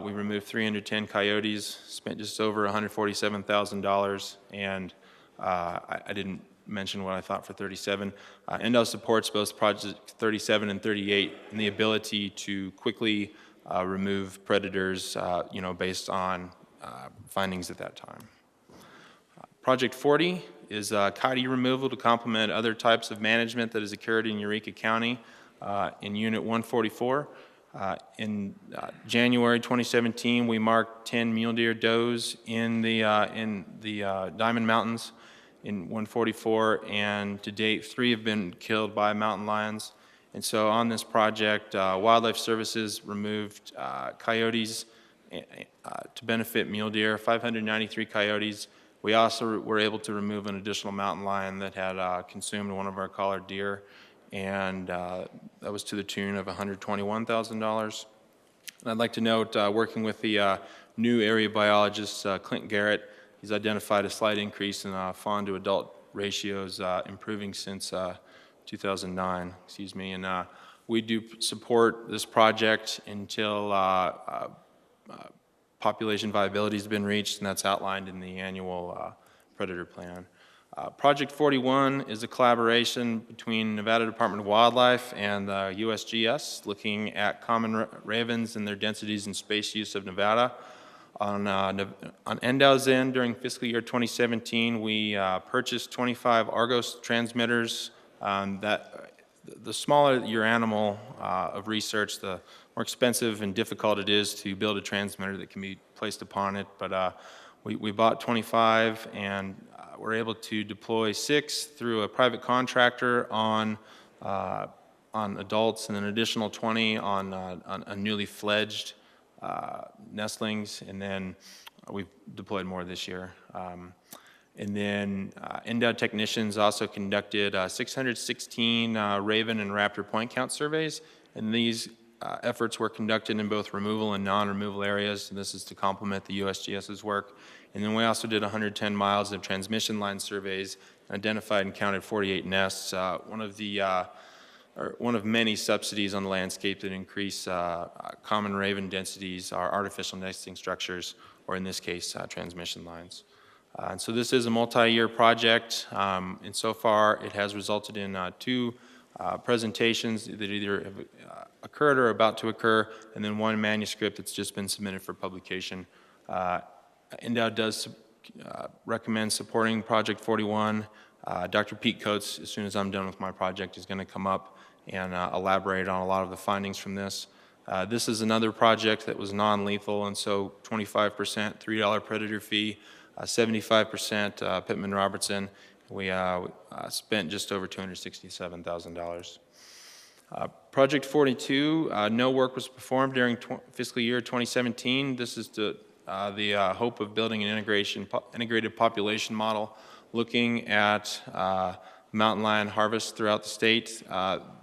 we removed 310 coyotes, spent just over $147,000, and I didn't mention what I thought for 37. Ndow supports both projects 37 and 38 in the ability to quickly remove predators, based on findings at that time. Project 40 is coyote removal to complement other types of management that has occurred in Eureka County in Unit 144. In January 2017, we marked 10 mule deer does in the Diamond Mountains in 144, and to date, 3 have been killed by mountain lions. And so on this project, Wildlife Services removed coyotes to benefit mule deer, 593 coyotes. We also were able to remove an additional mountain lion that had consumed one of our collared deer, and that was to the tune of $121,000. And I'd like to note, working with the new area biologist, Clint Garrett, he's identified a slight increase in fawn to adult ratios, improving since 2009, and we do support this project until population viability has been reached, and that's outlined in the annual predator plan. Project 41 is a collaboration between Nevada Department of Wildlife and the USGS, looking at common ravens and their densities and space use of Nevada. On Ndow's end, during fiscal year 2017, we purchased 25 Argos transmitters. The smaller your animal of research, the more expensive and difficult it is to build a transmitter that can be placed upon it. But we bought 25, and we're able to deploy 6 through a private contractor on adults, and an additional 20 on newly fledged nestlings, and then we've deployed more this year. And then Ndow technicians also conducted 616 raven and raptor point count surveys, and these efforts were conducted in both removal and non-removal areas, and this is to complement the USGS's work. And then we also did 110 miles of transmission line surveys, identified and counted 48 nests. One of many subsidies on the landscape that increase common raven densities are artificial nesting structures, or in this case, transmission lines. And so this is a multi-year project, and so far it has resulted in 2 presentations that either have occurred or are about to occur, and then 1 manuscript that's just been submitted for publication. Ndow does recommend supporting Project 41. Dr. Pete Coates, as soon as I'm done with my project, is going to come up and elaborate on a lot of the findings from this. This is another project that was non-lethal, and so 25% $3 predator fee, 75% Pittman-Robertson. We spent just over $267,000. Project 42, no work was performed during fiscal year 2017. This is the hope of building an integrated population model, looking at mountain lion harvest throughout the state.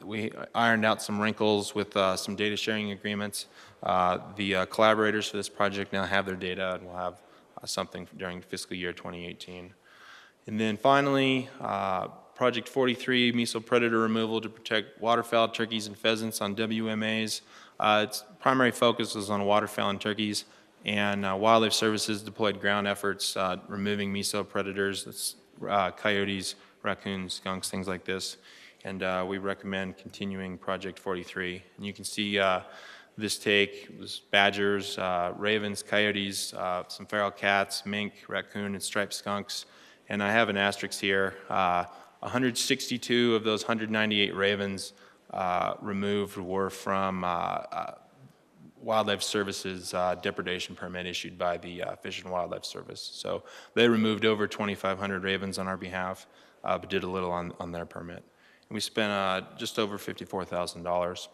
We ironed out some wrinkles with some data sharing agreements. The collaborators for this project now have their data, and we'll have something during fiscal year 2018. And then finally, Project 43, mesopredator removal to protect waterfowl, turkeys, and pheasants on WMAs. Its primary focus was on waterfowl and turkeys, and Wildlife Services deployed ground efforts removing mesopredators, coyotes, raccoons, skunks, things like this. And we recommend continuing Project 43. And you can see this take was badgers, ravens, coyotes, some feral cats, mink, raccoon, and striped skunks. And I have an asterisk here. 162 of those 198 ravens removed were from Wildlife Services depredation permit issued by the Fish and Wildlife Service. So they removed over 2,500 ravens on our behalf, but did a little on their permit. And we spent just over $54,000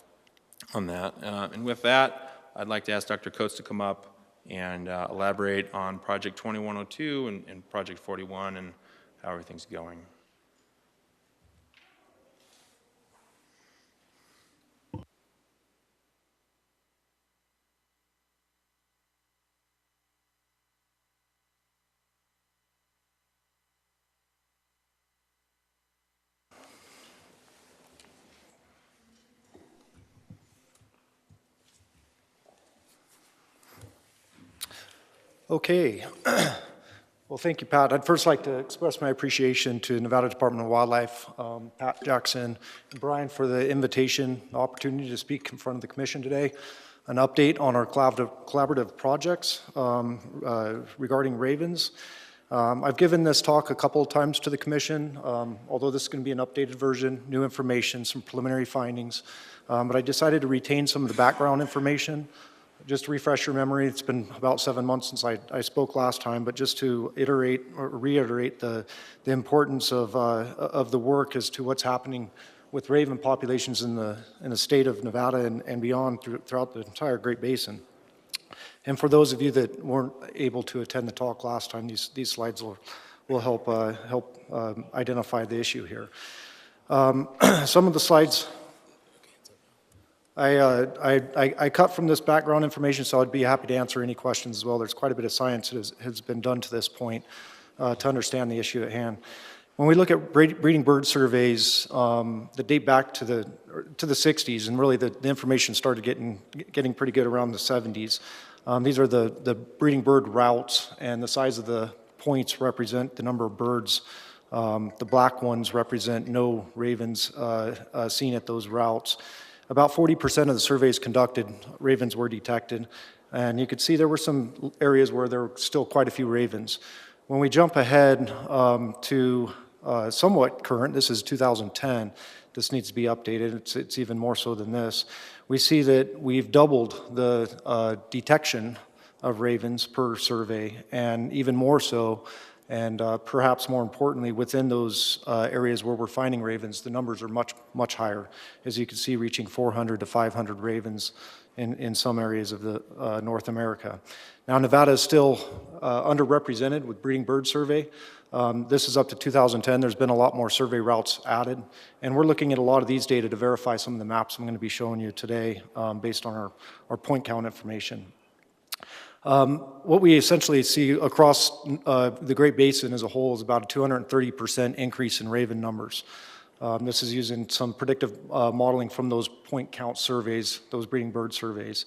on that. And with that, I'd like to ask Dr. Coates to come up and elaborate on Project 2102 and Project 41 and how everything's going. Okay. Well, thank you, Pat. I'd first like to express my appreciation to Nevada Department of Wildlife, Pat Jackson, and Brian for the invitation, the opportunity to speak in front of the commission today. an update on our collaborative projects regarding ravens. I've given this talk a couple of times to the commission, although this is going to be an updated version, new information, some preliminary findings, but I decided to retain some of the background information. Just to refresh your memory, it's been about 7 months since I spoke last time, but just to iterate or reiterate the importance of the work as to what's happening with raven populations in the state of Nevada and beyond throughout the entire Great Basin. And for those of you that weren't able to attend the talk last time, these slides will help identify the issue here. Some of the slides I cut from this background information, so I'd be happy to answer any questions as well. There's quite a bit of science that has been done to this point to understand the issue at hand. When we look at breeding bird surveys that date back to the 60s, and really the information started getting pretty good around the 70s, these are the breeding bird routes, and the size of the points represent the number of birds. The black ones represent no ravens seen at those routes. About 40% of the surveys conducted, ravens were detected, and you could see there were some areas where there were still quite a few ravens. When we jump ahead to somewhat current, this is 2010, this needs to be updated, it's even more so than this, we see that we've doubled the detection of ravens per survey, and even more so, and perhaps more importantly, within those areas where we're finding ravens, the numbers are much, much higher. As you can see, reaching 400 to 500 ravens in some areas of the North America. Now, Nevada is still underrepresented with breeding bird survey. This is up to 2010. There's been a lot more survey routes added, and we're looking at a lot of these data to verify some of the maps I'm going to be showing you today based on our point count information. What we essentially see across the Great Basin as a whole is about a 230% increase in raven numbers. This is using some predictive modeling from those point count surveys, those breeding bird surveys.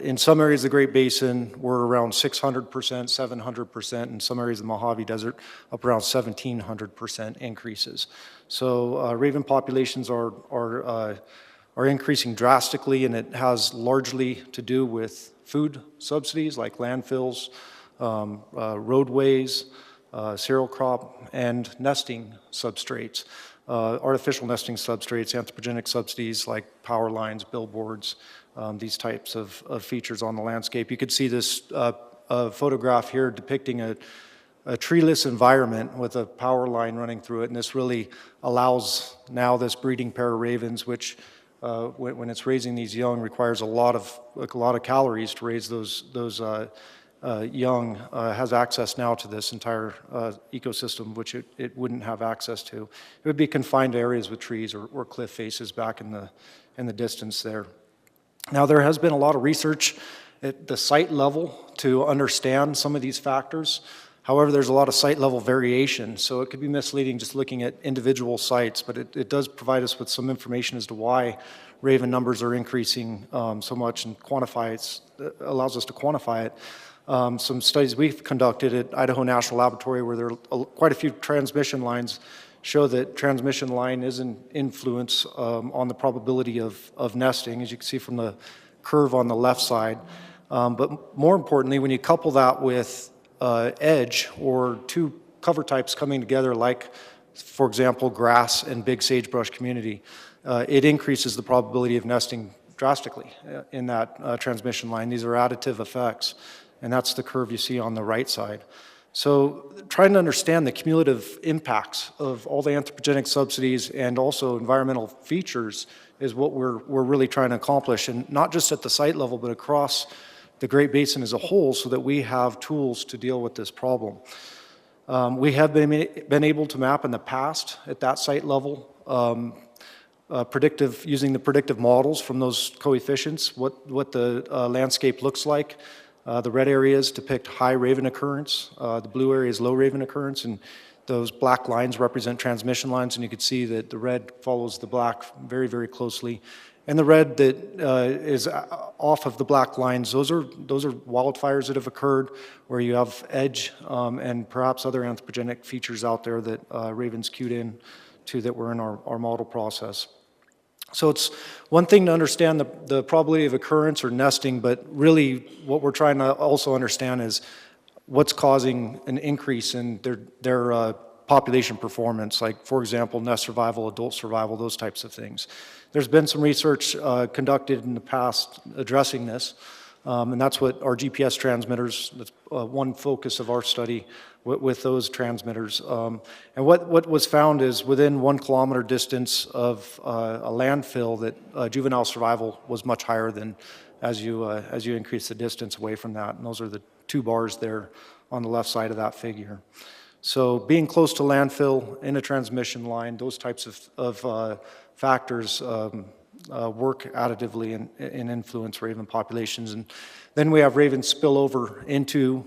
In some areas of the Great Basin, we're around 600%, 700%. In some areas of the Mojave Desert, up around 1,700% increases. So raven populations are increasing drastically, and it has largely to do with food subsidies like landfills, roadways, cereal crop, and nesting substrates. Artificial nesting substrates, anthropogenic subsidies like power lines, billboards, these types of features on the landscape. You could see this photograph here depicting a treeless environment with a power line running through it, and this really allows now this breeding pair of ravens, which when it's raising these young requires a lot of calories to raise those young, has access now to this entire ecosystem, which it wouldn't have access to. It would be confined to areas with trees or cliff faces back in the distance there. Now, there has been a lot of research at the site level to understand some of these factors. However, there's a lot of site level variation, so it could be misleading just looking at individual sites, but it does provide us with some information as to why raven numbers are increasing so much, and allows us to quantify it. Some studies we've conducted at Idaho National Laboratory, where there are quite a few transmission lines, show that transmission line is an influence on the probability of nesting, as you can see from the curve on the left side. But more importantly, when you couple that with edge or two cover types coming together, like, for example, grass and big sagebrush community, it increases the probability of nesting drastically in that transmission line. These are additive effects, and that's the curve you see on the right side. So trying to understand the cumulative impacts of all the anthropogenic subsidies and also environmental features is what we're really trying to accomplish, and not just at the site level, but across the Great Basin as a whole, so that we have tools to deal with this problem. We have been able to map in the past at that site level, using the predictive models from those coefficients, what the landscape looks like. The red areas depict high raven occurrence, the blue area is low raven occurrence, and those black lines represent transmission lines, and you can see that the red follows the black very, very closely. And the red that is off of the black lines, those are wildfires that have occurred where you have edge and perhaps other anthropogenic features out there that ravens cued in to that were in our model process. So it's one thing to understand the probability of occurrence or nesting, but really what we're trying to also understand is what's causing an increase in their population performance, like, for example, nest survival, adult survival, those types of things. There's been some research conducted in the past addressing this, and that's what our GPS transmitters, that's one focus of our study with those transmitters. And what was found is within 1 kilometer distance of a landfill that juvenile survival was much higher than as you increase the distance away from that. And those are the 2 bars there on the left side of that figure. So being close to landfill, in a transmission line, those types of factors work additively and influence raven populations. And then we have ravens spill over into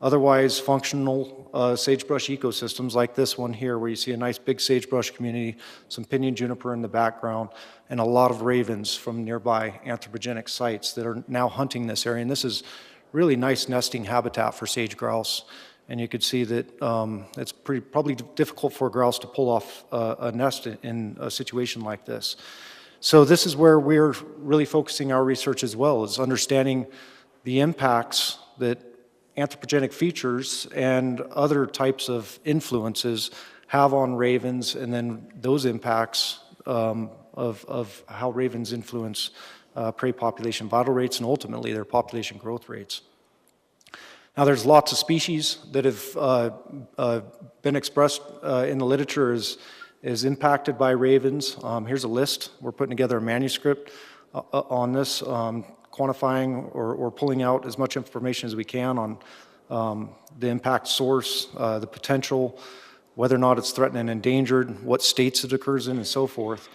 otherwise functional sagebrush ecosystems like this one here, where you see a nice big sagebrush community, some pinyon juniper in the background, and a lot of ravens from nearby anthropogenic sites that are now hunting this area. And this is really nice nesting habitat for sage grouse. And you could see that it's probably difficult for a grouse to pull off a nest in a situation like this. So this is where we're really focusing our research as well, is understanding the impacts that anthropogenic features and other types of influences have on ravens, and then those impacts of how ravens influence prey population vital rates and ultimately their population growth rates. Now, there's lots of species that have been expressed in the literature as impacted by ravens. Here's a list. We're putting together a manuscript on this, quantifying or pulling out as much information as we can on the impact source, the potential, whether or not it's threatened and endangered, what states it occurs in, and so forth.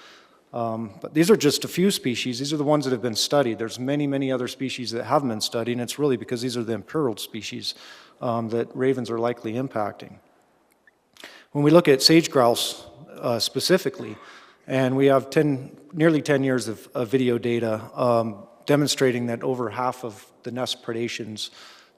But these are just a few species. These are the ones that have been studied. There's many, many other species that haven't been studied, and it's really because these are the imperiled species that ravens are likely impacting. When we look at sage grouse specifically, and we have nearly 10 years of video data demonstrating that over half of the nest predations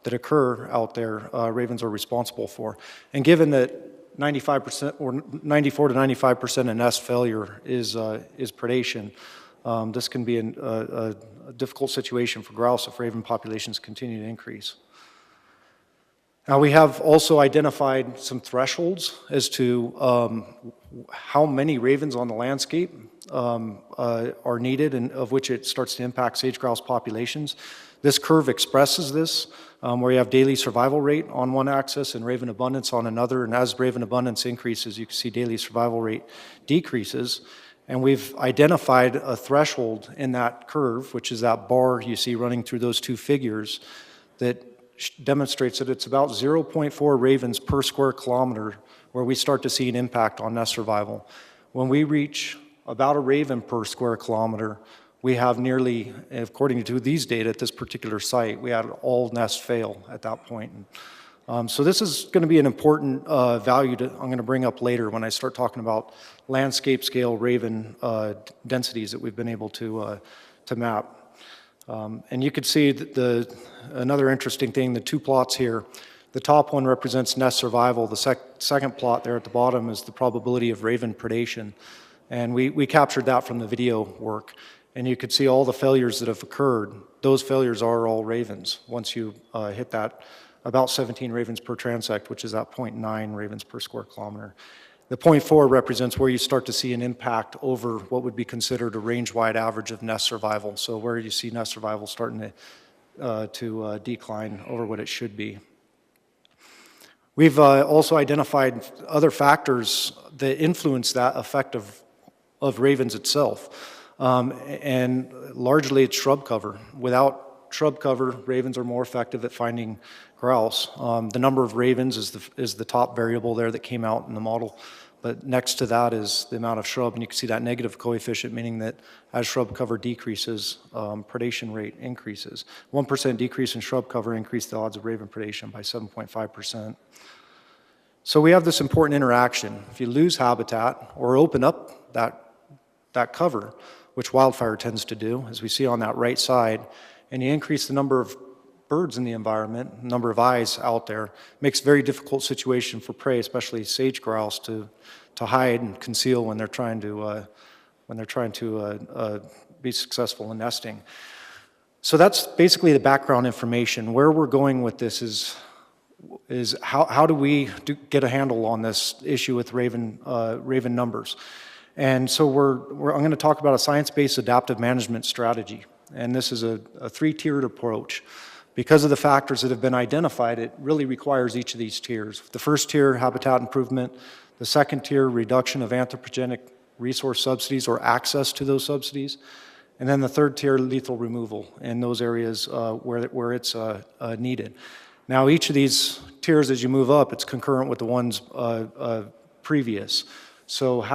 that occur out there, ravens are responsible for. And given that 95% or 94 to 95% of nest failure is predation, this can be a difficult situation for grouse if raven populations continue to increase. Now, we have also identified some thresholds as to how many ravens on the landscape are needed, and of which it starts to impact sage grouse populations. This curve expresses this, where you have daily survival rate on one axis and raven abundance on another, and as raven abundance increases, you can see daily survival rate decreases. And we've identified a threshold in that curve, which is that bar you see running through those 2 figures, that demonstrates that it's about 0.4 ravens per square kilometer where we start to see an impact on nest survival. When we reach about a raven per square kilometer, we have nearly, according to these data at this particular site, we had all nests fail at that point. So this is going to be an important value I'm going to bring up later when I start talking about landscape scale raven densities that we've been able to map. And you could see that another interesting thing, the 2 plots here. The top one represents nest survival. The second plot there at the bottom is the probability of raven predation. And we captured that from the video work. And you could see all the failures that have occurred. Those failures are all ravens once you hit that about 17 ravens per transect, which is at 0.9 ravens per square kilometer. The 0.4 represents where you start to see an impact over what would be considered a range-wide average of nest survival. So where you see nest survival starting to decline over what it should be. We've also identified other factors that influence that effect of ravens itself. And largely it's shrub cover. Without shrub cover, ravens are more effective at finding grouse. The number of ravens is the top variable there that came out in the model, but next to that is the amount of shrub, and you can see that negative coefficient, meaning that as shrub cover decreases, predation rate increases. 1% decrease in shrub cover increased the odds of raven predation by 7.5%. So we have this important interaction. If you lose habitat or open up that cover, which wildfire tends to do, as we see on that right side, and you increase the number of birds in the environment, number of eyes out there, makes a very difficult situation for prey, especially sage grouse, to hide and conceal when they're trying to when they're trying to be successful in nesting. So that's basically the background information. Where we're going with this is how do we get a handle on this issue with raven numbers? And so I'm going to talk about a science-based adaptive management strategy. And this is a three-tiered approach. Because of the factors that have been identified, it really requires each of these tiers. The first tier, habitat improvement. The second tier, reduction of anthropogenic resource subsidies or access to those subsidies. And then the third tier, lethal removal in those areas where it's needed. Now, each of these tiers, as you move up, it's concurrent with the ones previous. So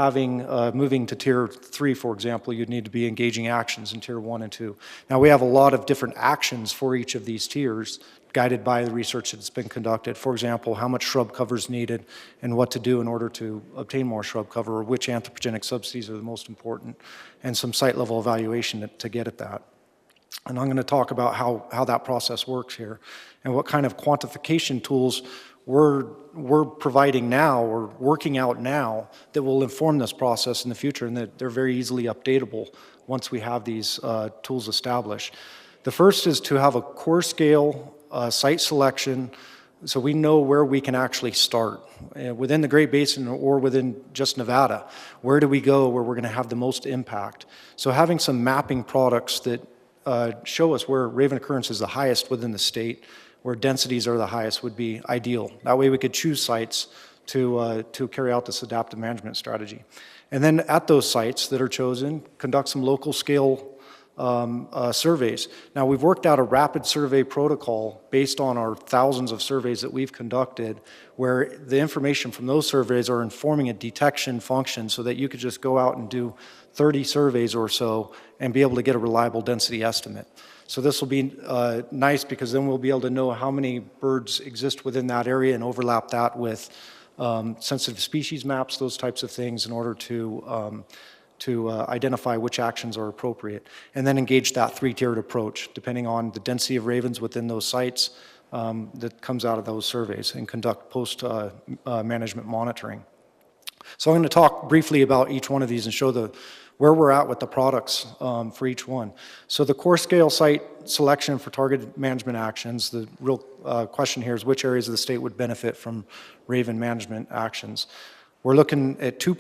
moving to tier 3, for example, you'd need to be engaging actions in tier 1 and 2. Now, we have a lot of different actions for each of these tiers, guided by the research that's been conducted. For example, how much shrub cover is needed and what to do in order to obtain more shrub cover, or which anthropogenic subsidies are the most important, and some site-level evaluation to get at that. And I'm going to talk about how that process works here and what kind of quantification tools we're providing now or working out now that will inform this process in the future, and that they're very easily updatable once we have these tools established. The first is to have a core scale site selection so we know where we can actually start. Within the Great Basin or within just Nevada, where do we go where we're going to have the most impact? So having some mapping products that show us where raven occurrence is the highest within the state, where densities are the highest, would be ideal. That way we could choose sites to carry out this adaptive management strategy. And then at those sites that are chosen, conduct some local scale surveys. Now, we've worked out a rapid survey protocol based on our thousands of surveys that we've conducted, where the information from those surveys are informing a detection function so that you could just go out and do 30 surveys or so and be able to get a reliable density estimate. So this will be nice, because then we'll be able to know how many birds exist within that area and overlap that with sensitive species maps, those types of things, in order to identify which actions are appropriate, and then engage that three-tiered approach, depending on the density of ravens within those sites that comes out of those surveys, and conduct post-management monitoring. So I'm going to talk briefly about each one of these and show where we're at with the products for each one. So the core scale site selection for targeted management actions, the real question here is which areas of the state would benefit from raven management actions. We're looking at two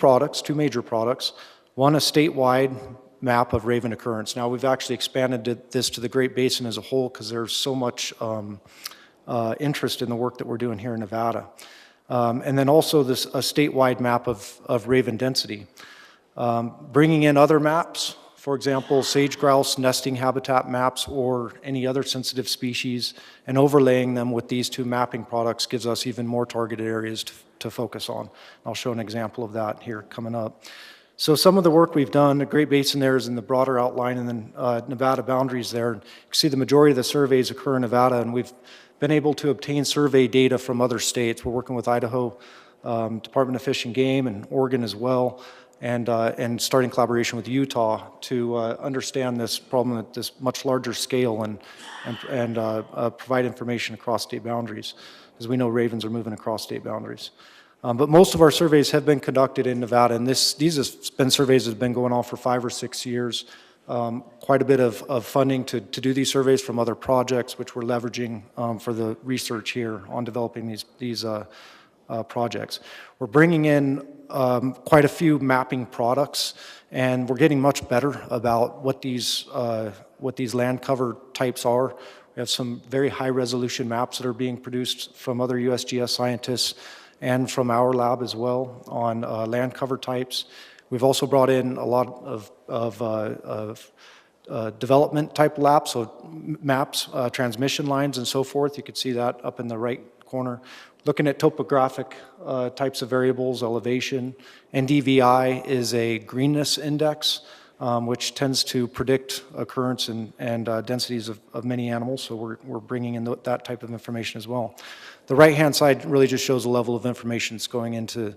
major products. One, a statewide map of raven occurrence. Now, we've actually expanded this to the Great Basin as a whole because there's so much interest in the work that we're doing here in Nevada. And then also a statewide map of raven density. Bringing in other maps, for example, sage grouse nesting habitat maps or any other sensitive species, and overlaying them with these two mapping products gives us even more targeted areas to focus on. I'll show an example of that here coming up. So some of the work we've done, the Great Basin there is in the broader outline, and then Nevada boundaries there. You can see the majority of the surveys occur in Nevada, and we've been able to obtain survey data from other states. We're working with Idaho Department of Fish and Game and Oregon as well, and starting collaboration with Utah to understand this problem at this much larger scale and provide information across state boundaries, because we know ravens are moving across state boundaries. But most of our surveys have been conducted in Nevada, and these have been surveys that have been going on for 5 or 6 years. Quite a bit of funding to do these surveys from other projects, which we're leveraging for the research here on developing these projects. We're bringing in quite a few mapping products, and we're getting much better about what these land cover types are. We have some very high-resolution maps that are being produced from other USGS scientists and from our lab as well on land cover types. We've also brought in a lot of development type maps, transmission lines and so forth. You can see that up in the right corner. Looking at topographic types of variables, elevation. NDVI is a greenness index, which tends to predict occurrence and densities of many animals, so we're bringing in that type of information as well. The right-hand side really just shows the level of information that's going into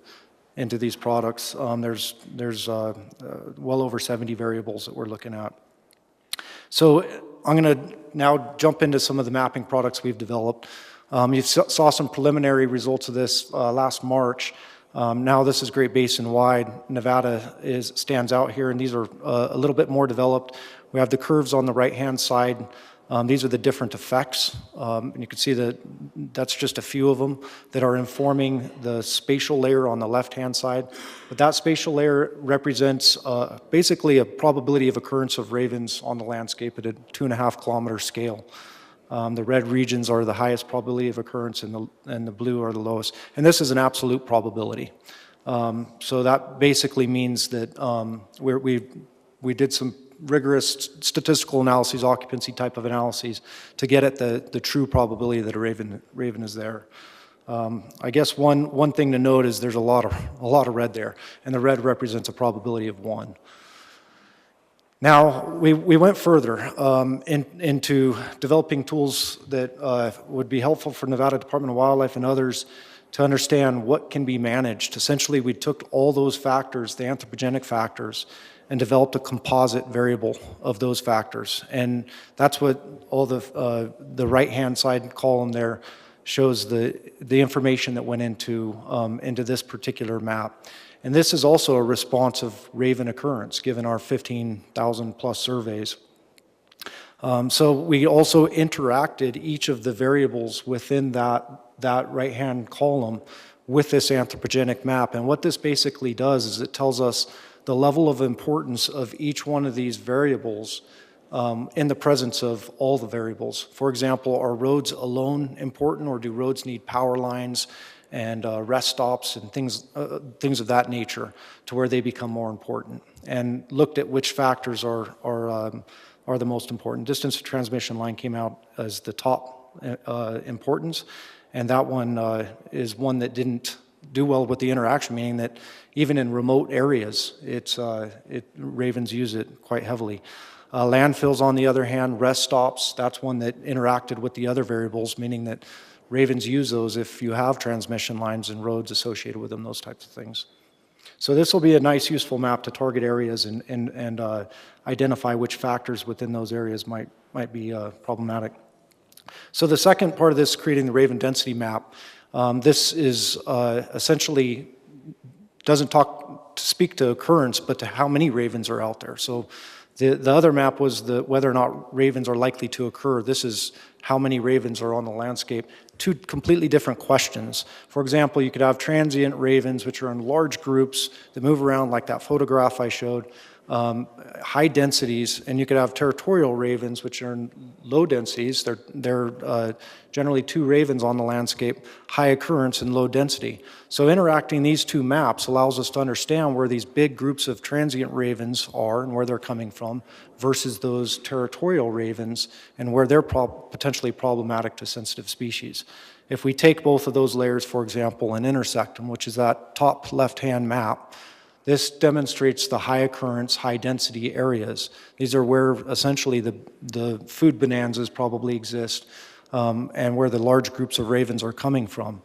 these products. There's well over 70 variables that we're looking at. So I'm going to now jump into some of the mapping products we've developed. You saw some preliminary results of this last March. Now this is Great Basin wide. Nevada stands out here, and these are a little bit more developed. We have the curves on the right-hand side. These are the different effects, and you can see that that's just a few of them that are informing the spatial layer on the left-hand side. But that spatial layer represents basically a probability of occurrence of ravens on the landscape at a 2.5 kilometer scale. The red regions are the highest probability of occurrence, and the blue are the lowest. And this is an absolute probability. So that basically means that we did some rigorous statistical analyses, occupancy type of analyses, to get at the true probability that a raven is there. I guess one thing to note is there's a lot of red there, and the red represents a probability of 1. Now, we went further into developing tools that would be helpful for Nevada Department of Wildlife and others to understand what can be managed. Essentially, we took all those factors, the anthropogenic factors, and developed a composite variable of those factors. And that's what all the right-hand side column there shows the information that went into this particular map. And this is also a response of raven occurrence, given our 15,000 plus surveys. So we also interacted each of the variables within that right-hand column with this anthropogenic map. And what this basically does is it tells us the level of importance of each one of these variables in the presence of all the variables. For example, are roads alone important, or do roads need power lines and rest stops and things of that nature to where they become more important? And looked at which factors are the most important. Distance to transmission line came out as the top importance, and that one is one that didn't do well with the interaction, meaning that even in remote areas, ravens use it quite heavily. Landfills, on the other hand, rest stops, that's one that interacted with the other variables, meaning that ravens use those if you have transmission lines and roads associated with them, those types of things. So this will be a nice, useful map to target areas and identify which factors within those areas might be problematic. So the second part of this, creating the raven density map, this is essentially doesn't speak to occurrence, but to how many ravens are out there. So the other map was whether or not ravens are likely to occur. This is how many ravens are on the landscape. Two completely different questions. For example, you could have transient ravens, which are in large groups that move around like that photograph I showed, high densities, and you could have territorial ravens, which are in low densities. They're generally 2 ravens on the landscape, high occurrence and low density. So interacting these 2 maps allows us to understand where these big groups of transient ravens are and where they're coming from versus those territorial ravens and where they're potentially problematic to sensitive species. If we take both of those layers, for example, and intersect them, which is that top left-hand map, this demonstrates the high occurrence, high density areas. These are where essentially the food bonanzas probably exist and where the large groups of ravens are coming from.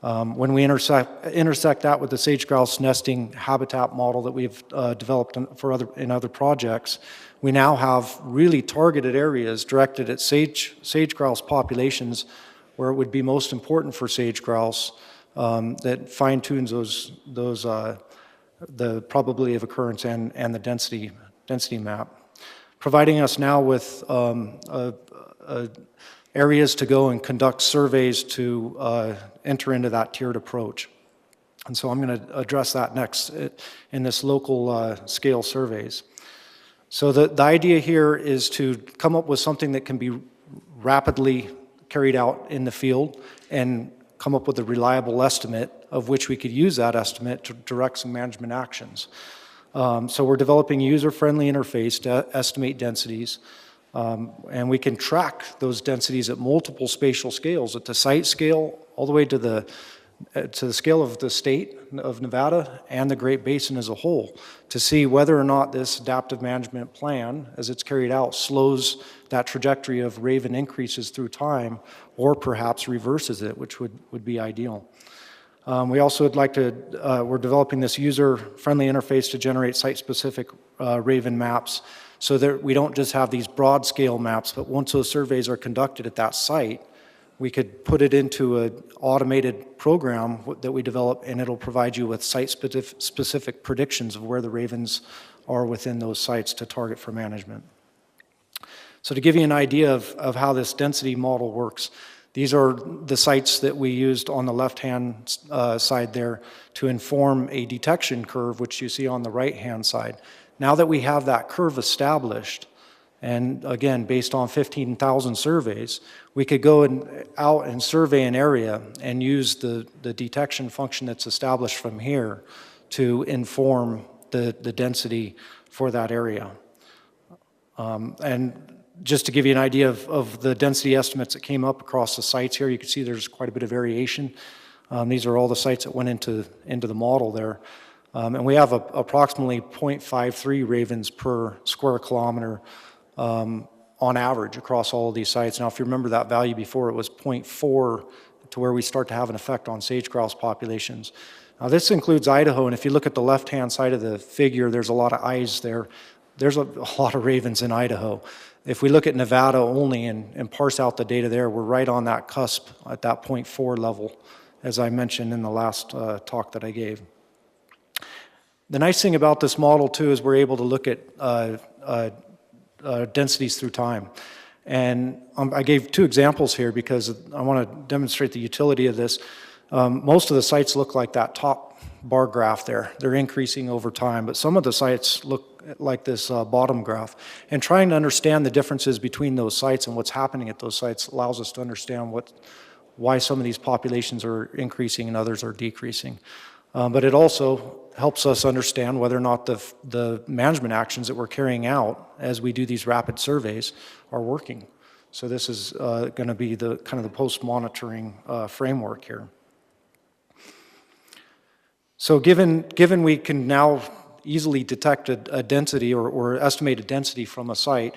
When we intersect that with the sage-grouse nesting habitat model that we've developed in other projects, we now have really targeted areas directed at sage-grouse populations where it would be most important for sage-grouse that fine-tunes the probability of occurrence and the density map, providing us now with areas to go and conduct surveys to enter into that tiered approach. And so I'm going to address that next in this local scale surveys. So the idea here is to come up with something that can be rapidly carried out in the field and come up with a reliable estimate of which we could use that estimate to direct some management actions. So we're developing a user-friendly interface to estimate densities, and we can track those densities at multiple spatial scales, at the site scale all the way to the scale of the state of Nevada and the Great Basin as a whole, to see whether or not this adaptive management plan, as it's carried out, slows that trajectory of raven increases through time, or perhaps reverses it, which would be ideal. We also would like to, we're developing this user-friendly interface to generate site-specific raven maps so that we don't just have these broad-scale maps, but once those surveys are conducted at that site, we could put it into an automated program that we develop, and it'll provide you with site-specific predictions of where the ravens are within those sites to target for management. So to give you an idea of how this density model works, these are the sites that we used on the left-hand side there to inform a detection curve, which you see on the right-hand side. Now that we have that curve established, and again, based on 15,000 surveys, we could go out and survey an area and use the detection function that's established from here to inform the density for that area. And just to give you an idea of the density estimates that came up across the sites here, you can see there's quite a bit of variation. These are all the sites that went into the model there. And we have approximately 0.53 ravens per square kilometer on average across all of these sites. Now, if you remember that value before, it was 0.4 to where we start to have an effect on sage grouse populations. Now, this includes Idaho, and if you look at the left-hand side of the figure, there's a lot of eyes there. There's a lot of ravens in Idaho. If we look at Nevada only and parse out the data there, we're right on that cusp at that 0.4 level, as I mentioned in the last talk that I gave. The nice thing about this model, too, is we're able to look at densities through time. And I gave two examples here because I want to demonstrate the utility of this. Most of the sites look like that top bar graph there. They're increasing over time, but some of the sites look like this bottom graph. And trying to understand the differences between those sites and what's happening at those sites allows us to understand why some of these populations are increasing and others are decreasing. But it also helps us understand whether or not the management actions that we're carrying out as we do these rapid surveys are working. So this is going to be the kind of the post-monitoring framework here. So given we can now easily detect a density or estimate a density from a site,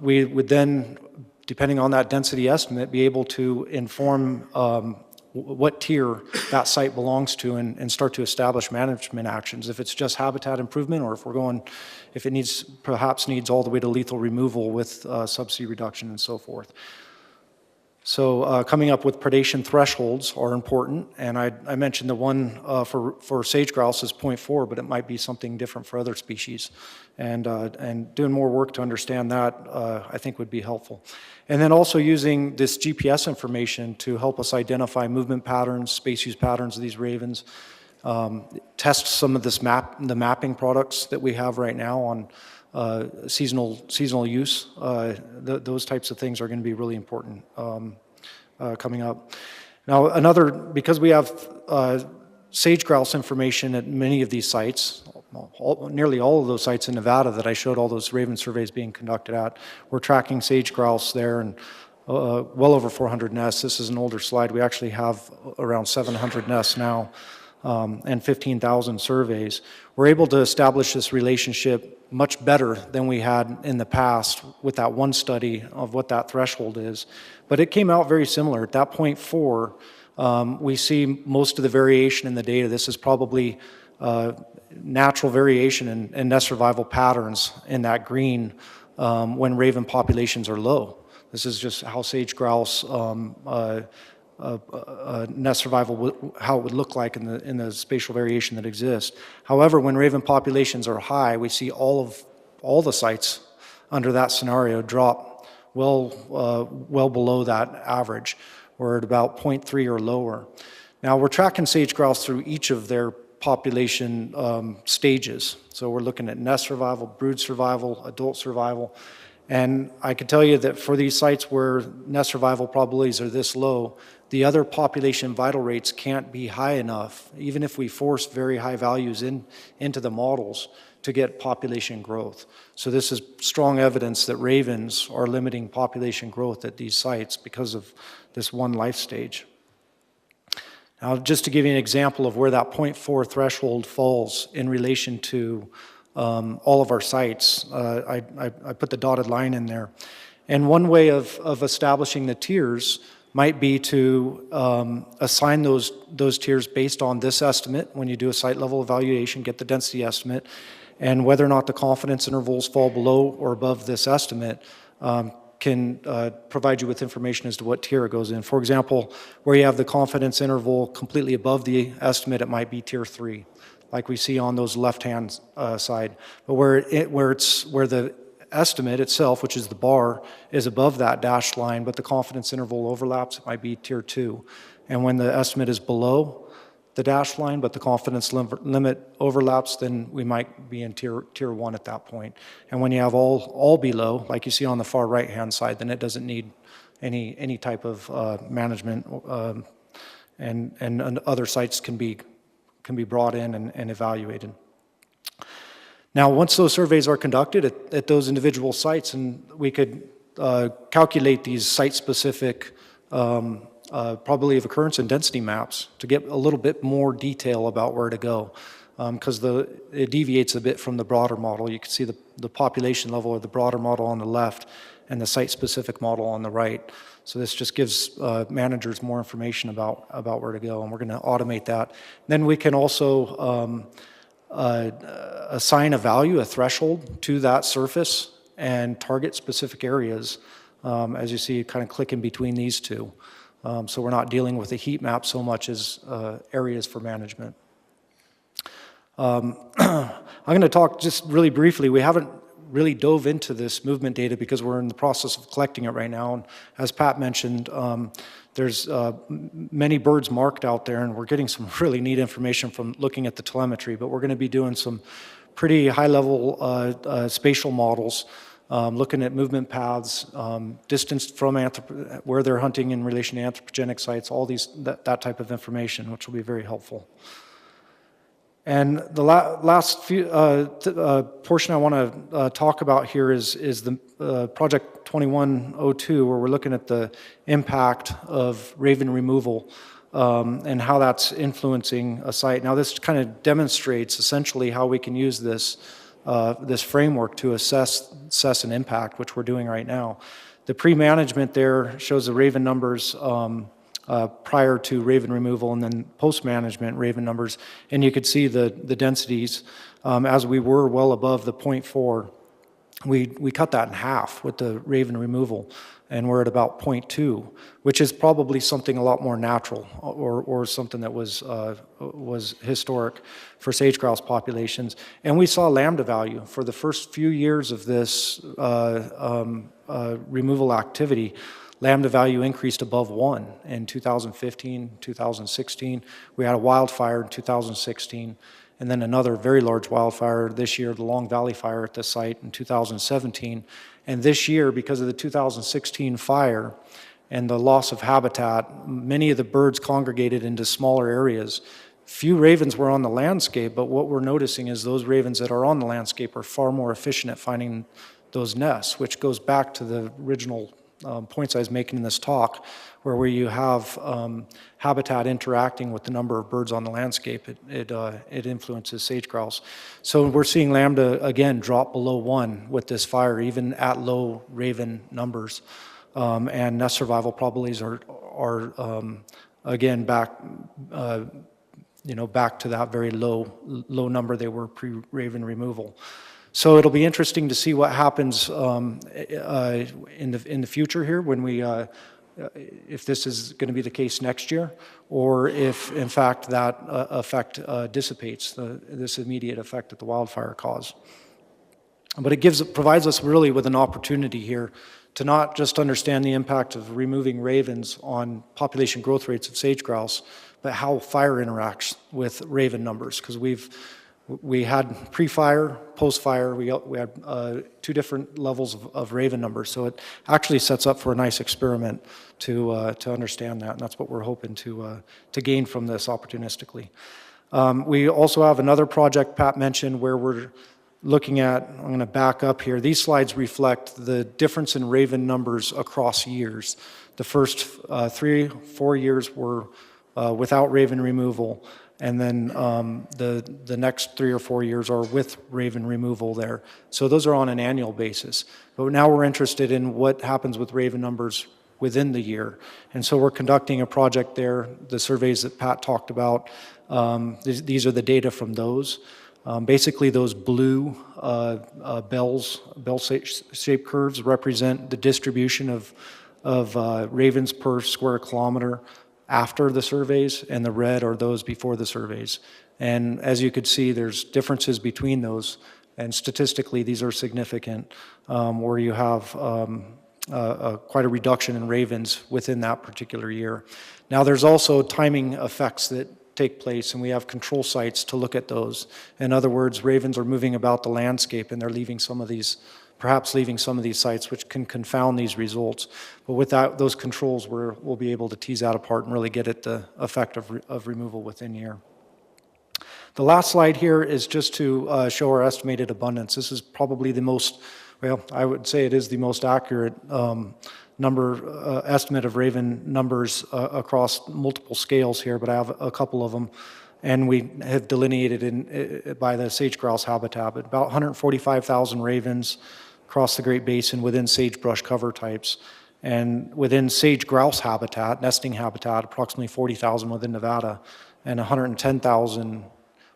we would then, depending on that density estimate, be able to inform what tier that site belongs to and start to establish management actions. If it's just habitat improvement, or if it perhaps needs all the way to lethal removal with subsidy reduction and so forth. So coming up with predation thresholds are important, and I mentioned the one for sage grouse is 0.4, but it might be something different for other species. And doing more work to understand that, I think, would be helpful. And then also using this GPS information to help us identify movement patterns, space use patterns of these ravens, test some of the mapping products that we have right now on seasonal use. Those types of things are going to be really important coming up. Now, because we have sage grouse information at many of these sites, nearly all of those sites in Nevada that I showed all those raven surveys being conducted at, we're tracking sage grouse there, and well over 400 nests. This is an older slide. We actually have around 700 nests now and 15,000 surveys. We're able to establish this relationship much better than we had in the past with that one study of what that threshold is. But it came out very similar. At that 0.4, we see most of the variation in the data. This is probably natural variation in nest survival patterns in that green when raven populations are low. This is just how sage grouse nest survival, how it would look like in the spatial variation that exists. However, when raven populations are high, we see all the sites under that scenario drop well below that average. We're at about 0.3 or lower. Now, we're tracking sage grouse through each of their population stages. So we're looking at nest survival, brood survival, adult survival. And I can tell you that for these sites where nest survival probabilities are this low, the other population vital rates can't be high enough, even if we force very high values into the models, to get population growth. So this is strong evidence that ravens are limiting population growth at these sites because of this one life stage. Now, just to give you an example of where that 0.4 threshold falls in relation to all of our sites, I put the dotted line in there. And one way of establishing the tiers might be to assign those tiers based on this estimate. When you do a site level evaluation, get the density estimate, and whether or not the confidence intervals fall below or above this estimate can provide you with information as to what tier it goes in. For example, where you have the confidence interval completely above the estimate, it might be tier 3, like we see on those left-hand side. But where the estimate itself, which is the bar, is above that dashed line, but the confidence interval overlaps, it might be tier 2. And when the estimate is below the dashed line, but the confidence limit overlaps, then we might be in tier 1 at that point. And when you have all below, like you see on the far right-hand side, then it doesn't need any type of management, and other sites can be brought in and evaluated. Now, once those surveys are conducted at those individual sites, and we could calculate these site-specific probability of occurrence and density maps to get a little bit more detail about where to go, because it deviates a bit from the broader model. You can see the population level of the broader model on the left and the site-specific model on the right. So this just gives managers more information about where to go, and we're going to automate that. Then we can also assign a value, a threshold to that surface and target specific areas, as you see, kind of click in between these two. So we're not dealing with a heat map so much as areas for management. I'm going to talk just really briefly. We haven't really dove into this movement data because we're in the process of collecting it right now. And as Pat mentioned, there's many birds marked out there, and we're getting some really neat information from looking at the telemetry. But we're going to be doing some pretty high-level spatial models, looking at movement paths, distance from where they're hunting in relation to anthropogenic sites, all that type of information, which will be very helpful. And the last few portion I want to talk about here is the Project 2102, where we're looking at the impact of raven removal and how that's influencing a site. Now, this kind of demonstrates essentially how we can use this framework to assess an impact, which we're doing right now. The pre-management there shows the raven numbers prior to raven removal, and then post-management raven numbers. And you could see the densities as we were well above the 0.4. We cut that in half with the raven removal, and we're at about 0.2, which is probably something a lot more natural, or something that was historic for sage-grouse populations. And we saw lambda value for the first few years of this removal activity. Lambda value increased above 1 in 2015, 2016. We had a wildfire in 2016, and then another very large wildfire this year, the Long Valley Fire at the site in 2017. And this year, because of the 2016 fire and the loss of habitat, many of the birds congregated into smaller areas. Few ravens were on the landscape, but what we're noticing is those ravens that are on the landscape are far more efficient at finding those nests, which goes back to the original points I was making in this talk, where you have habitat interacting with the number of birds on the landscape, it influences sage-grouse. So we're seeing lambda, again, drop below 1 with this fire, even at low raven numbers. And nest survival probabilities are again, back to that very low number they were pre-raven removal. So it'll be interesting to see what happens in the future here when we, if this is going to be the case next year, or if in fact that effect dissipates, this immediate effect that the wildfire caused. But it provides us really with an opportunity here to not just understand the impact of removing ravens on population growth rates of sage-grouse, but how fire interacts with raven numbers, because we had pre-fire, post-fire, we had 2 different levels of raven numbers. So it actually sets up for a nice experiment to understand that, and that's what we're hoping to gain from this opportunistically. We also have another project Pat mentioned where we're looking at, I'm going to back up here. These slides reflect the difference in raven numbers across years. The first 3-4 years were without raven removal, and then the next 3 or 4 years are with raven removal there. So those are on an annual basis. But now we're interested in what happens with raven numbers within the year. And so we're conducting a project there, the surveys that Pat talked about. These are the data from those. Basically, those blue bell-shaped curves represent the distribution of ravens per square kilometer after the surveys, and the red are those before the surveys. And as you could see, there's differences between those, and statistically, these are significant, where you have quite a reduction in ravens within that particular year. Now, there's also timing effects that take place, and we have control sites to look at those. In other words, ravens are moving about the landscape, and they're leaving some of these, perhaps leaving some of these sites, which can confound these results. But without those controls, we'll be able to tease that apart and really get at the effect of removal within year. The last slide here is just to show our estimated abundance. This is probably the most, well, I would say it is the most accurate estimate of raven numbers across multiple scales here, but I have a couple of them, and we have delineated by the sage-grouse habitat. About 145,000 ravens across the Great Basin within sagebrush cover types, and within sage-grouse habitat, nesting habitat, approximately 40,000 within Nevada, and 110,000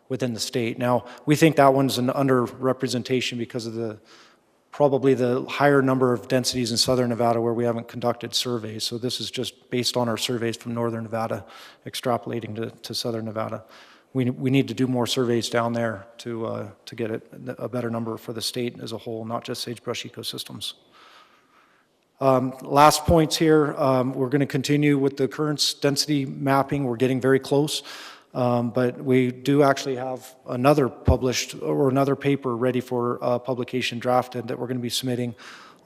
within the state. Now, we think that one's an underrepresentation because of probably the higher number of densities in southern Nevada where we haven't conducted surveys. So this is just based on our surveys from northern Nevada, extrapolating to southern Nevada. We need to do more surveys down there to get a better number for the state as a whole, not just sagebrush ecosystems. Last points here, we're going to continue with the current density mapping. We're getting very close. But we do actually have another published or another paper ready for publication drafted that we're going to be submitting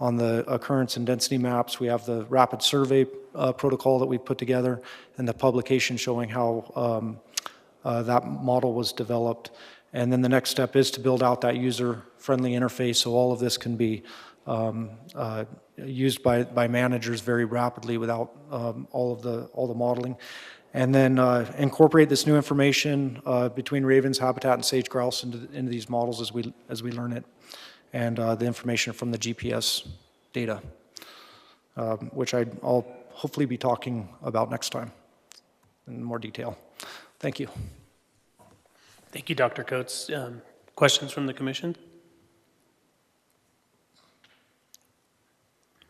on the occurrence and density maps. We have the rapid survey protocol that we put together and the publication showing how that model was developed. And then the next step is to build out that user-friendly interface so all of this can be used by managers very rapidly without all the modeling. And then incorporate this new information between ravens, habitat, and sage-grouse into these models as we learn it, and the information from the GPS data, which I'll hopefully be talking about next time in more detail. Thank you. Thank you, Dr. Coates. Questions from the commission?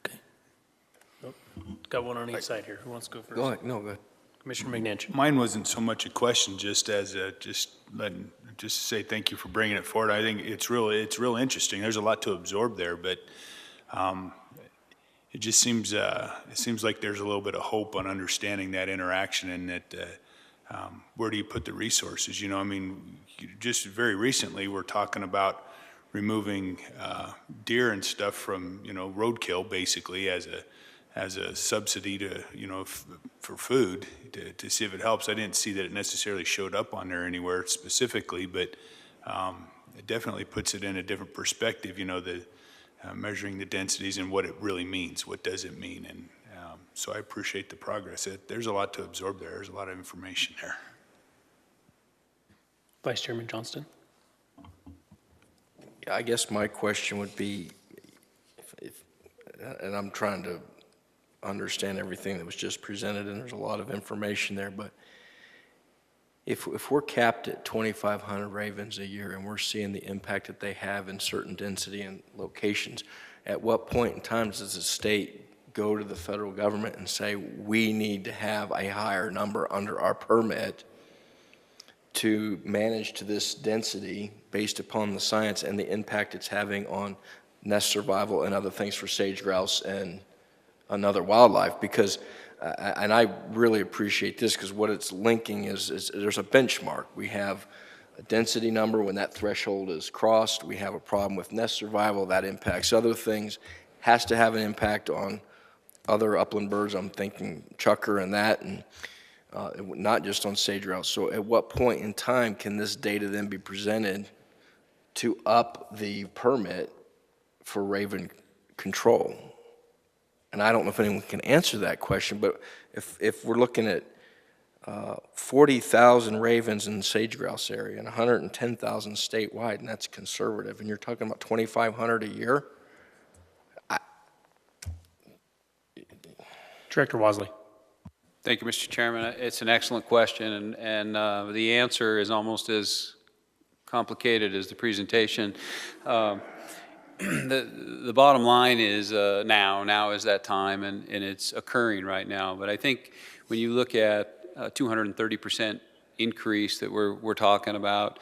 Okay. Nope. Got one on each side here. Who wants to go first? Go ahead. No, go ahead. Commissioner McNanch. Mine wasn't so much a question, just to say thank you for bringing it forward. I think it's real interesting. There's a lot to absorb there, but it just seems like there's a little bit of hope on understanding that interaction and that where do you put the resources? You know, I mean, just very recently we're talking about removing deer and stuff from, you know, roadkill basically as a subsidy to, you know, for food to see if it helps. I didn't see that it necessarily showed up on there anywhere specifically, but it definitely puts it in a different perspective, you know, the measuring the densities and what it really means. What does it mean? And so I appreciate the progress. There's a lot to absorb there. There's a lot of information there. Vice Chairman Johnston. I guess my question would be, and I'm trying to understand everything that was just presented, and there's a lot of information there, but if we're capped at 2,500 ravens a year and we're seeing the impact that they have in certain density and locations, at what point in time does the state go to the federal government and say, we need to have a higher number under our permit to manage to this density based upon the science and the impact it's having on nest survival and other things for sage grouse and another wildlife? Because, and I really appreciate this, because what it's linking is there's a benchmark. We have a density number. When that threshold is crossed, we have a problem with nest survival. That impacts other things, has to have an impact on other upland birds. I'm thinking chukar and that, and not just on sage grouse. So at what point in time can this data then be presented to up the permit for raven control? And I don't know if anyone can answer that question, but if we're looking at 40,000 ravens in the sage grouse area and 110,000 statewide, and that's conservative, and you're talking about 2,500 a year? Director Wosley. Thank you, Mr. Chairman. It's an excellent question, and the answer is almost as complicated as the presentation. The bottom line is now is that time, and it's occurring right now. But I think when you look at 230% increase that we're talking about,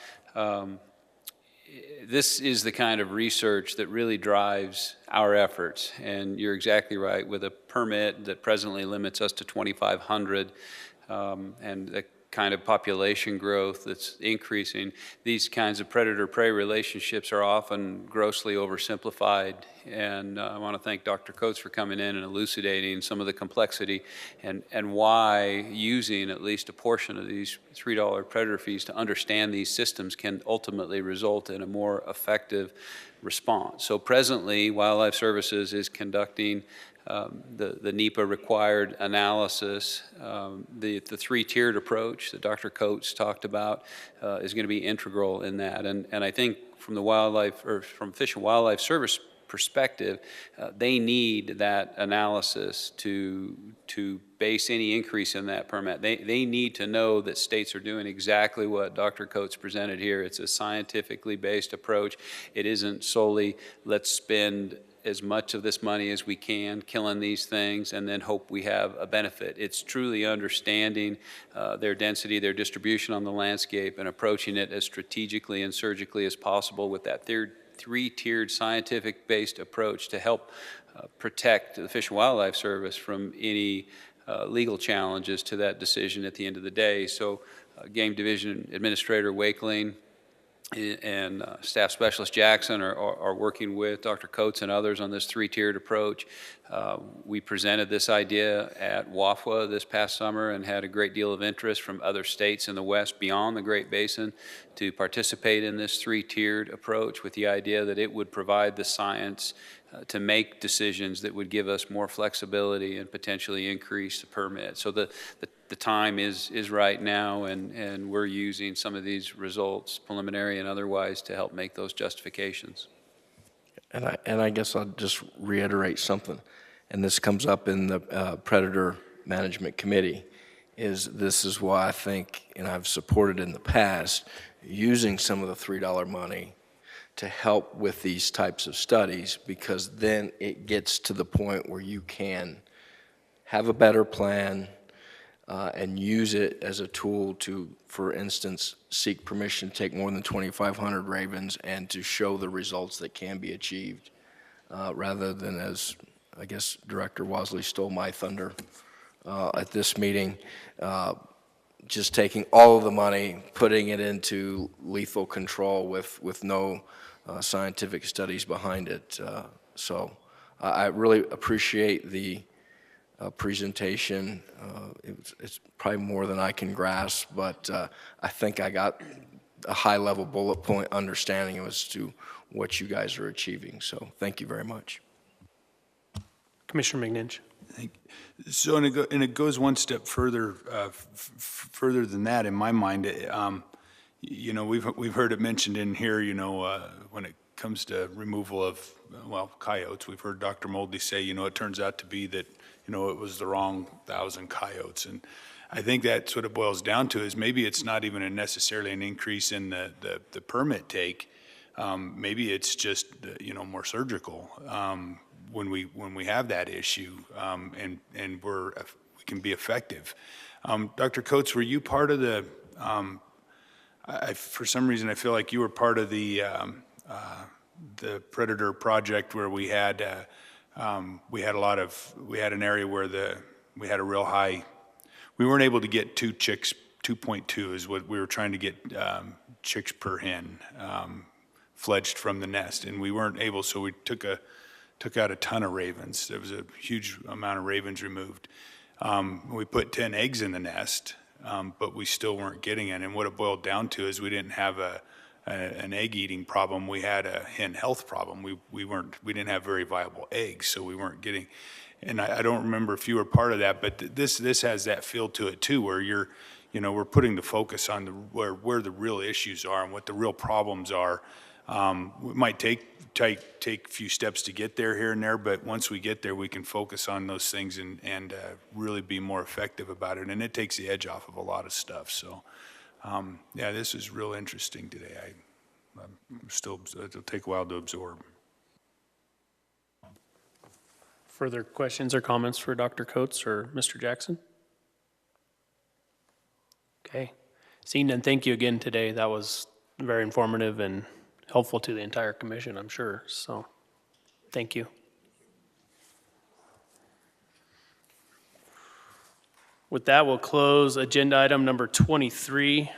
this is the kind of research that really drives our efforts. And you're exactly right, with a permit that presently limits us to 2,500 and the kind of population growth that's increasing, these kinds of predator-prey relationships are often grossly oversimplified. And I want to thank Dr. Coates for coming in and elucidating some of the complexity and why using at least a portion of these $3 predator fees to understand these systems can ultimately result in a more effective response. So presently, Wildlife Services is conducting the NEPA required analysis. The three-tiered approach that Dr. Coates talked about is going to be integral in that. And I think from the from Fish and Wildlife Service perspective, they need that analysis to base any increase in that permit. They need to know that states are doing exactly what Dr. Coates presented here. It's a scientifically based approach. It isn't solely let's spend as much of this money as we can killing these things and then hope we have a benefit. It's truly understanding their density, their distribution on the landscape, and approaching it as strategically and surgically as possible with that three-tiered scientific-based approach to help protect the Fish and Wildlife Service from any legal challenges to that decision at the end of the day. So Game Division Administrator Wakeling and Staff Specialist Jackson are working with Dr. Coates and others on this three-tiered approach. We presented this idea at WAFWA this past summer and had a great deal of interest from other states in the West beyond the Great Basin to participate in this three-tiered approach with the idea that it would provide the science to make decisions that would give us more flexibility and potentially increase the permit. So the time is right now, and we're using some of these results, preliminary and otherwise, to help make those justifications. And I guess I'll just reiterate something, and this comes up in the Predator Management Committee, this is why I think, and I've supported in the past, using some of the $3 money to help with these types of studies, because then it gets to the point where you can have a better plan and use it as a tool to, for instance, seek permission to take more than 2,500 ravens and to show the results that can be achieved, rather than, as I guess Director Wasley stole my thunder at this meeting, just taking all of the money, putting it into lethal control with no scientific studies behind it. So I really appreciate the presentation. It's probably more than I can grasp, but I think I got a high-level bullet point understanding as to what you guys are achieving. So thank you very much. Commissioner McNinch. So, and it goes one step further, further than that in my mind. You know, we've heard it mentioned in here. You know, when it comes to removal of coyotes, we've heard Dr. Moldy say, you know, it turns out to be that, you know, it was the wrong 1,000 coyotes, and I think that's what it boils down to. Is maybe it's not even necessarily an increase in the permit take. Maybe it's just you know, more surgical. When we have that issue, and we can be effective. Dr. Coates, were you part of the? For some reason, I feel like you were part of the Predator project where we had an area where we had a real high. We weren't able to get 2 chicks. 2.2 is what we were trying to get chicks per hen fledged from the nest, and we weren't able. So we took out a ton of ravens. There was a huge amount of ravens removed. We put 10 eggs in the nest, but we still weren't getting it. And what it boiled down to is we didn't have an egg eating problem. We had a hen health problem. We didn't have very viable eggs, so we weren't getting. And I don't remember if you were part of that, but this has that feel to it too, where we're putting the focus on where the real issues are and what the real problems are. It might take a few steps to get there here and there, but once we get there, we can focus on those things and really be more effective about it. And it takes the edge off of a lot of stuff. So, yeah, this is real interesting today. it'll take a while to absorb. Further questions or comments for Dr. Coates or Mr. Jackson? Okay. Seeing none, thank you again today. That was very informative and helpful to the entire commission, I'm sure. So, thank you. With that, we'll close agenda item number 23.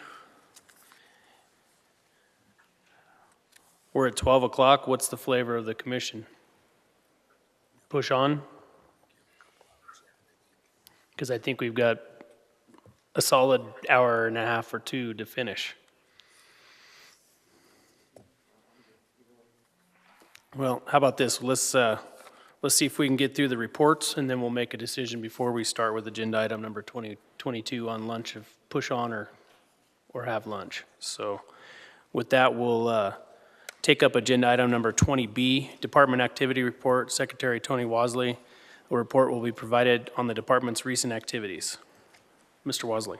We're at 12 o'clock. What's the flavor of the commission? Push on? Because I think we've got a solid hour and a half or two to finish. Well, how about this? Let's see if we can get through the reports, and then we'll make a decision before we start with agenda item number 22 on lunch, of push on or have lunch. So with that, we'll take up agenda item number 20B, Department Activity Report, Secretary Tony Wasley. A report will be provided on the department's recent activities. Mr. Wasley.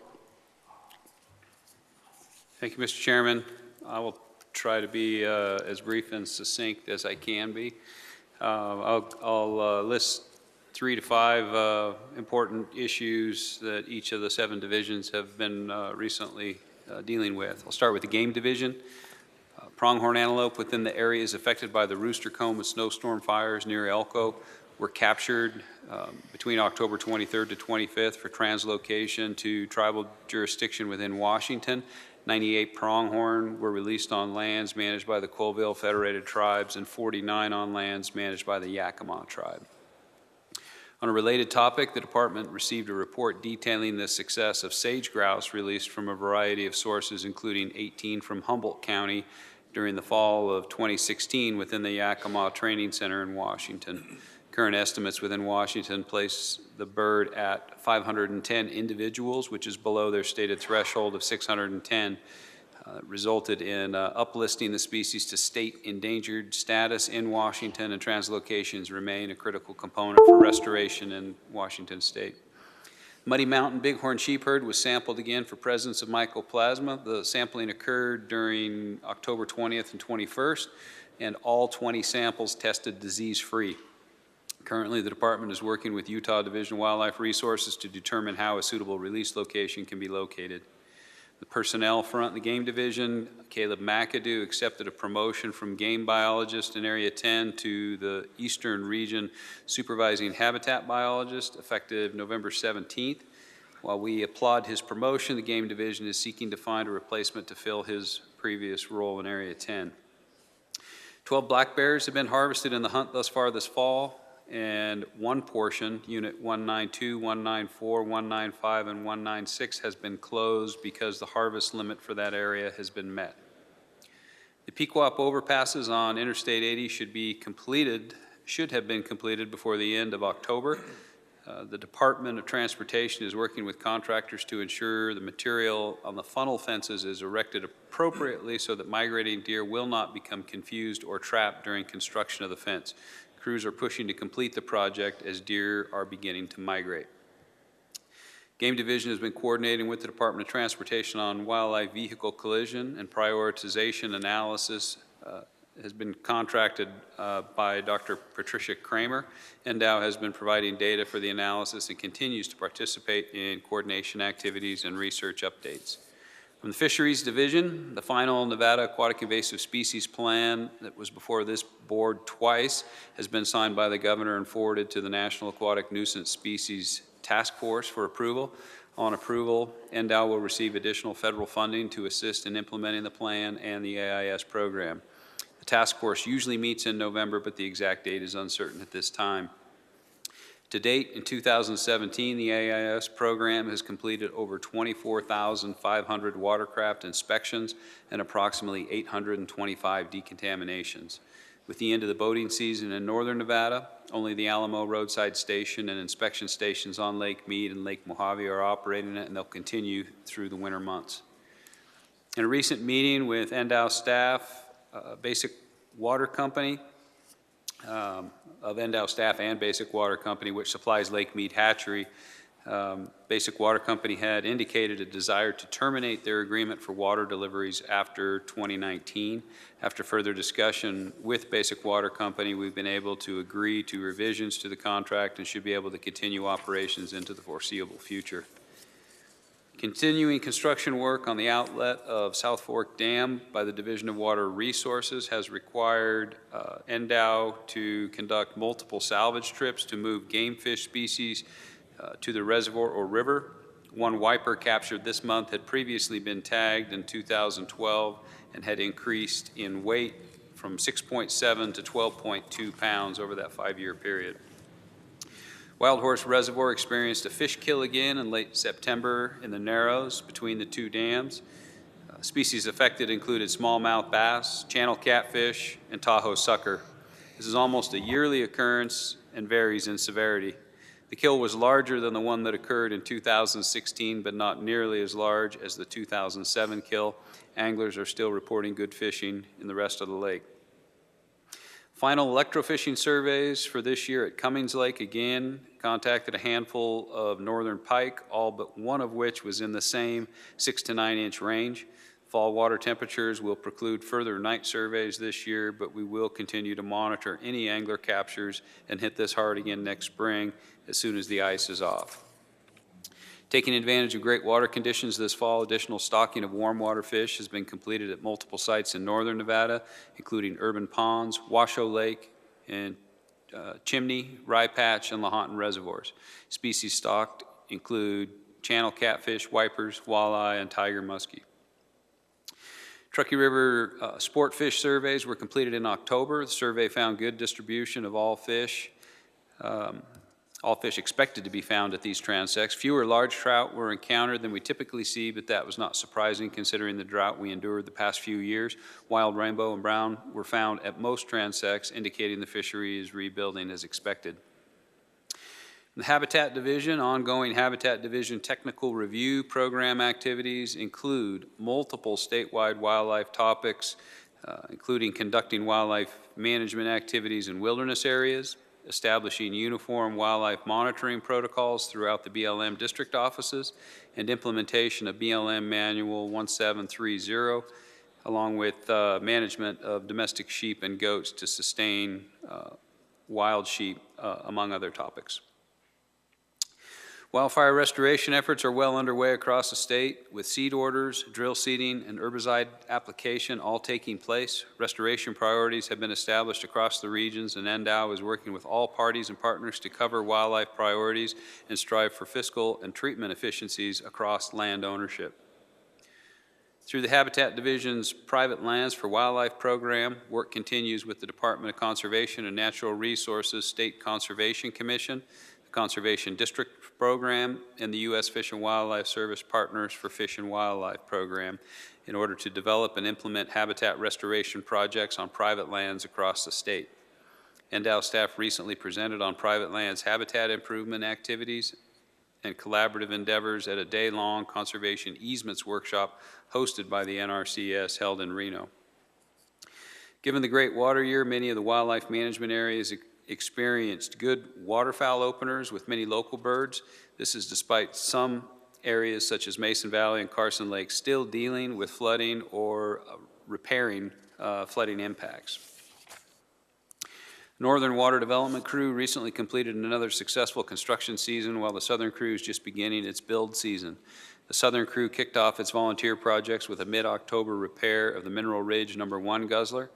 Thank you, Mr. Chairman. I will try to be as brief and succinct as I can be. I'll list 3 to 5 important issues that each of the 7 divisions have been recently dealing with. I'll start with the game division. Pronghorn antelope within the areas affected by the rooster comb and snowstorm fires near Elko were captured between October 23rd to 25th for translocation to tribal jurisdiction within Washington. 98 pronghorn were released on lands managed by the Colville Federated Tribes and 49 on lands managed by the Yakima Tribe. On a related topic, the department received a report detailing the success of sage grouse released from a variety of sources, including 18 from Humboldt County during the fall of 2016 within the Yakima Training Center in Washington. Current estimates within Washington place the bird at 510 individuals, which is below their stated threshold of 610. Resulted in uplisting the species to state endangered status in Washington, and translocations remain a critical component for restoration in Washington state. Muddy Mountain bighorn sheep herd was sampled again for presence of mycoplasma. The sampling occurred during October 20th and 21st, and all 20 samples tested disease-free. Currently, the department is working with Utah Division of Wildlife Resources to determine how a suitable release location can be located. The personnel front in the game division, Caleb McAdoo accepted a promotion from game biologist in Area 10 to the Eastern Region supervising habitat biologist effective November 17th. While we applaud his promotion, the game division is seeking to find a replacement to fill his previous role in Area 10. 12 black bears have been harvested in the hunt thus far this fall, and one portion, Unit 192, 194, 195, and 196, has been closed because the harvest limit for that area has been met. The Pequot overpasses on Interstate 80 should have been completed before the end of October. The Department of Transportation is working with contractors to ensure the material on the funnel fences is erected appropriately so that migrating deer will not become confused or trapped during construction of the fence. Crews are pushing to complete the project as deer are beginning to migrate. Game Division has been coordinating with the Department of Transportation on wildlife vehicle collision and prioritization analysis has been contracted by Dr. Patricia Kramer. Ndow has been providing data for the analysis and continues to participate in coordination activities and research updates. From the Fisheries Division, the final Nevada Aquatic Invasive Species Plan that was before this board twice has been signed by the governor and forwarded to the National Aquatic Nuisance Species Task Force for approval. On approval, Ndow will receive additional federal funding to assist in implementing the plan and the AIS program. The task force usually meets in November, but the exact date is uncertain at this time. To date, in 2017, the AIS program has completed over 24,500 watercraft inspections and approximately 825 decontaminations. With the end of the boating season in northern Nevada, only the Alamo Roadside Station and inspection stations on Lake Mead and Lake Mojave are operating it, and they'll continue through the winter months. In a recent meeting with Ndow staff, Basic Water Company, of Ndow staff and Basic Water Company, which supplies Lake Mead Hatchery, Basic Water Company had indicated a desire to terminate their agreement for water deliveries after 2019. After further discussion with Basic Water Company, we've been able to agree to revisions to the contract and should be able to continue operations into the foreseeable future. Continuing construction work on the outlet of South Fork Dam by the Division of Water Resources has required Ndow to conduct multiple salvage trips to move game fish species to the reservoir or river. One wiper captured this month had previously been tagged in 2012 and had increased in weight from 6.7 to 12.2 pounds over that 5-year period. Wild Horse Reservoir experienced a fish kill again in late September in the Narrows between the two dams. Species affected included smallmouth bass, channel catfish, and Tahoe sucker. This is almost a yearly occurrence and varies in severity. The kill was larger than the one that occurred in 2016, but not nearly as large as the 2007 kill. Anglers are still reporting good fishing in the rest of the lake. Final electrofishing surveys for this year at Cummings Lake again contacted a handful of northern pike, all but one of which was in the same 6 to 9 inch range. Fall water temperatures will preclude further night surveys this year, but we will continue to monitor any angler captures and hit this hard again next spring as soon as the ice is off. Taking advantage of great water conditions this fall, additional stocking of warm water fish has been completed at multiple sites in northern Nevada, including Urban Ponds, Washoe Lake, and Chimney, Rye Patch, and Lahontan reservoirs. Species stocked include channel catfish, wipers, walleye, and tiger muskie. Truckee River sport fish surveys were completed in October. The survey found good distribution of all fish expected to be found at these transects. Fewer large trout were encountered than we typically see, but that was not surprising considering the drought we endured the past few years. Wild rainbow and brown were found at most transects, indicating the fishery is rebuilding as expected. The Habitat Division, ongoing Habitat Division technical review program activities include multiple statewide wildlife topics, including conducting wildlife management activities in wilderness areas, establishing uniform wildlife monitoring protocols throughout the BLM district offices, and implementation of BLM Manual 1730, along with management of domestic sheep and goats to sustain wild sheep, among other topics. Wildfire restoration efforts are well underway across the state, with seed orders, drill seeding, and herbicide application all taking place. Restoration priorities have been established across the regions, and Ndow is working with all parties and partners to cover wildlife priorities and strive for fiscal and treatment efficiencies across land ownership. Through the Habitat Division's Private Lands for Wildlife program, work continues with the Department of Conservation and Natural Resources State Conservation Commission, the Conservation District Program, and the U.S. Fish and Wildlife Service Partners for Fish and Wildlife program in order to develop and implement habitat restoration projects on private lands across the state. Ndow staff recently presented on private lands habitat improvement activities and collaborative endeavors at a day-long conservation easements workshop hosted by the NRCS held in Reno. Given the great water year, many of the wildlife management areas experienced good waterfowl openers with many local birds. This is despite some areas such as Mason Valley and Carson Lake still dealing with flooding or repairing flooding impacts. Northern Water Development Crew recently completed another successful construction season while the Southern Crew is just beginning its build season. The Southern Crew kicked off its volunteer projects with a mid-October repair of the Mineral Ridge No. 1 guzzler.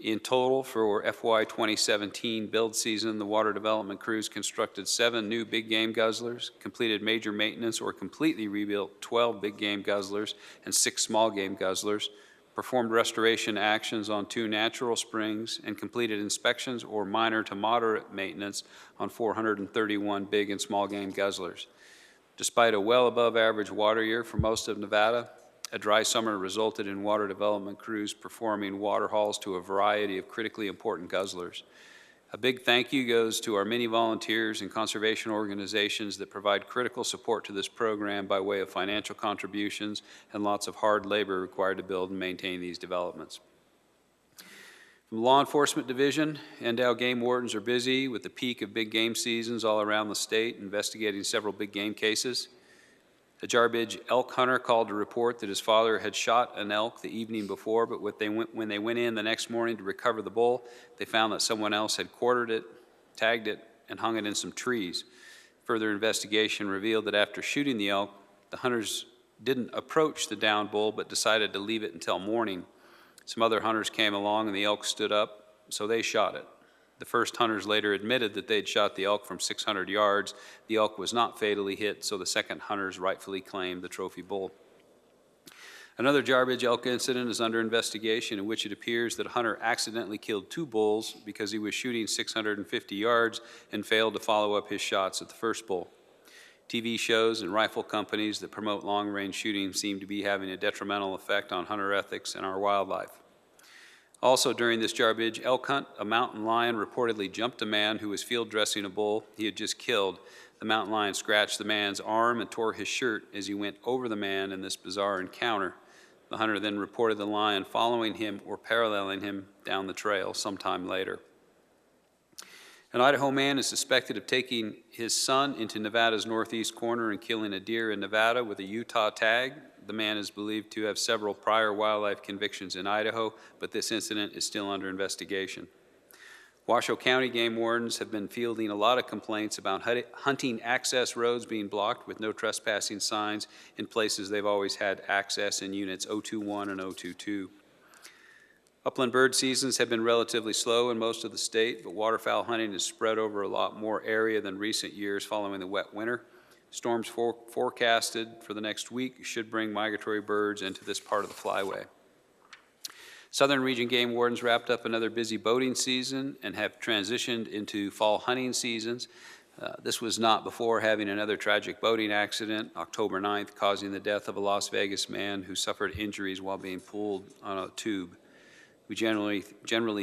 In total, for FY 2017 build season, the Water Development Crews constructed 7 new big game guzzlers, completed major maintenance or completely rebuilt 12 big game guzzlers and 6 small game guzzlers, performed restoration actions on 2 natural springs, and completed inspections or minor to moderate maintenance on 431 big and small game guzzlers. Despite a well above average water year for most of Nevada, a dry summer resulted in Water Development Crews performing water hauls to a variety of critically important guzzlers. A big thank you goes to our many volunteers and conservation organizations that provide critical support to this program by way of financial contributions and lots of hard labor required to build and maintain these developments. From the Law Enforcement Division, Ndow game wardens are busy with the peak of big game seasons all around the state, investigating several big game cases. A Jarbidge elk hunter called to report that his father had shot an elk the evening before, but when they went in the next morning to recover the bull, they found that someone else had quartered it, tagged it, and hung it in some trees. Further investigation revealed that after shooting the elk, the hunters didn't approach the downed bull, but decided to leave it until morning. Some other hunters came along and the elk stood up, so they shot it. The first hunters later admitted that they'd shot the elk from 600 yards. The elk was not fatally hit, so the second hunters rightfully claimed the trophy bull. Another Jarbidge elk incident is under investigation in which it appears that a hunter accidentally killed 2 bulls because he was shooting 650 yards and failed to follow up his shots at the first bull. TV shows and rifle companies that promote long-range shooting seem to be having a detrimental effect on hunter ethics and our wildlife. Also during this Jarbidge elk hunt, a mountain lion reportedly jumped a man who was field dressing a bull he had just killed. The mountain lion scratched the man's arm and tore his shirt as he went over the man in this bizarre encounter. The hunter then reported the lion following him or paralleling him down the trail sometime later. An Idaho man is suspected of taking his son into Nevada's northeast corner and killing a deer in Nevada with a Utah tag. The man is believed to have several prior wildlife convictions in Idaho, but this incident is still under investigation. Washoe County game wardens have been fielding a lot of complaints about hunting access roads being blocked with no trespassing signs in places they've always had access in units 021 and 022. Upland bird seasons have been relatively slow in most of the state, but waterfowl hunting is spread over a lot more area than recent years following the wet winter. Storms forecasted for the next week should bring migratory birds into this part of the flyway. Southern Region game wardens wrapped up another busy boating season and have transitioned into fall hunting seasons. This was not before having another tragic boating accident, October 9th, causing the death of a Las Vegas man who suffered injuries while being pulled on a tube. We generally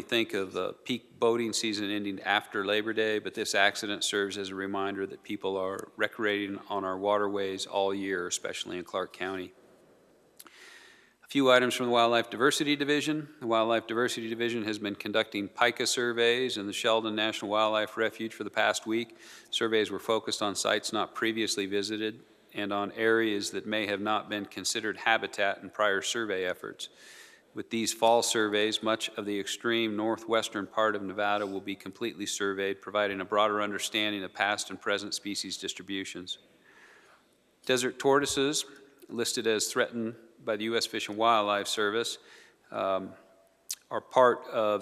think of the peak boating season ending after Labor Day, but this accident serves as a reminder that people are recreating on our waterways all year, especially in Clark County. A few items from the Wildlife Diversity Division. The Wildlife Diversity Division has been conducting pica surveys in the Sheldon National Wildlife Refuge for the past week. Surveys were focused on sites not previously visited and on areas that may have not been considered habitat in prior survey efforts. With these fall surveys, much of the extreme northwestern part of Nevada will be completely surveyed, providing a broader understanding of past and present species distributions. Desert tortoises, listed as threatened by the U.S. Fish and Wildlife Service, are part of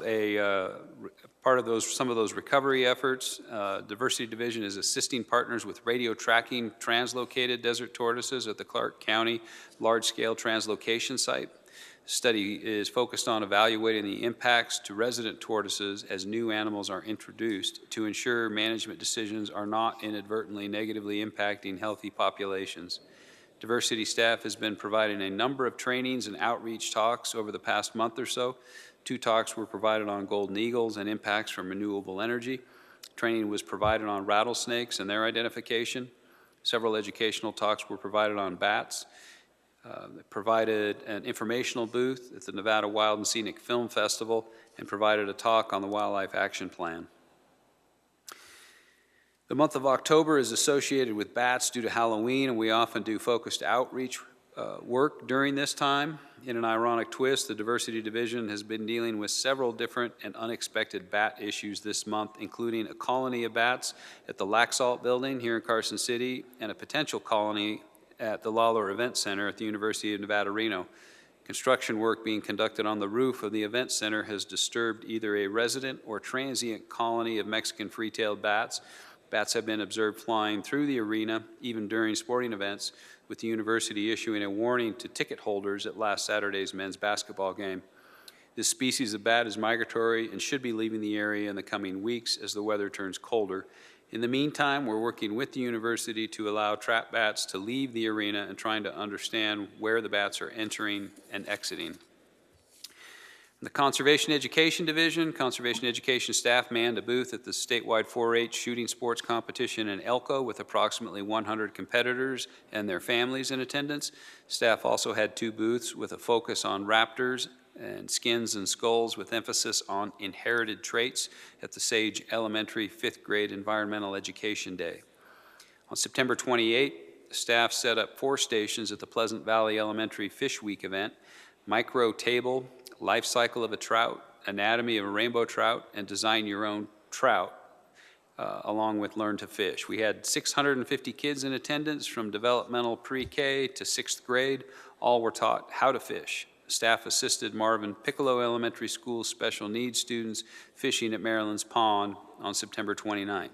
some of those recovery efforts. Diversity Division is assisting partners with radio tracking translocated desert tortoises at the Clark County large-scale translocation site. The study is focused on evaluating the impacts to resident tortoises as new animals are introduced to ensure management decisions are not inadvertently negatively impacting healthy populations. Diversity staff has been providing a number of trainings and outreach talks over the past month or so. 2 talks were provided on golden eagles and impacts from renewable energy. Training was provided on rattlesnakes and their identification. Several educational talks were provided on bats. They provided an informational booth at the Nevada Wild and Scenic Film Festival and provided a talk on the Wildlife Action Plan. The month of October is associated with bats due to Halloween, and we often do focused outreach work during this time. In an ironic twist, the Diversity Division has been dealing with several different and unexpected bat issues this month, including a colony of bats at the Laxalt building here in Carson City and a potential colony at the Lawler Event Center at the University of Nevada, Reno. Construction work being conducted on the roof of the event center has disturbed either a resident or transient colony of Mexican free-tailed bats. Bats have been observed flying through the arena, even during sporting events, with the university issuing a warning to ticket holders at last Saturday's men's basketball game. This species of bat is migratory and should be leaving the area in the coming weeks as the weather turns colder. In the meantime, we're working with the university to allow trap bats to leave the arena and trying to understand where the bats are entering and exiting. The Conservation Education Division, Conservation Education staff manned a booth at the statewide 4-H shooting sports competition in Elko with approximately 100 competitors and their families in attendance. Staff also had 2 booths with a focus on raptors and skins and skulls with emphasis on inherited traits at the Sage Elementary 5th grade Environmental Education Day. On September 28, staff set up 4 stations at the Pleasant Valley Elementary Fish Week event: micro table, life cycle of a trout, anatomy of a rainbow trout, and design your own trout, along with Learn to Fish. We had 650 kids in attendance from developmental pre-K to 6th grade. All were taught how to fish. Staff assisted Marvin Piccolo Elementary School special needs students fishing at Maryland's Pond on September 29th.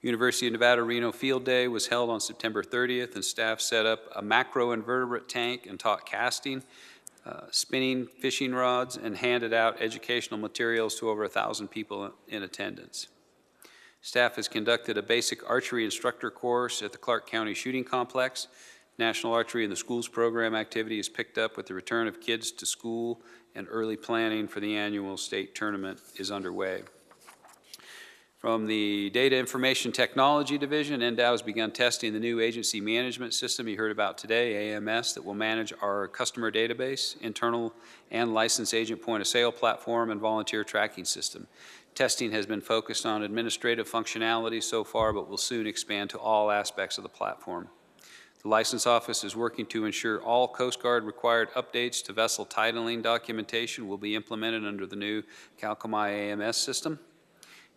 University of Nevada, Reno Field Day was held on September 30th, and staff set up a macroinvertebrate tank and taught casting, spinning fishing rods, and handed out educational materials to over 1,000 people in attendance. Staff has conducted a basic archery instructor course at the Clark County Shooting Complex. National Archery in the Schools program activity is picked up with the return of kids to school, and early planning for the annual state tournament is underway. From the Data Information Technology Division, Ndow has begun testing the new agency management system you heard about today, AMS, that will manage our customer database, internal and licensed agent point-of-sale platform, and volunteer tracking system. Testing has been focused on administrative functionality so far, but will soon expand to all aspects of the platform. The License Office is working to ensure all Coast Guard required updates to vessel titling documentation will be implemented under the new CalComI AMS system.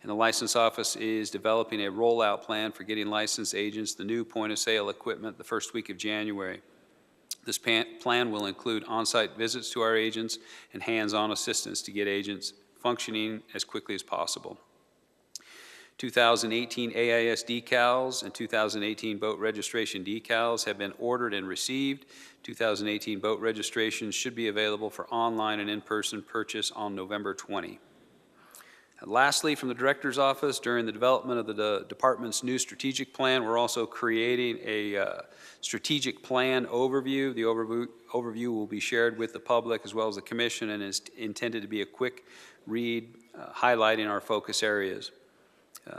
And the License Office is developing a rollout plan for getting licensed agents the new point-of-sale equipment the first week of January. This plan will include on-site visits to our agents and hands-on assistance to get agents functioning as quickly as possible. 2018 AIS decals and 2018 boat registration decals have been ordered and received. 2018 boat registrations should be available for online and in-person purchase on November 20. And lastly, from the Director's Office, during the development of the department's new strategic plan, we're also creating a strategic plan overview. The overview will be shared with the public as well as the Commission, and is intended to be a quick read highlighting our focus areas.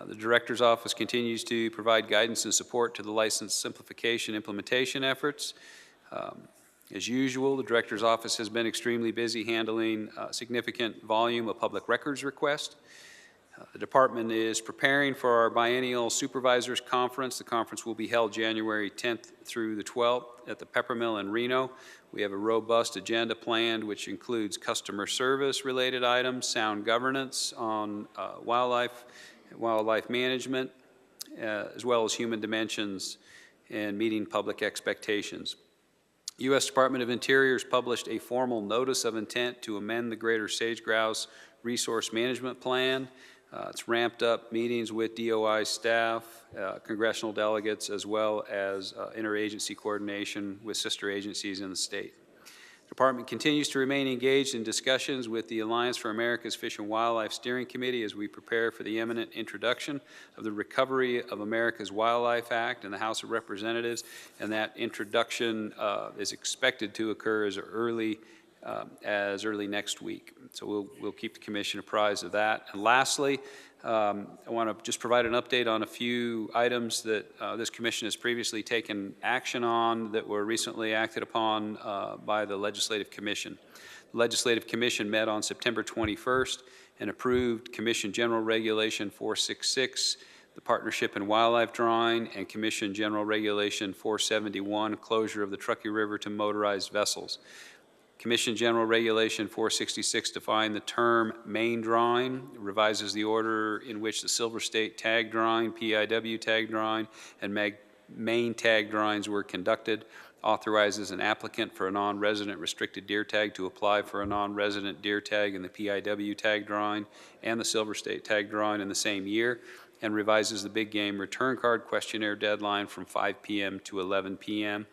The Director's Office continues to provide guidance and support to the license simplification implementation efforts. As usual, the Director's Office has been extremely busy handling a significant volume of public records requests. The Department is preparing for our biennial Supervisors Conference. The conference will be held January 10th through the 12th at the Peppermill in Reno. We have a robust agenda planned, which includes customer service related items, sound governance on wildlife management, as well as human dimensions and meeting public expectations. U.S. Department of Interior has published a formal notice of intent to amend the Greater Sage Grouse Resource Management Plan. It's ramped up meetings with DOI staff, congressional delegates, as well as interagency coordination with sister agencies in the state. The Department continues to remain engaged in discussions with the Alliance for America's Fish and Wildlife Steering Committee as we prepare for the imminent introduction of the Recovery of America's Wildlife Act in the House of Representatives, and that introduction is expected to occur as early next week. So we'll keep the Commission apprised of that. And lastly, I want to just provide an update on a few items that this Commission has previously taken action on that were recently acted upon by the Legislative Commission. The Legislative Commission met on September 21st and approved Commission General Regulation 466, the Partnership in Wildlife Drawing, and Commission General Regulation 471, closure of the Truckee River to motorized vessels. Commission General Regulation 466 defined the term main drawing, revises the order in which the Silver State tag drawing, PIW tag drawing, and main tag drawings were conducted, authorizes an applicant for a non-resident restricted deer tag to apply for a non-resident deer tag in the PIW tag drawing and the Silver State tag drawing in the same year, and revises the big game return card questionnaire deadline from 5 p.m. to 11 p.m.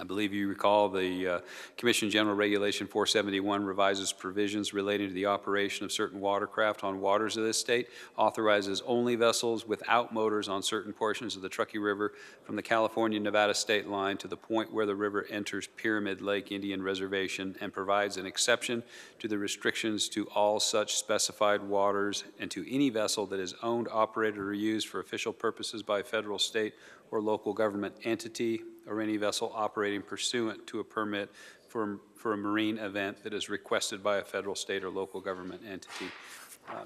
I believe you recall the Commission General Regulation 471 revises provisions relating to the operation of certain watercraft on waters of this state, authorizes only vessels without motors on certain portions of the Truckee River from the California-Nevada state line to the point where the river enters Pyramid Lake Indian Reservation, and provides an exception to the restrictions to all such specified waters and to any vessel that is owned, operated, or used for official purposes by a federal, state, or local government entity, or any vessel operating pursuant to a permit for a marine event that is requested by a federal, state, or local government entity.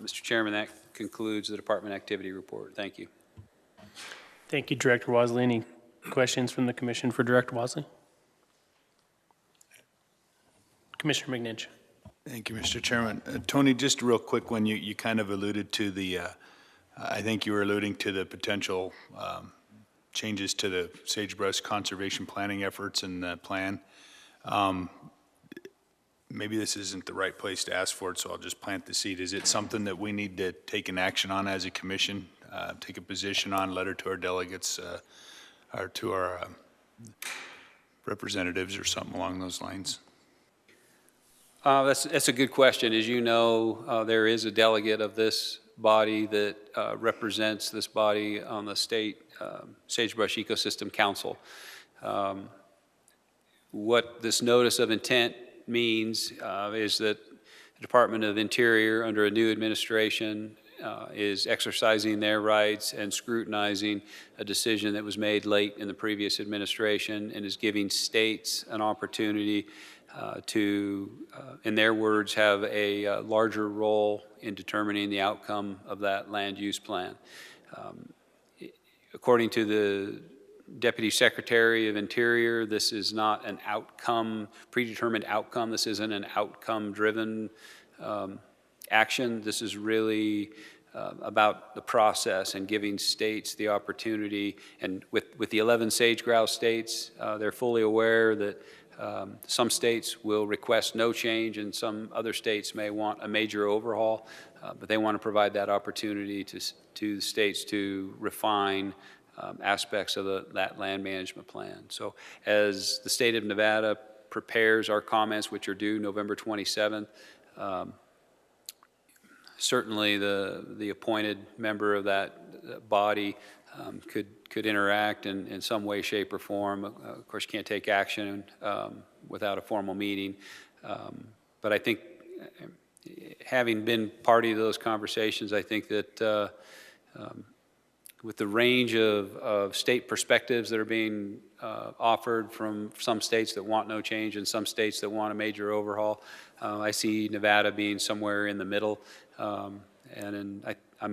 Mr. Chairman, that concludes the department activity report. Thank you. Thank you, Director Wasley. Any questions from the commission for Director Wasley? Commissioner McNinch. Thank you, Mr. Chairman. Tony, just real quick, when you kind of alluded to the, I think you were alluding to the potential changes to the sagebrush conservation planning efforts and the plan. Maybe this isn't the right place to ask for it, so I'll just plant the seed. Is it something that we need to take an action on as a commission, take a position on, letter to our delegates, or to our representatives or something along those lines? That's a good question. As you know, there is a delegate of this body that represents this body on the state Sagebrush Ecosystem Council. What this notice of intent means is that the Department of Interior, under a new administration, is exercising their rights and scrutinizing a decision that was made late in the previous administration, and is giving states an opportunity to, in their words, have a larger role in determining the outcome of that land use plan. According to the Deputy Secretary of Interior, this is not an outcome, predetermined outcome. This isn't an outcome-driven action. This is really about the process and giving states the opportunity. And with the 11 sage-grouse states, they're fully aware that some states will request no change and some other states may want a major overhaul, but they want to provide that opportunity to the states to refine aspects of that land management plan. So as the state of Nevada prepares our comments, which are due November 27th, certainly the appointed member of that body could interact in some way, shape, or form. Of course, you can't take action without a formal meeting. But I think, having been party to those conversations, I think that with the range of state perspectives that are being offered from some states that want no change and some states that want a major overhaul, I see Nevada being somewhere in the middle. I'm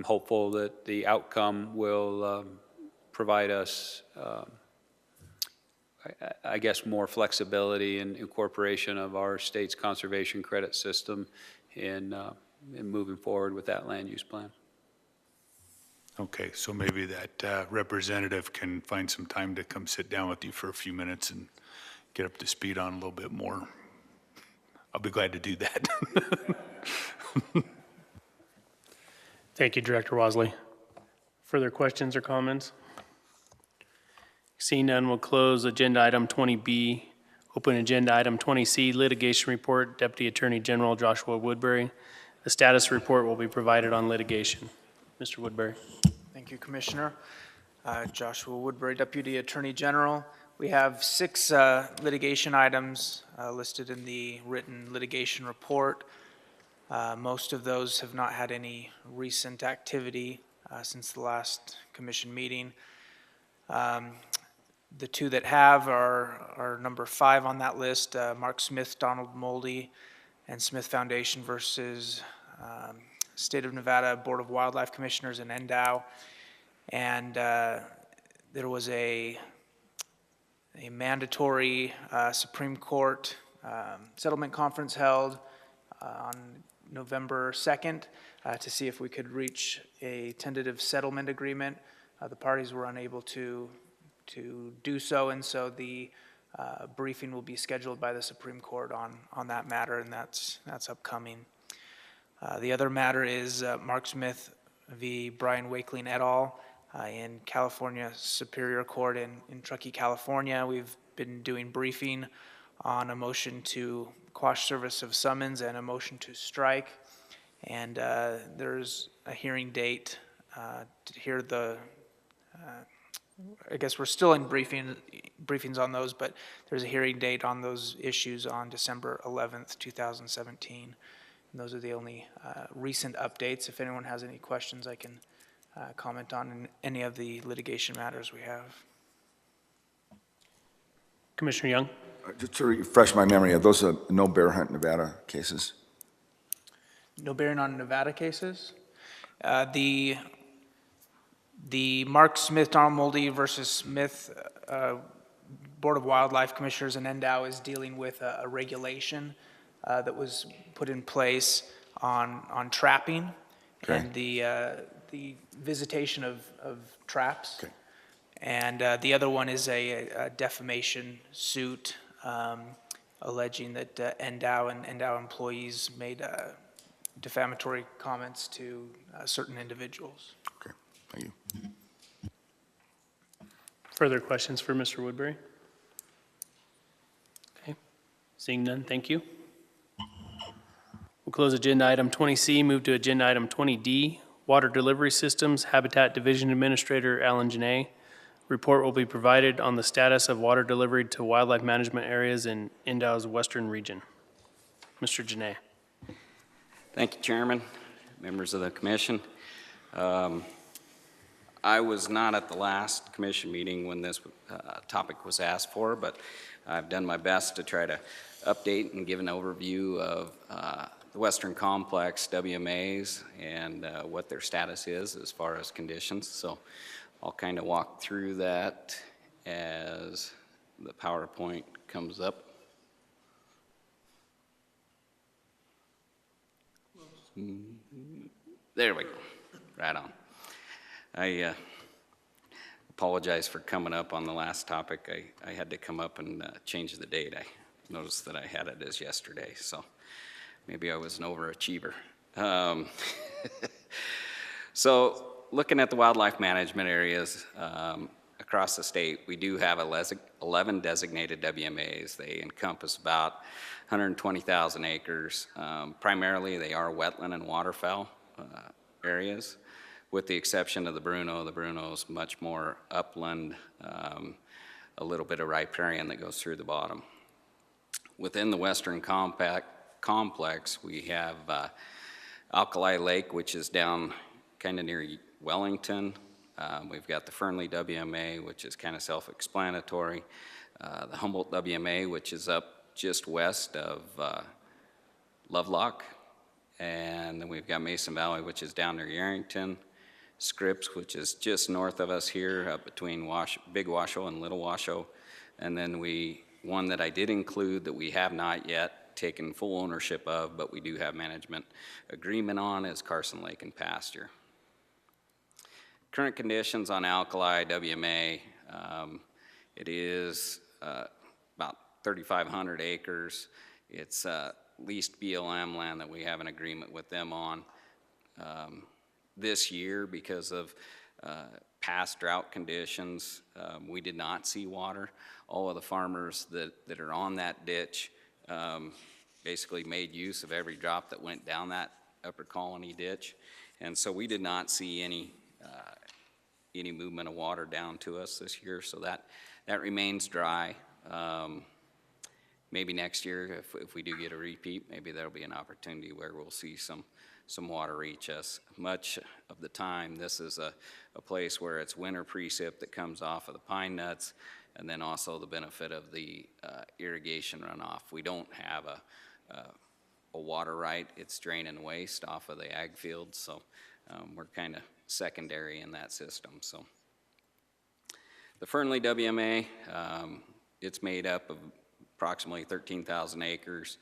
hopeful that the outcome will provide us, I guess, more flexibility and incorporation of our state's conservation credit system in moving forward with that land use plan. Okay, so maybe that representative can find some time to come sit down with you for a few minutes and get up to speed on a little bit more. I'll be glad to do that. Thank you, Director Wasley. Further questions or comments? Seeing none, we'll close agenda item 20B. Open agenda item 20C, litigation report, Deputy Attorney General Joshua Woodbury. The status report will be provided on litigation. Mr. Woodbury. Thank you, Commissioner. Joshua Woodbury, Deputy Attorney General. We have 6 litigation items listed in the written litigation report. Most of those have not had any recent activity since the last commission meeting. The 2 that have are number 5 on that list, Mark Smith, Donald Moldy, and Smith Foundation versus State of Nevada Board of Wildlife Commissioners in Ndow. And there was a mandatory Supreme Court settlement conference held on November 2nd to see if we could reach a tentative settlement agreement. The parties were unable to do so, and so the briefing will be scheduled by the Supreme Court on that matter, and that's upcoming. The other matter is Mark Smith v. Brian Wakeling et al. In California Superior Court in Truckee, California. We've been doing briefing on a motion to quash service of summons and a motion to strike. And there's a hearing date to hear the, I guess we're still in briefings on those, but there's a hearing date on those issues on December 11th, 2017. And those are the only recent updates. If anyone has any questions, I can comment on any of the litigation matters we have. Commissioner Young. Just to refresh my memory, are those no bear hunt Nevada cases? No bearing on Nevada cases. The Mark Smith, Donald Moldy versus Smith Board of Wildlife Commissioners in Ndow is dealing with a regulation that was put in place on trapping and the visitation of traps. Okay. And the other one is a defamation suit alleging that Ndow and Ndow employees made defamatory comments to certain individuals. Okay, thank you. Further questions for Mr. Woodbury? Okay, seeing none, thank you. We'll close agenda item 20C, move to agenda item 20D, Water Delivery Systems, Habitat Division Administrator Alan Janae. Report will be provided on the status of water delivery to wildlife management areas in Ndow's western region. Mr. Janae. Thank you, Chairman, members of the commission. I was not at the last commission meeting when this topic was asked for, but I've done my best to try to update and give an overview of the Western Complex WMAs and what their status is as far as conditions. So I'll kind of walk through that as the PowerPoint comes up. There we go. Right on. I apologize for coming up on the last topic. I had to come up and change the date. I noticed that I had it as yesterday, so maybe I was an overachiever. So looking at the wildlife management areas across the state, we do have 11 designated WMAs. They encompass about 120,000 acres. Primarily, they are wetland and waterfowl areas, with the exception of the Bruno. The Bruno is much more upland, a little bit of riparian that goes through the bottom. Within the Western Complex, we have Alkali Lake, which is down kind of near Wellington. We've got the Fernley WMA, which is kind of self-explanatory. The Humboldt WMA, which is up just west of Lovelock. And then we've got Mason Valley, which is down near Yerington. Scripps, which is just north of us here, up between Big Washoe and Little Washoe. And then one that I did include that we have not yet taken full ownership of, but we do have management agreement on, is Carson Lake and Pasture. Current conditions on Alkali WMA, it is about 3,500 acres. It's leased BLM land that we have an agreement with them on. This year, because of past drought conditions, we did not see water. All of the farmers that are on that ditch basically made use of every drop that went down that upper colony ditch. And so we did not see any movement of water down to us this year, so that remains dry. Maybe next year, if we do get a repeat, maybe there'll be an opportunity where we'll see some water reach us. Much of the time, this is a place where it's winter precip that comes off of the pine nuts, and then also the benefit of the irrigation runoff. We don't have a water right. It's drain and waste off of the ag fields, so we're kind of secondary in that system. So the Fernley WMA, it's made up of approximately 13,000 acres.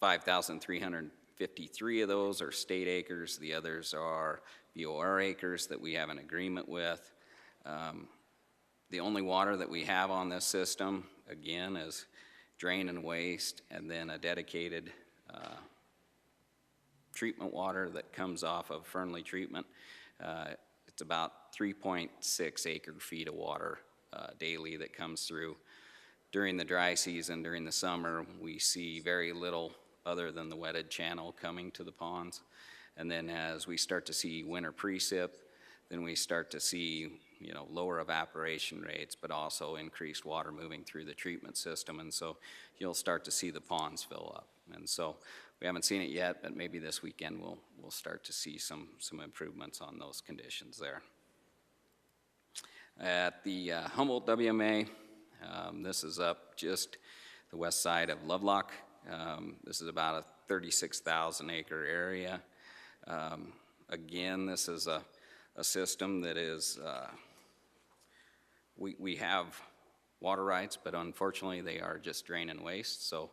5,353 of those are state acres. The others are BOR acres that we have an agreement with. The only water that we have on this system, again, is drain and waste, and then a dedicated treatment water that comes off of Fernley treatment. It's about 3.6 acre feet of water daily that comes through. During the dry season, during the summer, we see very little other than the wetted channel coming to the ponds. And then as we start to see winter precip, then we start to see, lower evaporation rates, but also increased water moving through the treatment system. And so you'll start to see the ponds fill up. And so we haven't seen it yet, but maybe this weekend we'll start to see some improvements on those conditions there. At the Humboldt WMA, This is up just the west side of Lovelock. This is about a 36,000 acre area. Again, this is a system that is, we have water rights, but unfortunately they are just drain and waste. So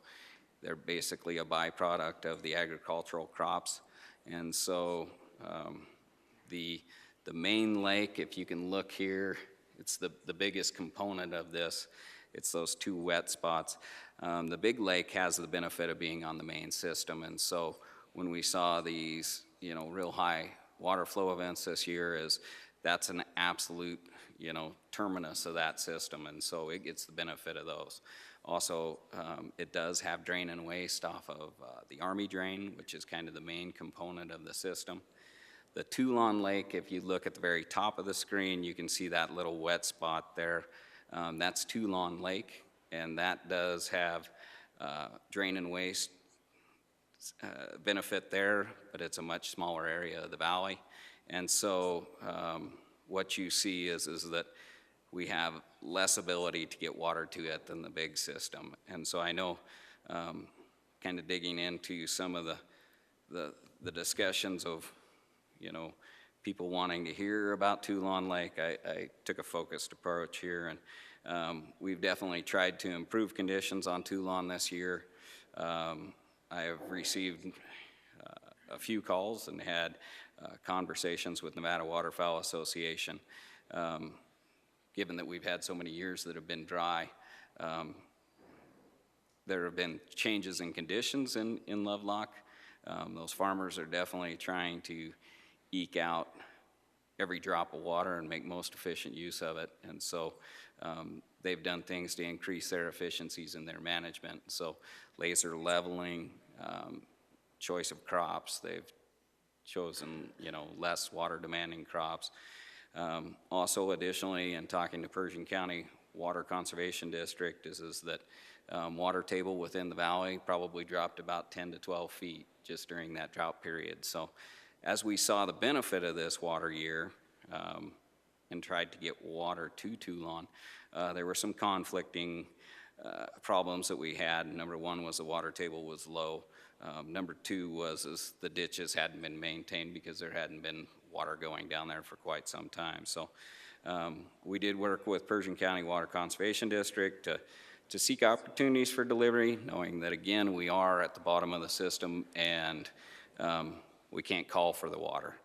they're basically a byproduct of the agricultural crops. And so the main lake, if you can look here, it's the biggest component of this. It's those two wet spots. The big lake has the benefit of being on the main system. And so when we saw these, real high water flow events this year, that's an absolute, terminus of that system. And so it gets the benefit of those. Also, it does have drain and waste off of the Army drain, which is kind of the main component of the system. The Toulon Lake, if you look at the very top of the screen, you can see that little wet spot there. That's Toulon Lake, and that does have drain and waste benefit there, but it's a much smaller area of the valley. And so what you see is that we have less ability to get water to it than the big system. And so I know, kind of digging into some of the discussions of, people wanting to hear about Toulon Lake, I took a focused approach here, and we've definitely tried to improve conditions on Toulon this year. I have received a few calls and had conversations with Nevada Waterfowl Association. Given that we've had so many years that have been dry, there have been changes in conditions in Lovelock. Those farmers are definitely trying to eke out every drop of water and make most efficient use of it. And so they've done things to increase their efficiencies in their management. So laser leveling, choice of crops, they've chosen, less water demanding crops. Also, additionally, in talking to Pershing County Water Conservation District, is that water table within the valley probably dropped about 10 to 12 feet just during that drought period. So as we saw the benefit of this water year and tried to get water to Toulon, there were some conflicting problems that we had. Number one was the water table was low. Number two was the ditches hadn't been maintained because there hadn't been water going down there for quite some time. So we did work with Pershing County Water Conservation District to seek opportunities for delivery, knowing that, again, we are at the bottom of the system and we can't call for the water.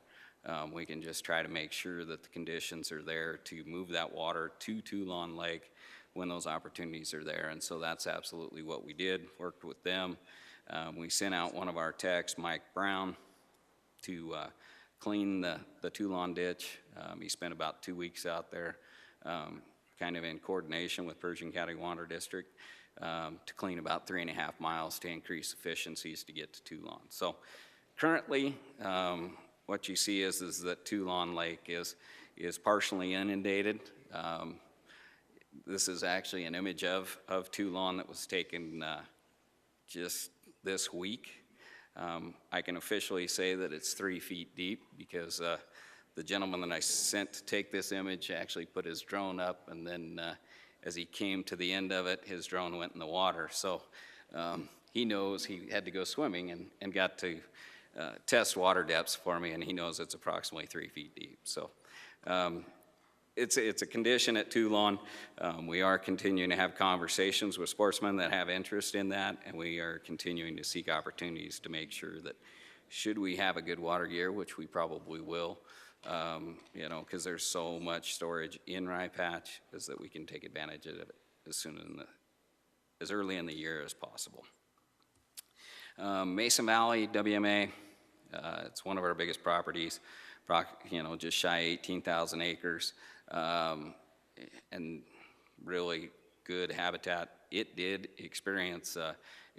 We can just try to make sure that the conditions are there to move that water to Toulon Lake when those opportunities are there. And so that's absolutely what we did, worked with them. We sent out one of our techs, Mike Brown, to clean the Toulon ditch. He spent about 2 weeks out there, kind of in coordination with Pershing County Water District, to clean about 3.5 miles to increase efficiencies to get to Toulon. So currently, what you see is that Toulon Lake is partially inundated. This is actually an image of Toulon that was taken just this week. I can officially say that it's 3 feet deep because the gentleman that I sent to take this image actually put his drone up, and then as he came to the end of it, his drone went in the water. So he knows he had to go swimming and got to test water depths for me, and he knows it's approximately 3 feet deep. So it's a condition at Toulon. We are continuing to have conversations with sportsmen that have interest in that, and we are continuing to seek opportunities to make sure that should we have a good water year, which we probably will, because there's so much storage in Rye Patch, is that we can take advantage of it as early in the year as possible. Mason Valley, WMA, it's one of our biggest properties, just shy of 18,000 acres, and really good habitat. It did experience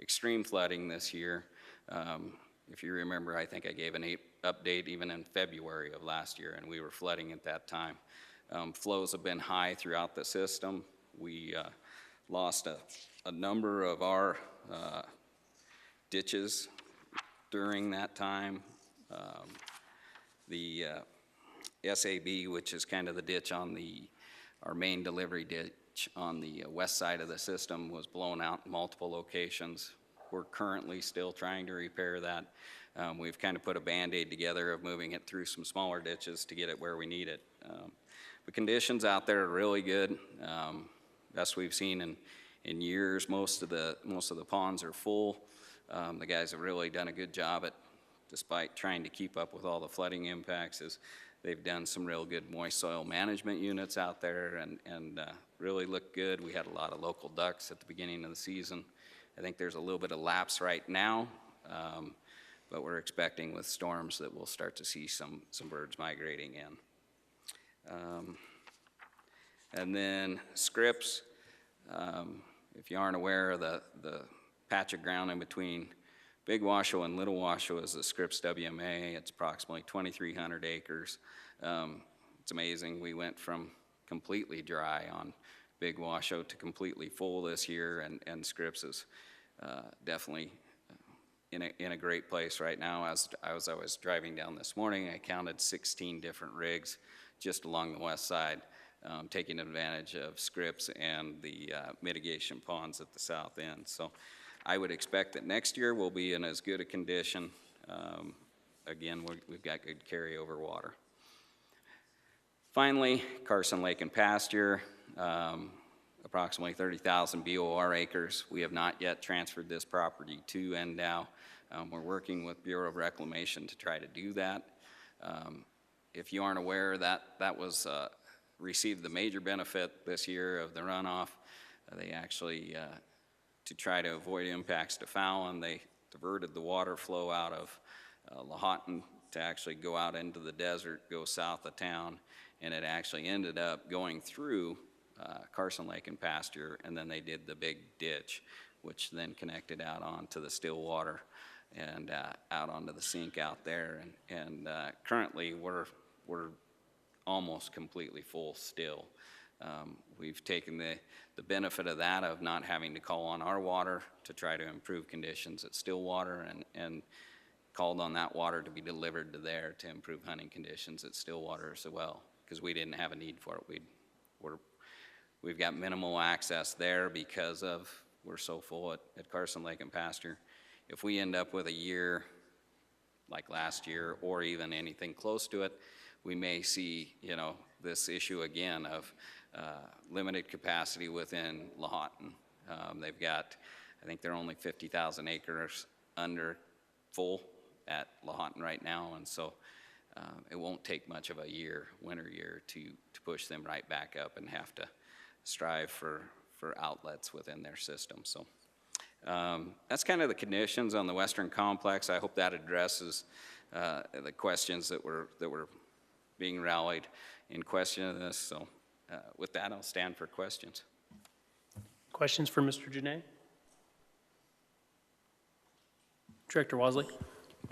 extreme flooding this year. If you remember, I think I gave an update even in February of last year, and we were flooding at that time. Flows have been high throughout the system. We lost a number of our ditches during that time. The SAB, which is kind of the ditch on our main delivery ditch on the west side of the system was blown out in multiple locations. We're currently still trying to repair that. We've kind of put a Band-Aid together of moving it through some smaller ditches to get it where we need it. The conditions out there are really good. Best we've seen in years. Most of the ponds are full. The guys have really done a good job at, despite trying to keep up with all the flooding impacts, is they've done some real good moist soil management units out there and really look good. We had a lot of local ducks at the beginning of the season. I think there's a little bit of lapse right now, but we're expecting with storms that we'll start to see some birds migrating in. And then scripts, if you aren't aware of the patch of ground in between Big Washoe and Little Washoe is the Scripps WMA. It's approximately 2,300 acres. It's amazing. We went from completely dry on Big Washoe to completely full this year, and Scripps is definitely in a great place right now. As I was driving down this morning, I counted 16 different rigs just along the west side, taking advantage of Scripps and the mitigation ponds at the south end. So I would expect that next year we'll be in as good a condition. Again, we've got good carryover water. Finally, Carson Lake and Pasture, approximately 30,000 BOR acres. We have not yet transferred this property to Ndow. We're working with Bureau of Reclamation to try to do that. If you aren't aware, that was received the major benefit this year of the runoff. They actually, to try to avoid impacts to Fallon, they diverted the water flow out of Lahontan to actually go out into the desert, go south of town, and it actually ended up going through Carson Lake and Pasture, and then they did the big ditch, which then connected out onto the Stillwater and out onto the sink out there. And currently we're almost completely full still. We've taken the benefit of that, of not having to call on our water to try to improve conditions at Stillwater, and called on that water to be delivered to there to improve hunting conditions at Stillwater as well, because we didn't have a need for it. We've got minimal access there because of we're so full at Carson Lake and Pasture. If we end up with a year like last year, or even anything close to it, we may see, this issue again of limited capacity within Lahontan. They've got, I think they're only 50,000 acres under full at Lahontan right now, and so it won't take much of a winter year to push them right back up and have to strive for outlets within their system. So that's kind of the conditions on the Western Complex. I hope that addresses the questions that were being rallied in question of this. So with that, I'll stand for questions. Questions for Mr. Janae? Director Wasley?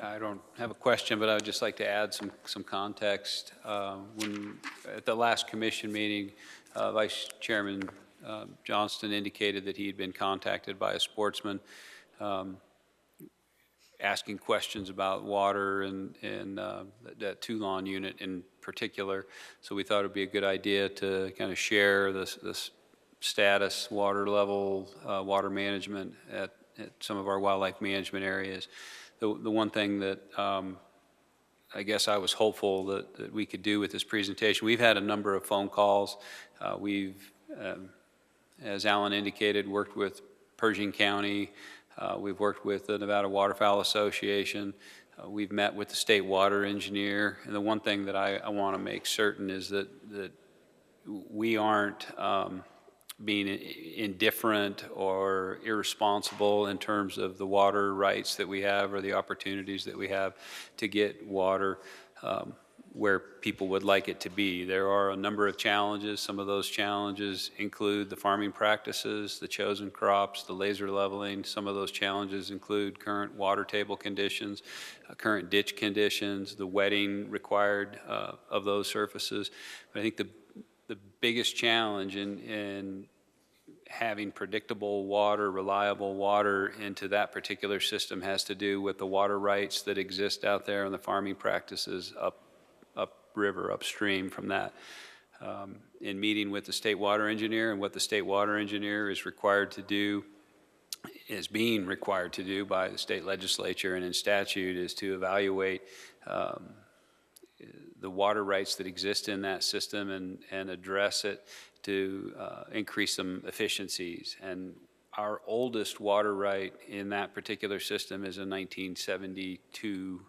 I don't have a question, but I would just like to add some context. When at the last commission meeting, Vice Chairman Johnston indicated that he had been contacted by a sportsman asking questions about water and that two-lawn unit in particular. So we thought it would be a good idea to kind of share this status, water level, water management at some of our wildlife management areas. The one thing that I guess I was hopeful that we could do with this presentation, we've had a number of phone calls. We've, as Alan indicated, worked with Pershing County. We've worked with the Nevada Waterfowl Association. We've met with the state water engineer. And the one thing that I want to make certain is that we aren't being indifferent or irresponsible in terms of the water rights that we have or the opportunities that we have to get water where people would like it to be. There are a number of challenges. Some of those challenges include the farming practices, the chosen crops, the laser leveling. Some of those challenges include current water table conditions, current ditch conditions, the wetting required of those surfaces. But I think the biggest challenge in having predictable water, reliable water into that particular system has to do with the water rights that exist out there and the farming practices upriver, upstream from that. in meeting with the state water engineer, and what the state water engineer is required to do, is being required to do by the state legislature and in statute, is to evaluate the water rights that exist in that system and address it to increase some efficiencies. And our oldest water right in that particular system is a 1972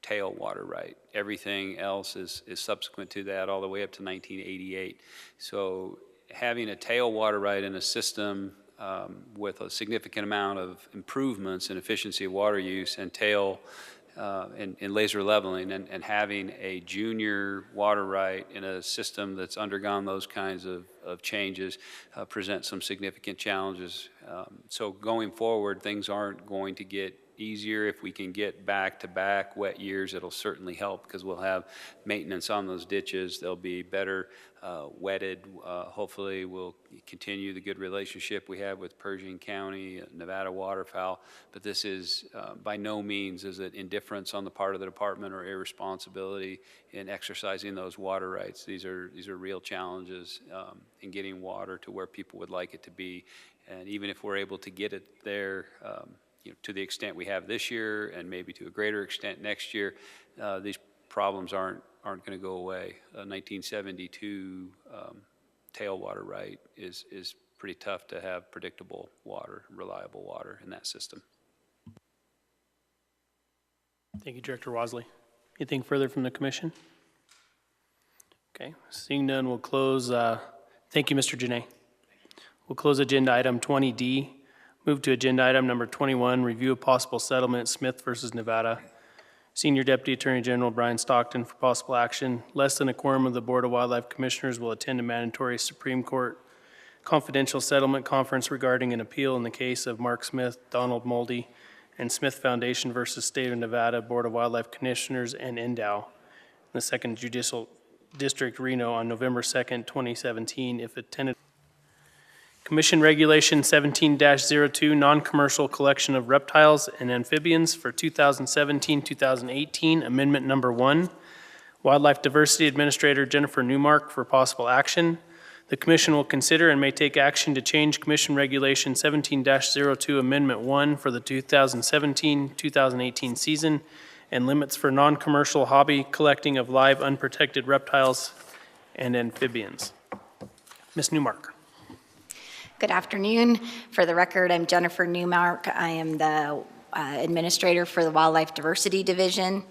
tail water right. Everything else is subsequent to that, all the way up to 1988. So having a tail water right in a system with a significant amount of improvements in efficiency of water use and tail and laser leveling, and having a junior water right in a system that's undergone those kinds of changes presents some significant challenges. So going forward, things aren't going to get easier. If we can get back-to-back wet years, it'll certainly help, because we'll have maintenance on those ditches. They'll be better wetted. Hopefully, we'll continue the good relationship we have with Pershing County, Nevada waterfowl. But this is by no means is it indifference on the part of the department or irresponsibility in exercising those water rights. These are real challenges in getting water to where people would like it to be. And even if we're able to get it there, to the extent we have this year, and maybe to a greater extent next year, these problems aren't going to go away. 1972 tail water right is pretty tough to have predictable water, reliable water in that system. Thank you, Director Wasley. Anything further from the commission? Okay, seeing none, we'll close. Thank you, Mr. Janae. We'll close agenda item 20D. Move to agenda item number 21, review of possible settlement, Smith versus Nevada. Senior Deputy Attorney General Brian Stockton for possible action. Less than a quorum of the Board of Wildlife Commissioners will attend a mandatory Supreme Court confidential settlement conference regarding an appeal in the case of Mark Smith, Donald Moldy, and Smith Foundation versus State of Nevada Board of Wildlife Commissioners and Ndow in the 2nd Judicial District, Reno, on November 2nd, 2017, if attended. Commission Regulation 17-02, non-commercial collection of reptiles and amphibians for 2017-2018, Amendment Number 1. Wildlife Diversity Administrator Jennifer Newmark for possible action. The Commission will consider and may take action to change Commission Regulation 17-02, Amendment 1 for the 2017-2018 season and limits for non-commercial hobby collecting of live unprotected reptiles and amphibians. Ms. Newmark. Good afternoon. For the record, I'm Jennifer Newmark. I am the administrator for the Wildlife Diversity Division.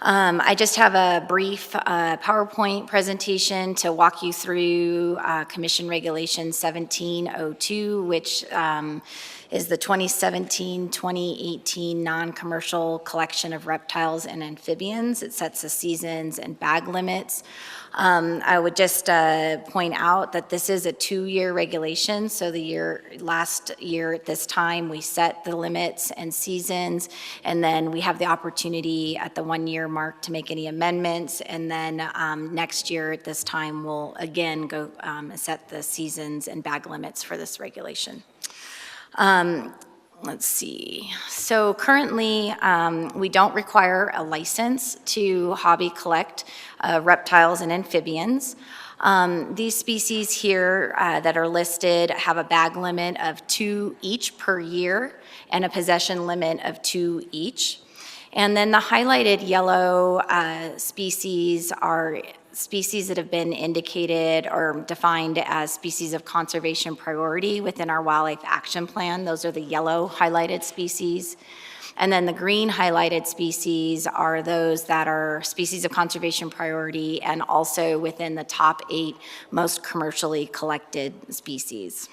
I just have a brief PowerPoint presentation to walk you through Commission Regulation 1702, which is the 2017-2018 non-commercial collection of reptiles and amphibians. It sets the seasons and bag limits. I would just point out that this is a 2-year regulation, so last year at this time we set the limits and seasons, and then we have the opportunity at the 1-year mark to make any amendments, and then next year at this time we'll again go set the seasons and bag limits for this regulation. Let's see. So currently, we don't require a license to hobby collect reptiles and amphibians. These species here that are listed have a bag limit of 2 each per year and a possession limit of 2 each. And then the highlighted yellow species are species that have been indicated or defined as species of conservation priority within our wildlife action plan. Those are the yellow highlighted species. And then the green highlighted species are those that are species of conservation priority and also within the top 8 most commercially collected species.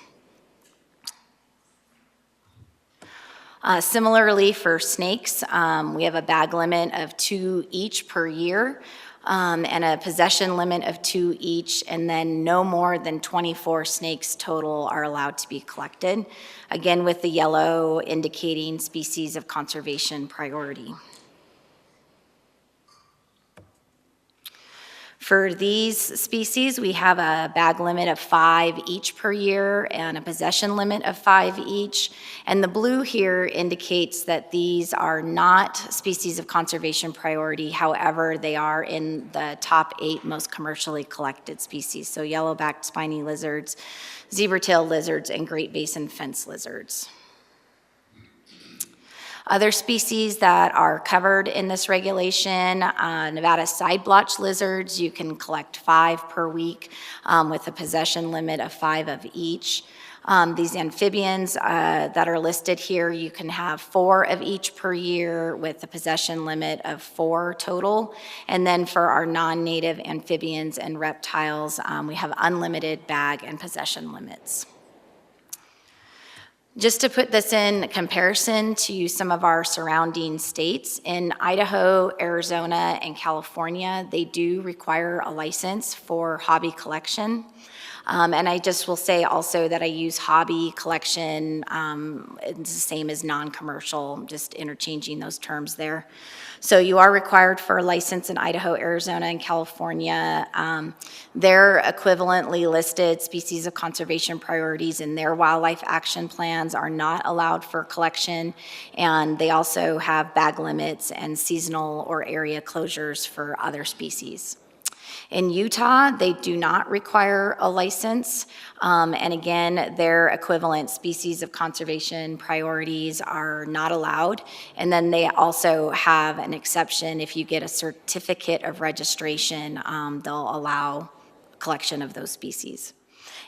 Similarly for snakes, we have a bag limit of 2 each per year. And a possession limit of 2 each, and then no more than 24 snakes total are allowed to be collected. Again, with the yellow indicating species of conservation priority. For these species, we have a bag limit of 5 each per year and a possession limit of 5 each. And the blue here indicates that these are not species of conservation priority. However, they are in the top 8 most commercially collected species. So yellow-backed spiny lizards, zebra-tailed lizards, and Great Basin fence lizards. Other species that are covered in this regulation, Nevada side blotch lizards, you can collect 5 per week with a possession limit of 5 of each. These amphibians that are listed here, you can have 4 of each per year with a possession limit of 4 total. And then for our non-native amphibians and reptiles, we have unlimited bag and possession limits. Just to put this in comparison to some of our surrounding states, in Idaho, Arizona, and California, they do require a license for hobby collection. And I just will say also that I use hobby collection, it's the same as non-commercial, just interchanging those terms there. So you are required for a license in Idaho, Arizona, and California. Their equivalently listed species of conservation priorities in their wildlife action plans are not allowed for collection, and they also have bag limits and seasonal or area closures for other species. In Utah, they do not require a license, and again, their equivalent species of conservation priorities are not allowed. And then they also have an exception. If you get a certificate of registration, they'll allow collection of those species.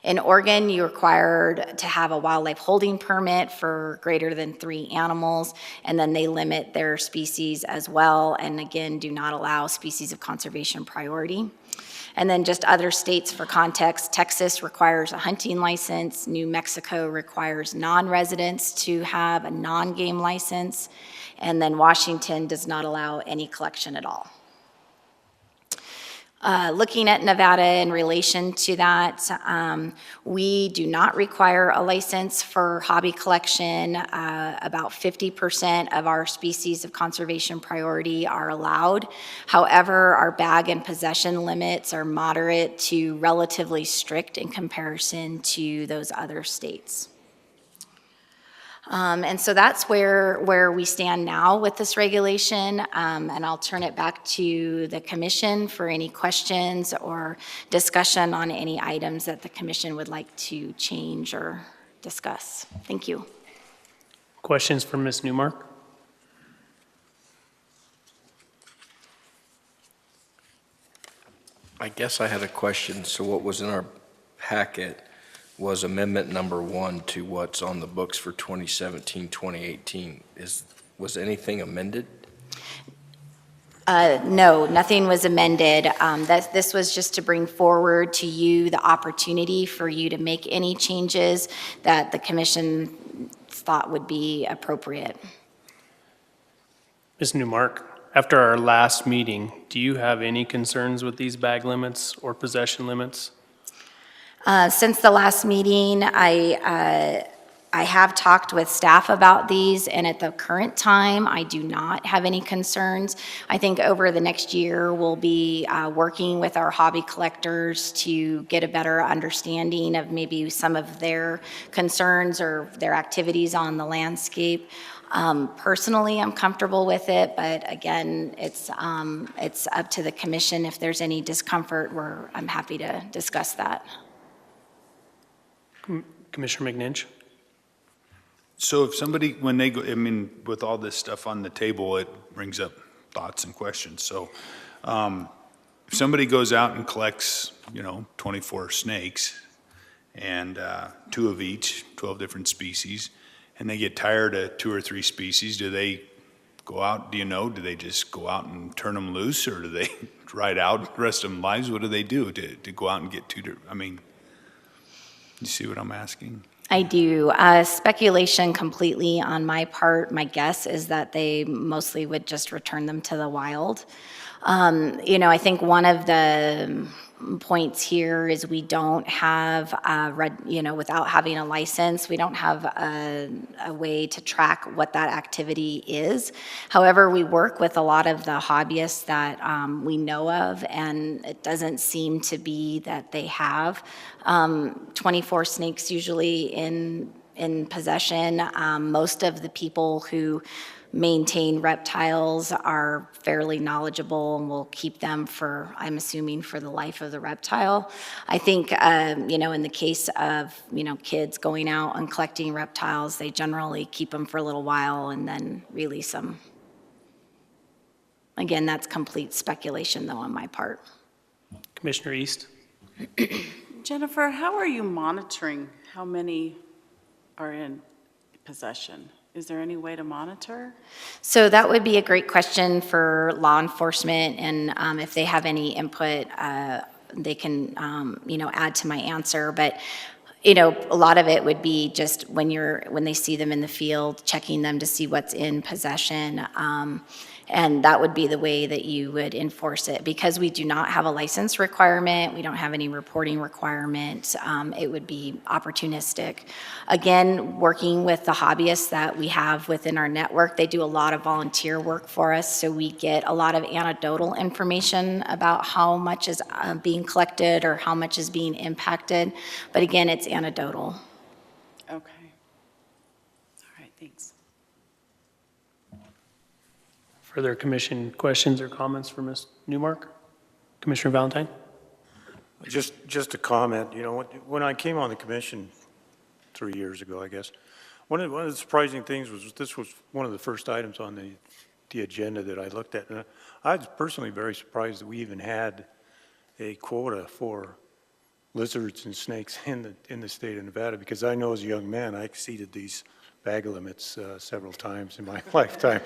In Oregon, you're required to have a wildlife holding permit for greater than 3 animals, and then they limit their species as well, and again, do not allow species of conservation priority. And then just other states for context, Texas requires a hunting license, New Mexico requires non-residents to have a non-game license, and then Washington does not allow any collection at all. Looking at Nevada in relation to that, we do not require a license for hobby collection. About 50% of our species of conservation priority are allowed. However, our bag and possession limits are moderate to relatively strict in comparison to those other states. And so that's where we stand now with this regulation, and I'll turn it back to the commission for any questions or discussion on any items that the commission would like to change or discuss. Thank you. Questions for Ms. Newmark? I guess I had a question. So what was in our packet was amendment number 1 to what's on the books for 2017, 2018. Was anything amended? No, nothing was amended. This was just to bring forward to you the opportunity for you to make any changes that the commission thought would be appropriate. Ms. Newmark, after our last meeting, do you have any concerns with these bag limits or possession limits? Since the last meeting, I have talked with staff about these, and at the current time, I do not have any concerns. I think over the next year, we'll be working with our hobby collectors to get a better understanding of maybe some of their concerns or their activities on the landscape. Personally, I'm comfortable with it, but again, it's up to the commission. If there's any discomfort, I'm happy to discuss that. Commissioner McNinch? So if somebody, when they go, I mean, with all this stuff on the table, it brings up thoughts and questions. So if somebody goes out and collects, 24 snakes and 2 of each, 12 different species, and they get tired of 2 or 3 species, do they go out, do they just go out and turn them loose, or do they ride out the rest of their lives? What do they do to go out and get 2, you see what I'm asking? I do. Speculation completely on my part. My guess is that they mostly would just return them to the wild. I think one of the points here is we don't have, without having a license, we don't have a way to track what that activity is. However, we work with a lot of the hobbyists that we know of, and it doesn't seem to be that they have 24 snakes usually in possession. Most of the people who maintain reptiles are fairly knowledgeable and will keep them for, I'm assuming, for the life of the reptile. I think, in the case of, kids going out and collecting reptiles, they generally keep them for a little while and then release them. Again, that's complete speculation, though, on my part. Commissioner East. Jennifer, how are you monitoring how many are in possession? Is there any way to monitor? So that would be a great question for law enforcement, and if they have any input, they can, add to my answer. But, a lot of it would be just when they see them in the field, checking them to see what's in possession. And that would be the way that you would enforce it. Because we do not have a license requirement, we don't have any reporting requirement, it would be opportunistic. Again, working with the hobbyists that we have within our network, they do a lot of volunteer work for us, so we get a lot of anecdotal information about how much is being collected or how much is being impacted. But again, it's anecdotal. Okay. All right, thanks. Further commission questions or comments for Ms. Newmark? Commissioner Valentine? Just a comment, when I came on the commission 3 years ago, I guess, one of the surprising things was this was one of the first items on the agenda that I looked at. And I was personally very surprised that we even had a quota for lizards and snakes in the state of Nevada, because I know as a young man, I exceeded these bag limits several times in my lifetime.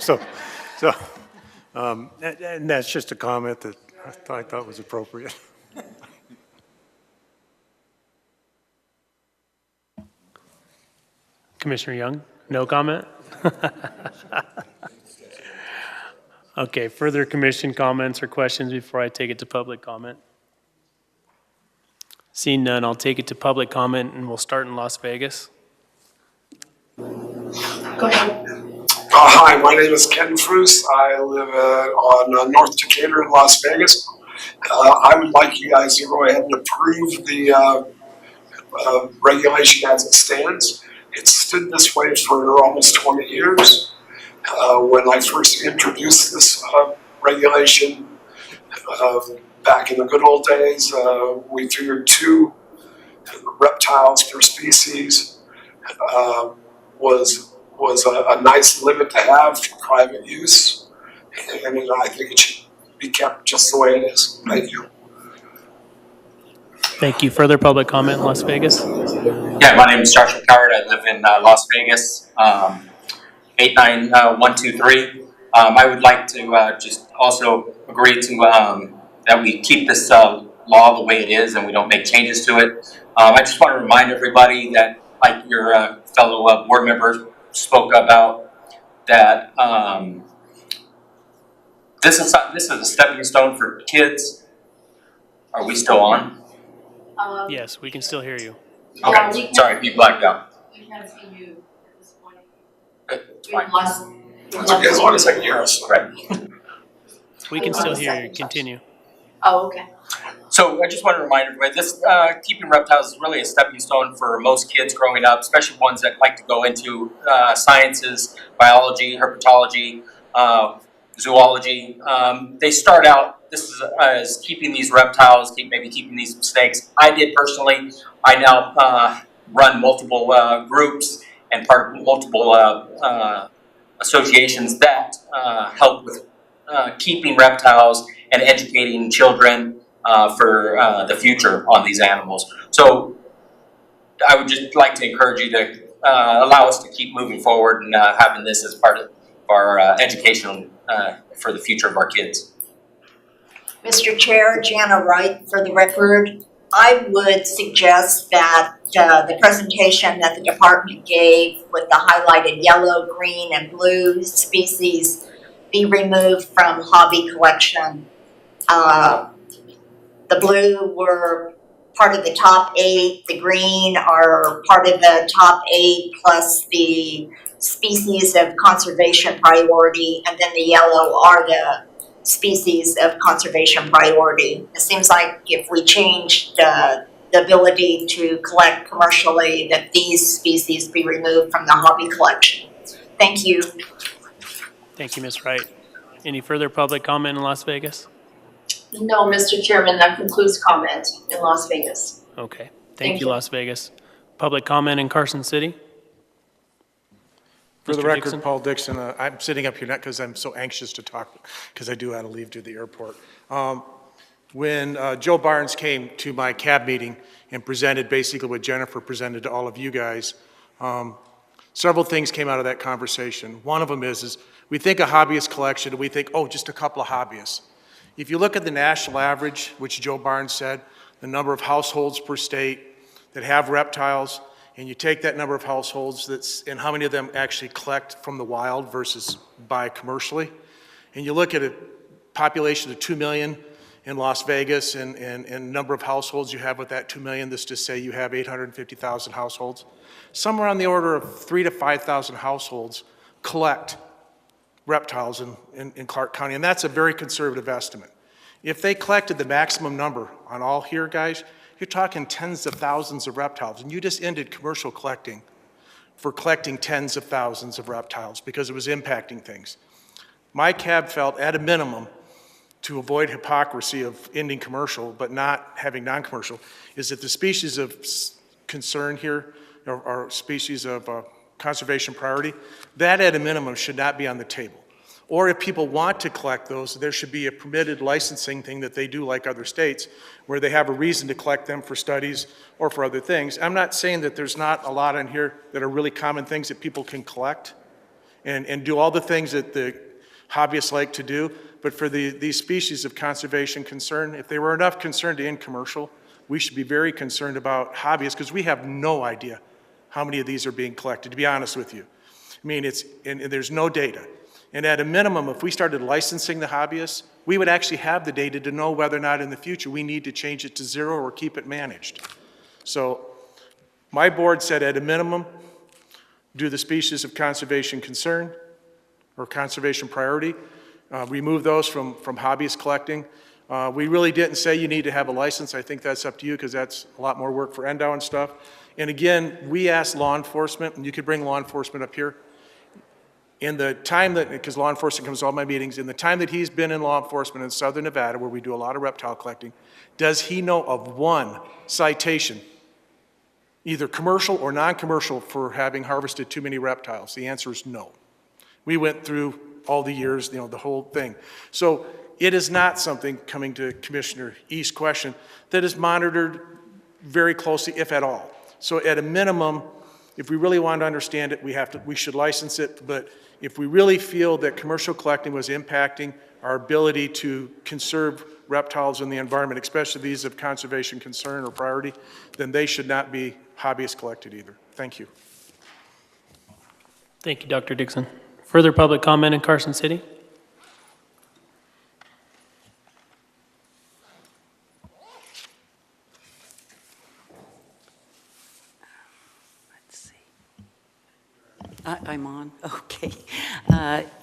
And that's just a comment that I thought was appropriate. Commissioner Young, no comment? Okay, further commission comments or questions before I take it to public comment? Seeing none, I'll take it to public comment, and we'll start in Las Vegas. Go ahead. Hi, my name is Ken Fruce. I live on North Decatur in Las Vegas. I would like you guys to go ahead and approve the regulation as it stands. It's stood this way for almost 20 years. When I first introduced this regulation back in the good old days, we figured 2 reptiles per species was a nice limit to have for private use, and I think it should be kept just the way it is. Thank you. Thank you. Further public comment in Las Vegas? Yeah, my name is Joshua Coward. I live in Las Vegas, 89123. I would like to just also agree to that we keep this law the way it is and we don't make changes to it. I just want to remind everybody that, like your fellow board members spoke about, that this is a stepping stone for kids. Are we still on? Yes, we can still hear you. Okay, sorry, you blacked out. We can't see you at this point. It's fine. That's okay, as long as I can hear us. Right. We can still hear you. Continue. Oh, okay. So I just want to remind everybody, this keeping reptiles is really a stepping stone for most kids growing up, especially ones that like to go into sciences, biology, herpetology, zoology. They start out, this is as keeping these reptiles, maybe keeping these snakes. I did personally. I now run multiple groups and part of multiple associations that help with keeping reptiles and educating children for the future on these animals. So I would just like to encourage you to allow us to keep moving forward and having this as part of our education for the future of our kids. Mr. Chair, Jana Wright for the record. I would suggest that the presentation that the department gave with the highlighted yellow, green, and blue species be removed from hobby collection. The blue were part of the top 8, the green are part of the top 8 plus the species of conservation priority, and then the yellow are the species of conservation priority. It seems like if we changed the ability to collect commercially, that these species be removed from the hobby collection. Thank you. Thank you, Ms. Wright. Any further public comment in Las Vegas? No, Mr. Chairman, that concludes comment in Las Vegas. Okay. Thank Thank you, you. Las Vegas. Public comment in Carson City? For the Mr. record, Dixon? Paul Dixon, I'm sitting up here not because I'm so anxious to talk, because I do have to leave to the airport. When Joe Barnes came to my CAB meeting and presented basically what Jennifer presented to all of you guys, several things came out of that conversation. One of them is we think a hobbyist collection, and we think, oh, just a couple of hobbyists. If you look at the national average, which Joe Barnes said, the number of households per state that have reptiles, and you take that number of households and how many of them actually collect from the wild versus buy commercially, and you look at a population of 2 million in Las Vegas and number of households you have with that 2 million, let's just say you have 850,000 households, somewhere on the order of 3,000 to 5,000 households collect reptiles in Clark County, and that's a very conservative estimate. If they collected the maximum number on all here, guys, you're talking tens of thousands of reptiles, and you just ended commercial collecting for collecting tens of thousands of reptiles because it was impacting things. My CAB felt, at a minimum, to avoid hypocrisy of ending commercial but not having non-commercial, is that the species of concern here, or species of conservation priority, that at a minimum should not be on the table. Or if people want to collect those, there should be a permitted licensing thing that they do like other states, where they have a reason to collect them for studies or for other things. I'm not saying that there's not a lot in here that are really common things that people can collect and do all the things that the hobbyists like to do, but for these species of conservation concern, if they were enough concern to end commercial, we should be very concerned about hobbyists, because we have no idea how many of these are being collected, to be honest with you. I mean, and there's no data. And at a minimum, if we started licensing the hobbyists, we would actually have the data to know whether or not in the future we need to change it to 0 or keep it managed. So my board said at a minimum, do the species of conservation concern or conservation priority, remove those from hobbyist collecting. We really didn't say you need to have a license. I think that's up to you, because that's a lot more work for Ndow and stuff. And again, we asked law enforcement, and you could bring law enforcement up here. In the time that, because law enforcement comes to all my meetings, in the time that he's been in law enforcement in Southern Nevada, where we do a lot of reptile collecting, does he know of one citation, either commercial or non-commercial, for having harvested too many reptiles? The answer is no. We went through all the years, the whole thing. So it is not something, coming to Commissioner East's question, that is monitored very closely, if at all. So at a minimum, if we really want to understand it, we should license it. But if we really feel that commercial collecting was impacting our ability to conserve reptiles in the environment, especially these of conservation concern or priority, then they should not be hobbyist collected either. Thank you. Thank you, Dr. Dixon. Further public comment in Carson City? I'm on, okay.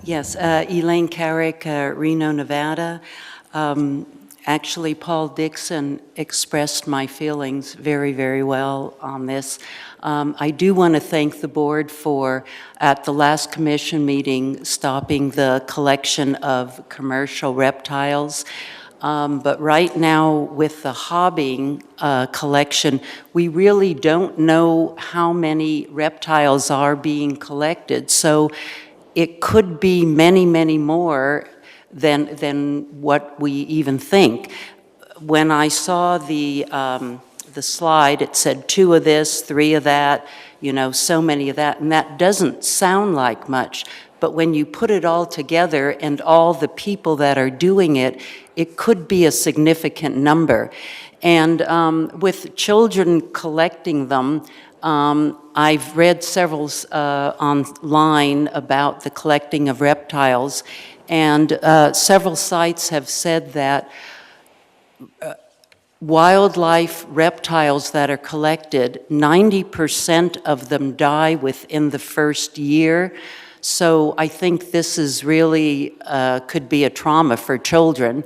Yes, Elaine Carrick, Reno, Nevada. Actually, Paul Dixon expressed my feelings very, very well on this. I do want to thank the board for, at the last commission meeting, stopping the collection of commercial reptiles. But right now, with the hobbying collection, we really don't know how many reptiles are being collected. So it could be many, many more than what we even think. When I saw the slide, it said 2 of this, 3 of that, so many of that, and that doesn't sound like much. But when you put it all together and all the people that are doing it, it could be a significant number. And with children collecting them, I've read several online about the collecting of reptiles, and several sites have said that wildlife, reptiles that are collected, 90% of them die within the first year. So I think this is really, could be a trauma for children.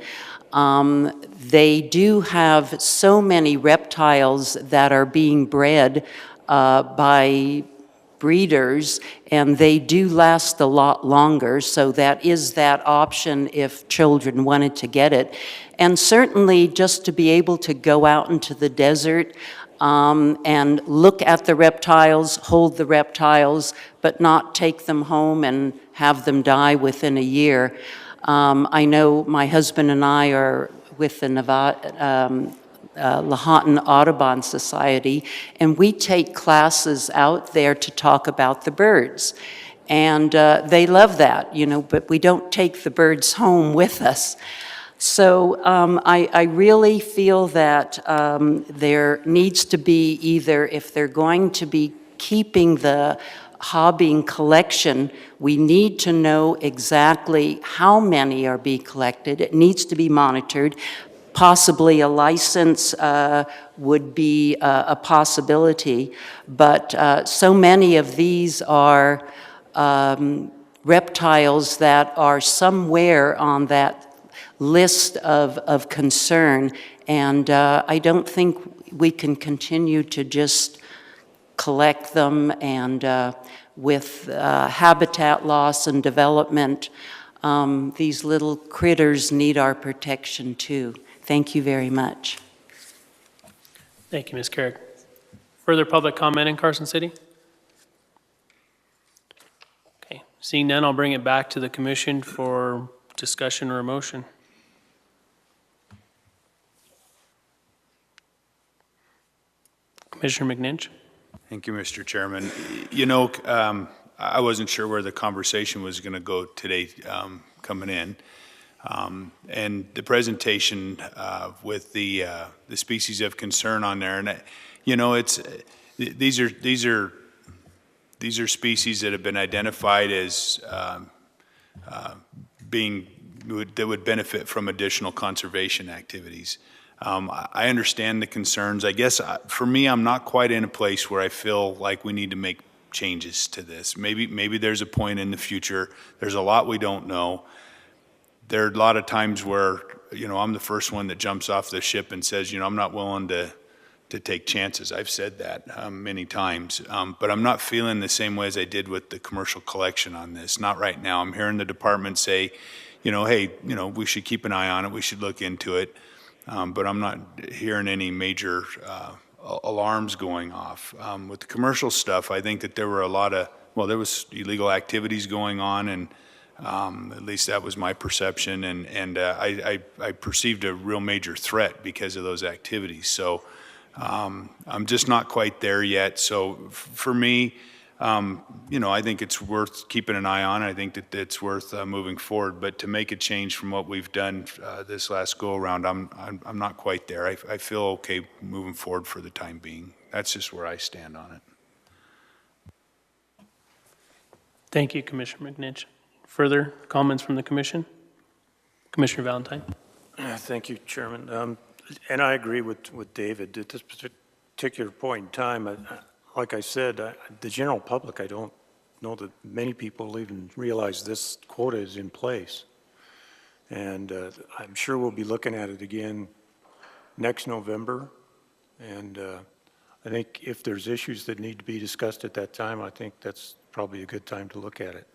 They do have so many reptiles that are being bred by breeders, and they do last a lot longer, so that is that option if children wanted to get it. And certainly just to be able to go out into the desert and look at the reptiles, hold the reptiles, but not take them home and have them die within a year. I know my husband and I are with the Lahontan Audubon Society, and we take classes out there to talk about the birds. And they love that, you know, but we don't take the birds home with us. So I really feel that there needs to be either, if they're going to be keeping the hobbying collection, we need to know exactly how many are being collected. It needs to be monitored. Possibly a license would be a possibility, but so many of these are reptiles that are somewhere on that list of concern, and I don't think we can continue to just collect them, and with habitat loss and development, these little critters need our protection too. Thank you very much. Thank you, Ms. Carrick. Further public comment in Carson City? Okay, seeing none, I'll bring it back to the commission for discussion or a motion. Commissioner McNinch. Thank you, Mr. Chairman. You know, I wasn't sure where the conversation was going to go today coming in. And the presentation with the species of concern on there, and you know, it's these are species that have been identified as that would benefit from additional conservation activities. I understand the concerns. I guess for me, I'm not quite in a place where I feel like we need to make changes to this. Maybe there's a point in the future. There's a lot we don't know. There are a lot of times where, you know, I'm the first one that jumps off the ship and says, you know, I'm not willing to take chances. I've said that many times, but I'm not feeling the same way as I did with the commercial collection on this. Not right now. I'm hearing the department say, you know, hey, you know, we should keep an eye on it. We should look into it. But I'm not hearing any major alarms going off. With the commercial stuff, I think that there were a lot of, well, there was illegal activities going on, and at least that was my perception, and I perceived a real major threat because of those activities. So I'm just not quite there yet. So for me, you know, I think it's worth keeping an eye on. I think that it's worth moving forward. But to make a change from what we've done this last go around, I'm not quite there. I feel okay moving forward for the time being. That's just where I stand on it. Thank you, Commissioner McNinch. Further comments from the commission? Commissioner Valentine. Thank you, Chairman. And I agree with David. At this particular point in time, like I said, the general public, I don't know that many people even realize this quota is in place. And I'm sure we'll be looking at it again next November. And I think if there's issues that need to be discussed at that time, I think that's probably a good time to look at it.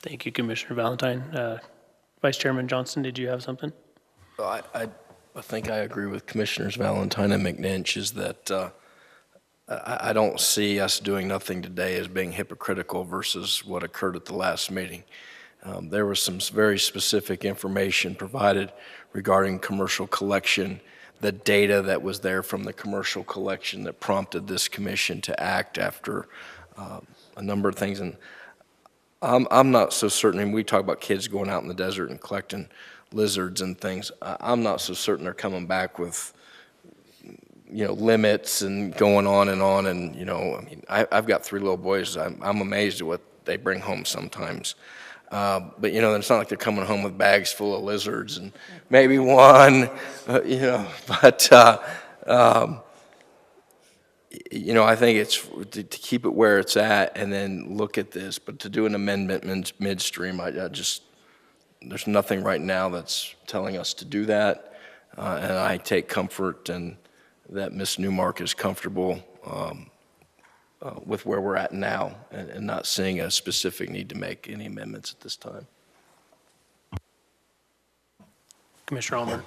Thank you, Commissioner Valentine. Vice Chairman Johnson, did you have something? I think I agree with Commissioners Valentine and McNinch is that I don't see us doing nothing today as being hypocritical versus what occurred at the last meeting. There was some very specific information provided regarding commercial collection, the data that was there from the commercial collection that prompted this commission to act after a number of things. And I'm not so certain, and we talk about kids going out in the desert and collecting lizards and things. I'm not so certain they're coming back with, you know, limits and going on, and you know, I mean, I've got 3 little boys. I'm amazed at what they bring home sometimes. But, you know, it's not like they're coming home with bags full of lizards and maybe one, you know, but, you know, I think it's to keep it where it's at and then look at this, but to do an amendment midstream, I just, there's nothing right now that's telling us to do that. And I take comfort in that Ms. Newmark is comfortable with where we're at now and not seeing a specific need to make any amendments at this time. Commissioner Almer.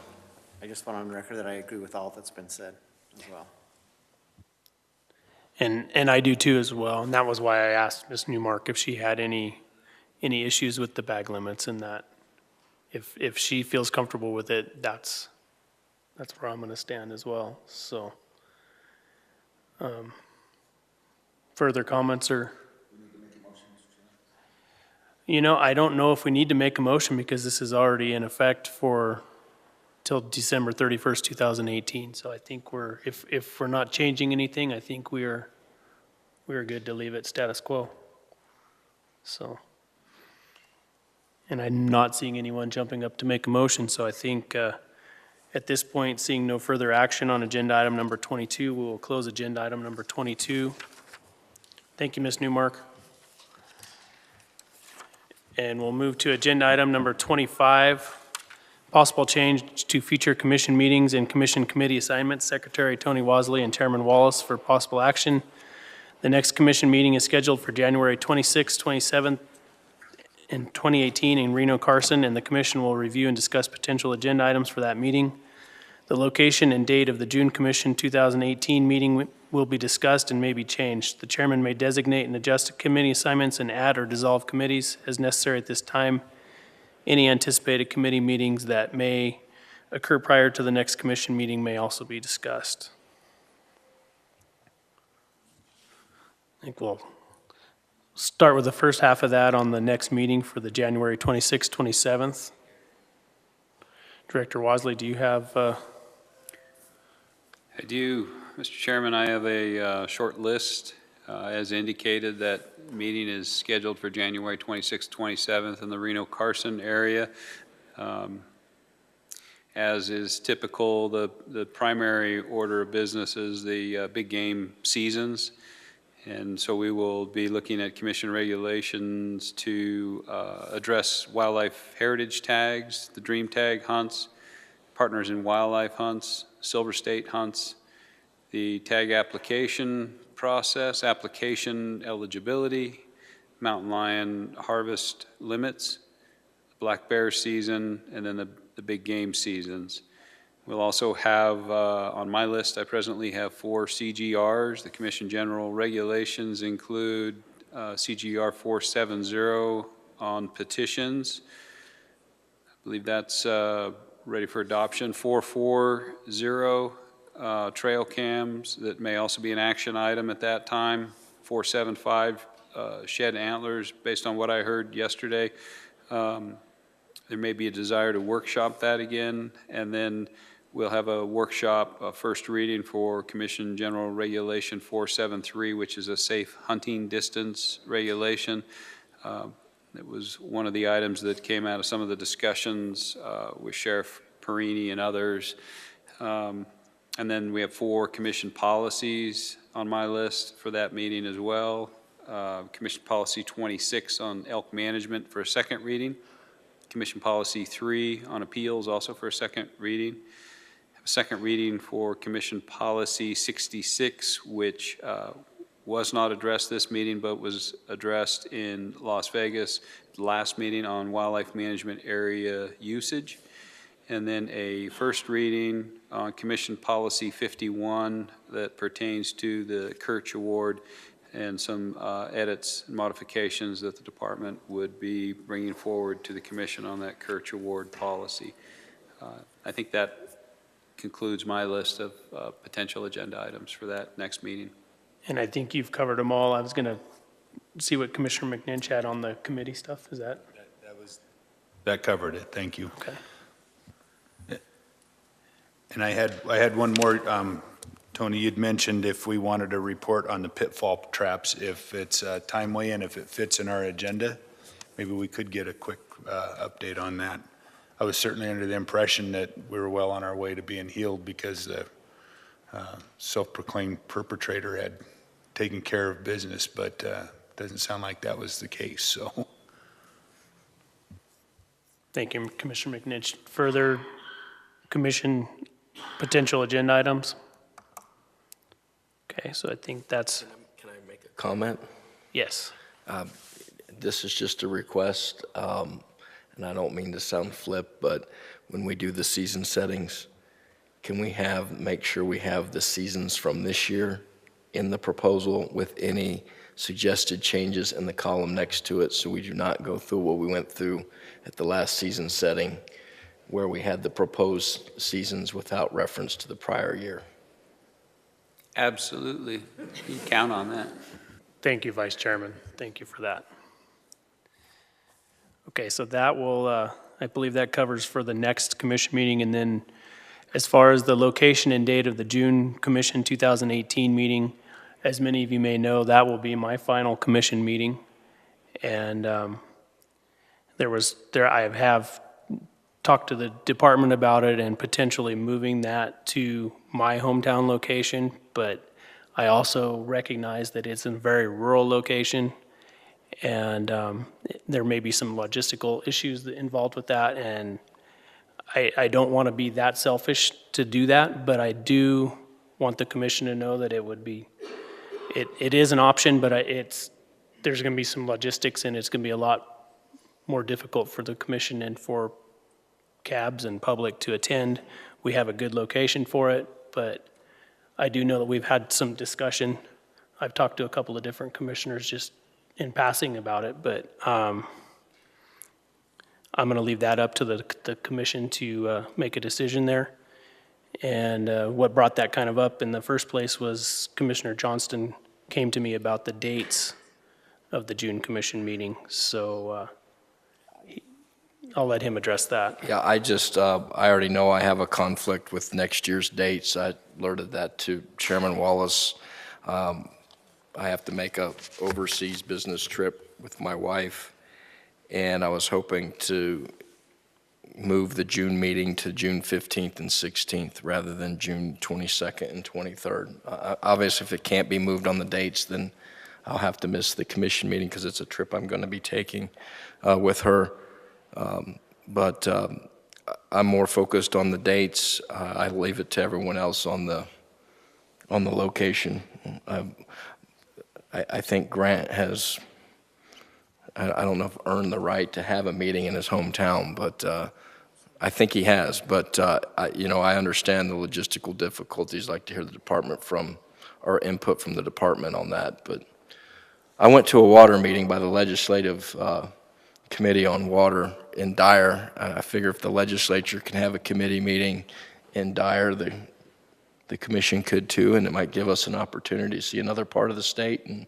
I just want on record that I agree with all that's been said as well. And I do too as well. And that was why I asked Ms. Newmark if she had any issues with the bag limits, and that if she feels comfortable with it, that's where I'm going to stand as well. So, further comments or? You know, I don't know if we need to make a motion because this is already in effect for till December 31st, 2018. So I think if we're not changing anything, I think we're good to leave it status quo. So, and I'm not seeing anyone jumping up to make a motion. So I think at this point, seeing no further action on agenda item number 22, we will close agenda item number 22. Thank you, Ms. Newmark. And we'll move to agenda item number 25, possible change to future commission meetings and commission committee assignments. Secretary Tony Wasley and Chairman Wallace for possible action. The next commission meeting is scheduled for January 26th, 27th, in 2018 in Reno, Carson, and the commission will review and discuss potential agenda items for that meeting. The location and date of the June Commission 2018 meeting will be discussed and may be changed. The chairman may designate and adjust committee assignments and add or dissolve committees as necessary at this time. Any anticipated committee meetings that may occur prior to the next commission meeting may also be discussed. I think we'll start with the first half of that on the next meeting for the January 26th, 27th. Director Wasley, do you have? I do, Mr. Chairman. I have a short list. As indicated, that meeting is scheduled for January 26th, 27th in the Reno-Carson area. As is typical, the primary order of business is the big game seasons. And so we will be looking at commission regulations to address wildlife heritage tags, the dream tag hunts, partners in wildlife hunts, silver state hunts, the tag application process, application eligibility, mountain lion harvest limits, black bear season, and then the big game seasons. We'll also have, on my list, I presently have 4 CGRs. The Commission General Regulations include CGR 470 on petitions. I believe that's ready for adoption. 440 trail cams, that may also be an action item at that time. 475 shed antlers, based on what I heard yesterday. There may be a desire to workshop that again, and then we'll have a workshop, a first reading for Commission General Regulation 473, which is a safe hunting distance regulation. It was one of the items that came out of some of the discussions with Sheriff Perini and others. And then we have 4 commission policies on my list for that meeting as well. Commission Policy 26 on elk management for a second reading. Commission Policy 3 on appeals also for a second reading. Second reading for Commission Policy 66, which was not addressed this meeting, but was addressed in Las Vegas last meeting on wildlife management area usage. And then a first reading on Commission Policy 51 that pertains to the Kirch Award and some edits and modifications that the department would be bringing forward to the commission on that Kirch Award policy. I think that concludes my list of potential agenda items for that next meeting. And I think you've covered them all. I was going to see what Commissioner McNinch had on the committee stuff. Is that? That covered it. Thank you. Okay. And I had one more. Tony, you'd mentioned if we wanted to report on the pitfall traps, if it's timely and if it fits in our agenda. maybe we could get a quick update on that. I was certainly under the impression that we were well on our way to being healed because the self-proclaimed perpetrator had taken care of business, but doesn't sound like that was the case, so. Thank you, Commissioner McNitch. Further commission potential agenda items? Okay, so I think that's, Can I make a comment? yes. This is just a request, and I don't mean to sound flip, but when we do the season settings, can we make sure we have the seasons from this year in the proposal with any suggested changes in the column next to it, so we do not go through what we went through at the last season setting where we had the proposed seasons without reference to the prior year? Absolutely. You can count on that. Thank you, Vice Chairman. Thank you for that. Okay, so that will, I believe that covers for the next commission meeting. And then as far as the location and date of the June Commission 2018 meeting, as many of you may know, that will be my final commission meeting. And I have talked to the department about it and potentially moving that to my hometown location, but I also recognize that it's in a very rural location, and there may be some logistical issues involved with that, and I don't want to be that selfish to do that, but I do want the commission to know that it would be, it is an option, but there's going to be some logistics, and it's going to be a lot more difficult for the commission and for cabs and public to attend. We have a good location for it, but I do know that we've had some discussion. I've talked to a couple of different commissioners just in passing about it, but I'm going to leave that up to the commission to make a decision there. And what brought that kind of up in the first place was Commissioner Johnston came to me about the dates of the June commission meeting. So I'll let him address that. Yeah, I already know I have a conflict with next year's dates. I alerted that to Chairman Wallace. I have to make a overseas business trip with my wife, and I was hoping to move the June meeting to June 15th and 16th rather than June 22nd and 23rd. Obviously, if it can't be moved on the dates, then I'll have to miss the commission meeting because it's a trip I'm going to be taking with her. But I'm more focused on the dates. I leave it to everyone else on the location. I think Grant has, I don't know if earned the right to have a meeting in his hometown, but I think he has. But I understand the logistical difficulties. I'd like to hear the department or input from the department on that. But I went to a water meeting by the legislative committee on water in Dyer. I figure if the legislature can have a committee meeting in Dyer, the commission could too, and it might give us an opportunity to see another part of the state. And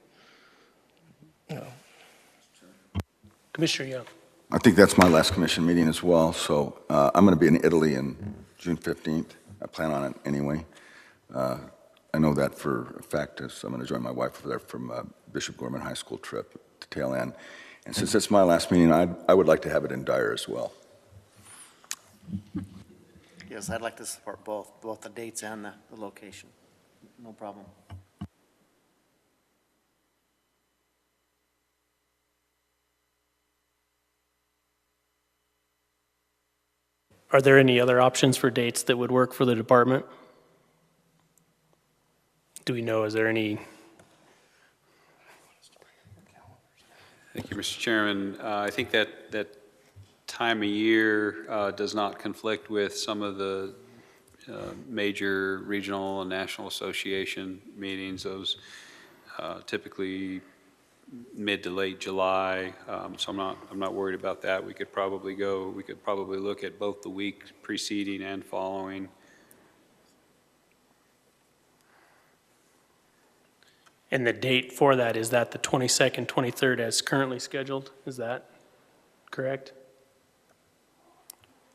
Commissioner Young. I think that's my last commission meeting as well, so I'm going to be in Italy on June 15th. I plan on it anyway. I know that for a fact, as I'm going to join my wife over there from Bishop Gorman High School trip to tail end. And since it's my last meeting, I would like to have it in Dyer as well. Yes, I'd like to support both the dates and the location. No problem. Are there any other options for dates that would work for the department? Do we know, is there any? Thank you, Mr. Chairman. I think that time of year does not conflict with some of the major regional and national association meetings. Those typically mid to late July, so I'm not worried about that. We could probably look at both the week preceding and following. And the date for that, is that the 22nd, 23rd as currently scheduled? Is that correct?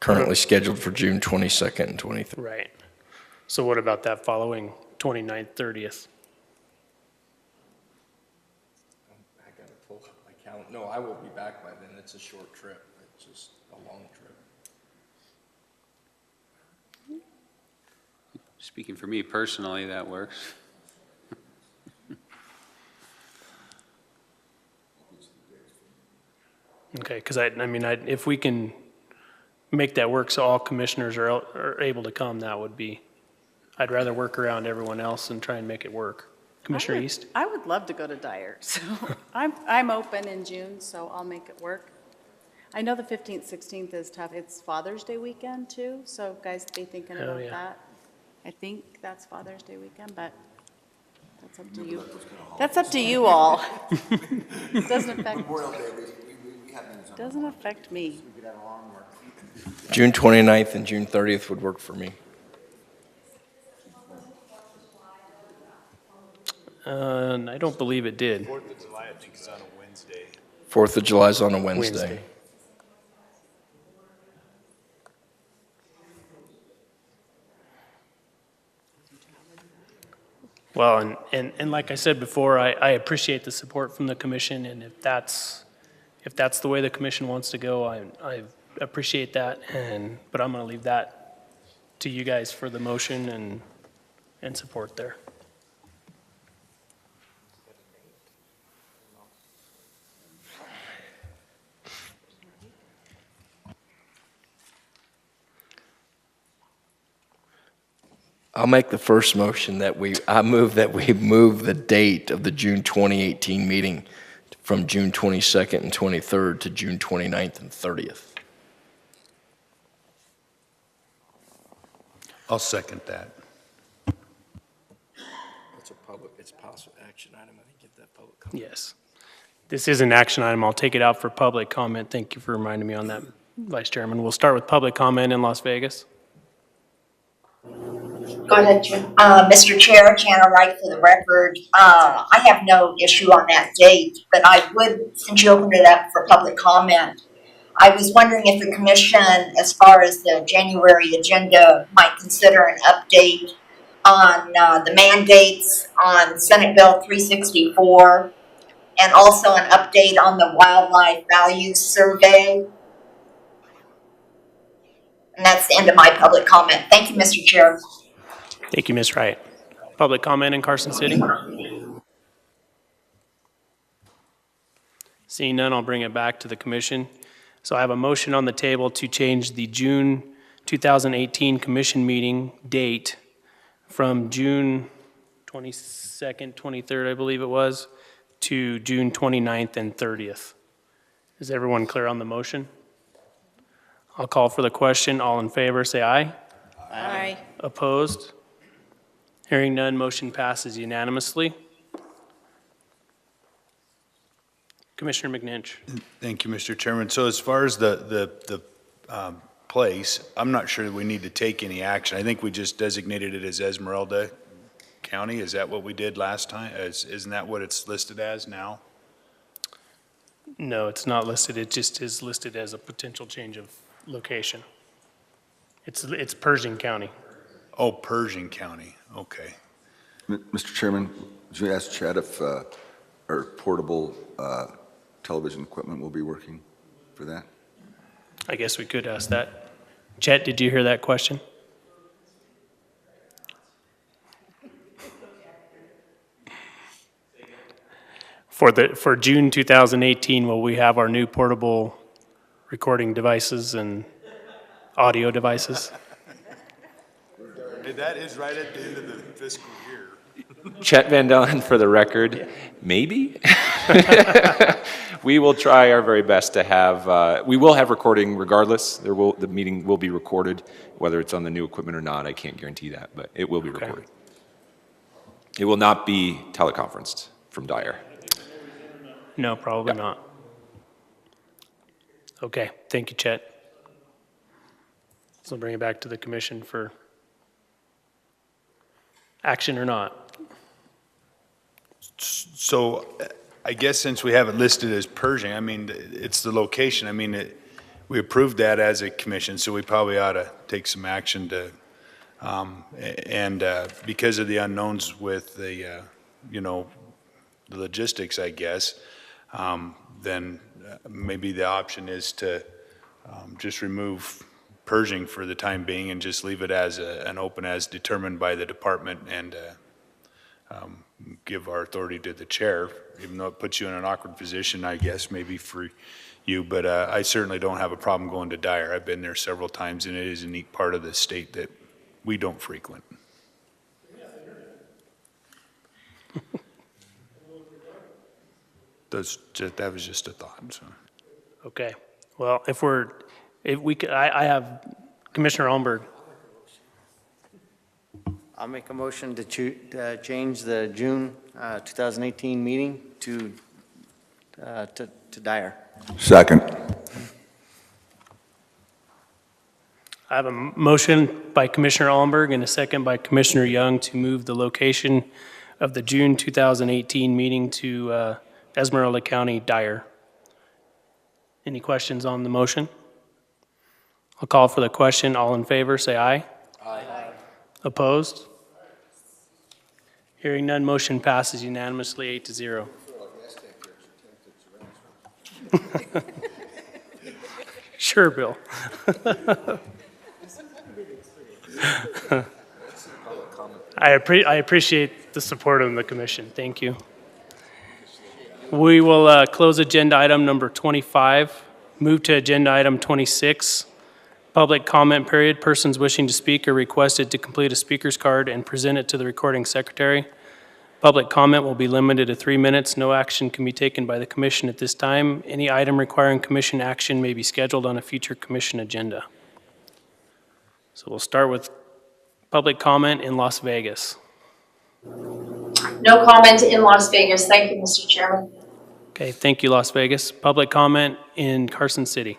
Currently scheduled for June 22nd and 23rd. Right. So what about that following 29th, 30th? I got to pull up my calendar. No, I will be back by then. it's a short trip. It's just a long trip. Speaking for me personally, that works. Okay, because if we can make that work so all commissioners are able to come, that would be, I'd rather work around everyone else and try and make it work. Commissioner East? I would love to go to Dyer, so I'm open in June, so I'll make it work. I know the 15th, 16th is tough. It's Father's Day weekend too, so guys be thinking Oh, about yeah. that. I think that's Father's Day weekend, but that's up to you. That's up to you all. Doesn't affect me. June 29th and June 30th would work for me. I don't believe it did. 4th of July, I think, is on a Wednesday. 4th of July is on a Wednesday. Well, and like I said before, I appreciate the support from the commission, and if that's the way the commission wants to go, I appreciate that, but I'm going to leave that to you guys for the motion and support there. I'll make the first motion I move that we move the date of the June 2018 meeting from June 22nd and 23rd to June 29th and 30th. I'll second that. It's possible action item. I think give that public comment. Yes. This is an action item. I'll take it out for public comment. Thank you for reminding me on that, Vice Chairman. We'll start with public comment in Las Vegas. Go ahead, Jim. Mr. Chair, Jana Wright for the record. I have no issue on that date, but I would, since you opened it up for public comment, I was wondering if the commission, as far as the January agenda, might consider an update on the mandates on Senate Bill 364, and also an update on the Wildlife Values Survey. And that's the end of my public comment. Thank you, Mr. Chair. Thank you, Ms. Wright. Public comment in Carson City? Seeing none, I'll bring it back to the commission. So I have a motion on the table to change the June 2018 commission meeting date from June 22nd, 23rd, I believe it was, to June 29th and 30th. Is everyone clear on the motion? I'll call for the question. All in favor, say aye. Aye. Opposed? Hearing none, motion passes unanimously. Commissioner McNinch. Thank you, Mr. Chairman. So as far as the place, I'm not sure that we need to take any action. I think we just designated it as Esmeralda County. Is that what we did last time? Isn't that what it's listed as now? No, it's not listed. It just is listed as a potential change of location. It's Pershing County. Oh, Pershing County. Okay. Mr. Chairman, would you ask Chad if our portable television equipment will be working for that? I guess we could ask that. Chet, did you hear that question? For June 2018, will we have our new portable recording devices and audio devices? That is right at the end of the fiscal year. Chet Van Dalen for the record, maybe? We will try our very best to have, we will have recording regardless. The meeting will be recorded, whether it's on the new equipment or not, I can't guarantee that, but it will be recorded. It will not be teleconferenced from Dyer. No, probably not. Okay, thank you, Chet. So bring it back to the commission for action or not. So I guess since we have it listed as Pershing, I mean, it's the location. I mean, we approved that as a commission, so we probably ought to take some action to, because of the unknowns with the, the logistics, I guess, then maybe the option is to just remove purging for the time being and just leave it as an open as determined by the department, and give our authority to the chair, even though it puts you in an awkward position, I guess, maybe for you. But I certainly don't have a problem going to Dyer. I've been there several times, and it is a neat part of the state that we don't frequent. That was just a thought. So. Okay. Well, if we could, I have Commissioner Olmberg. I'll make a motion to change the June 2018 meeting to Dyer. Second. I have a motion by Commissioner Olmberg and a second by Commissioner Young to move the location of the June 2018 meeting to Esmeralda County, Dyer. Any questions on the motion? I'll call for the question. All in favor, say aye. Aye. Opposed? Hearing none, motion passes unanimously 8-0. Sure, Bill. I appreciate the support of the commission. Thank you. We will close agenda item number 25. Move to agenda item 26. Public comment period. Persons wishing to speak are requested to complete a speaker's card and present it to the recording secretary. Public comment will be limited to 3 minutes. No action can be taken by the commission at this time. Any item requiring commission action may be scheduled on a future commission agenda. So we'll start with public comment in Las Vegas. No comment in Las Vegas. Thank you, Mr. Chairman. Okay, thank you, Las Vegas. Public comment in Carson City.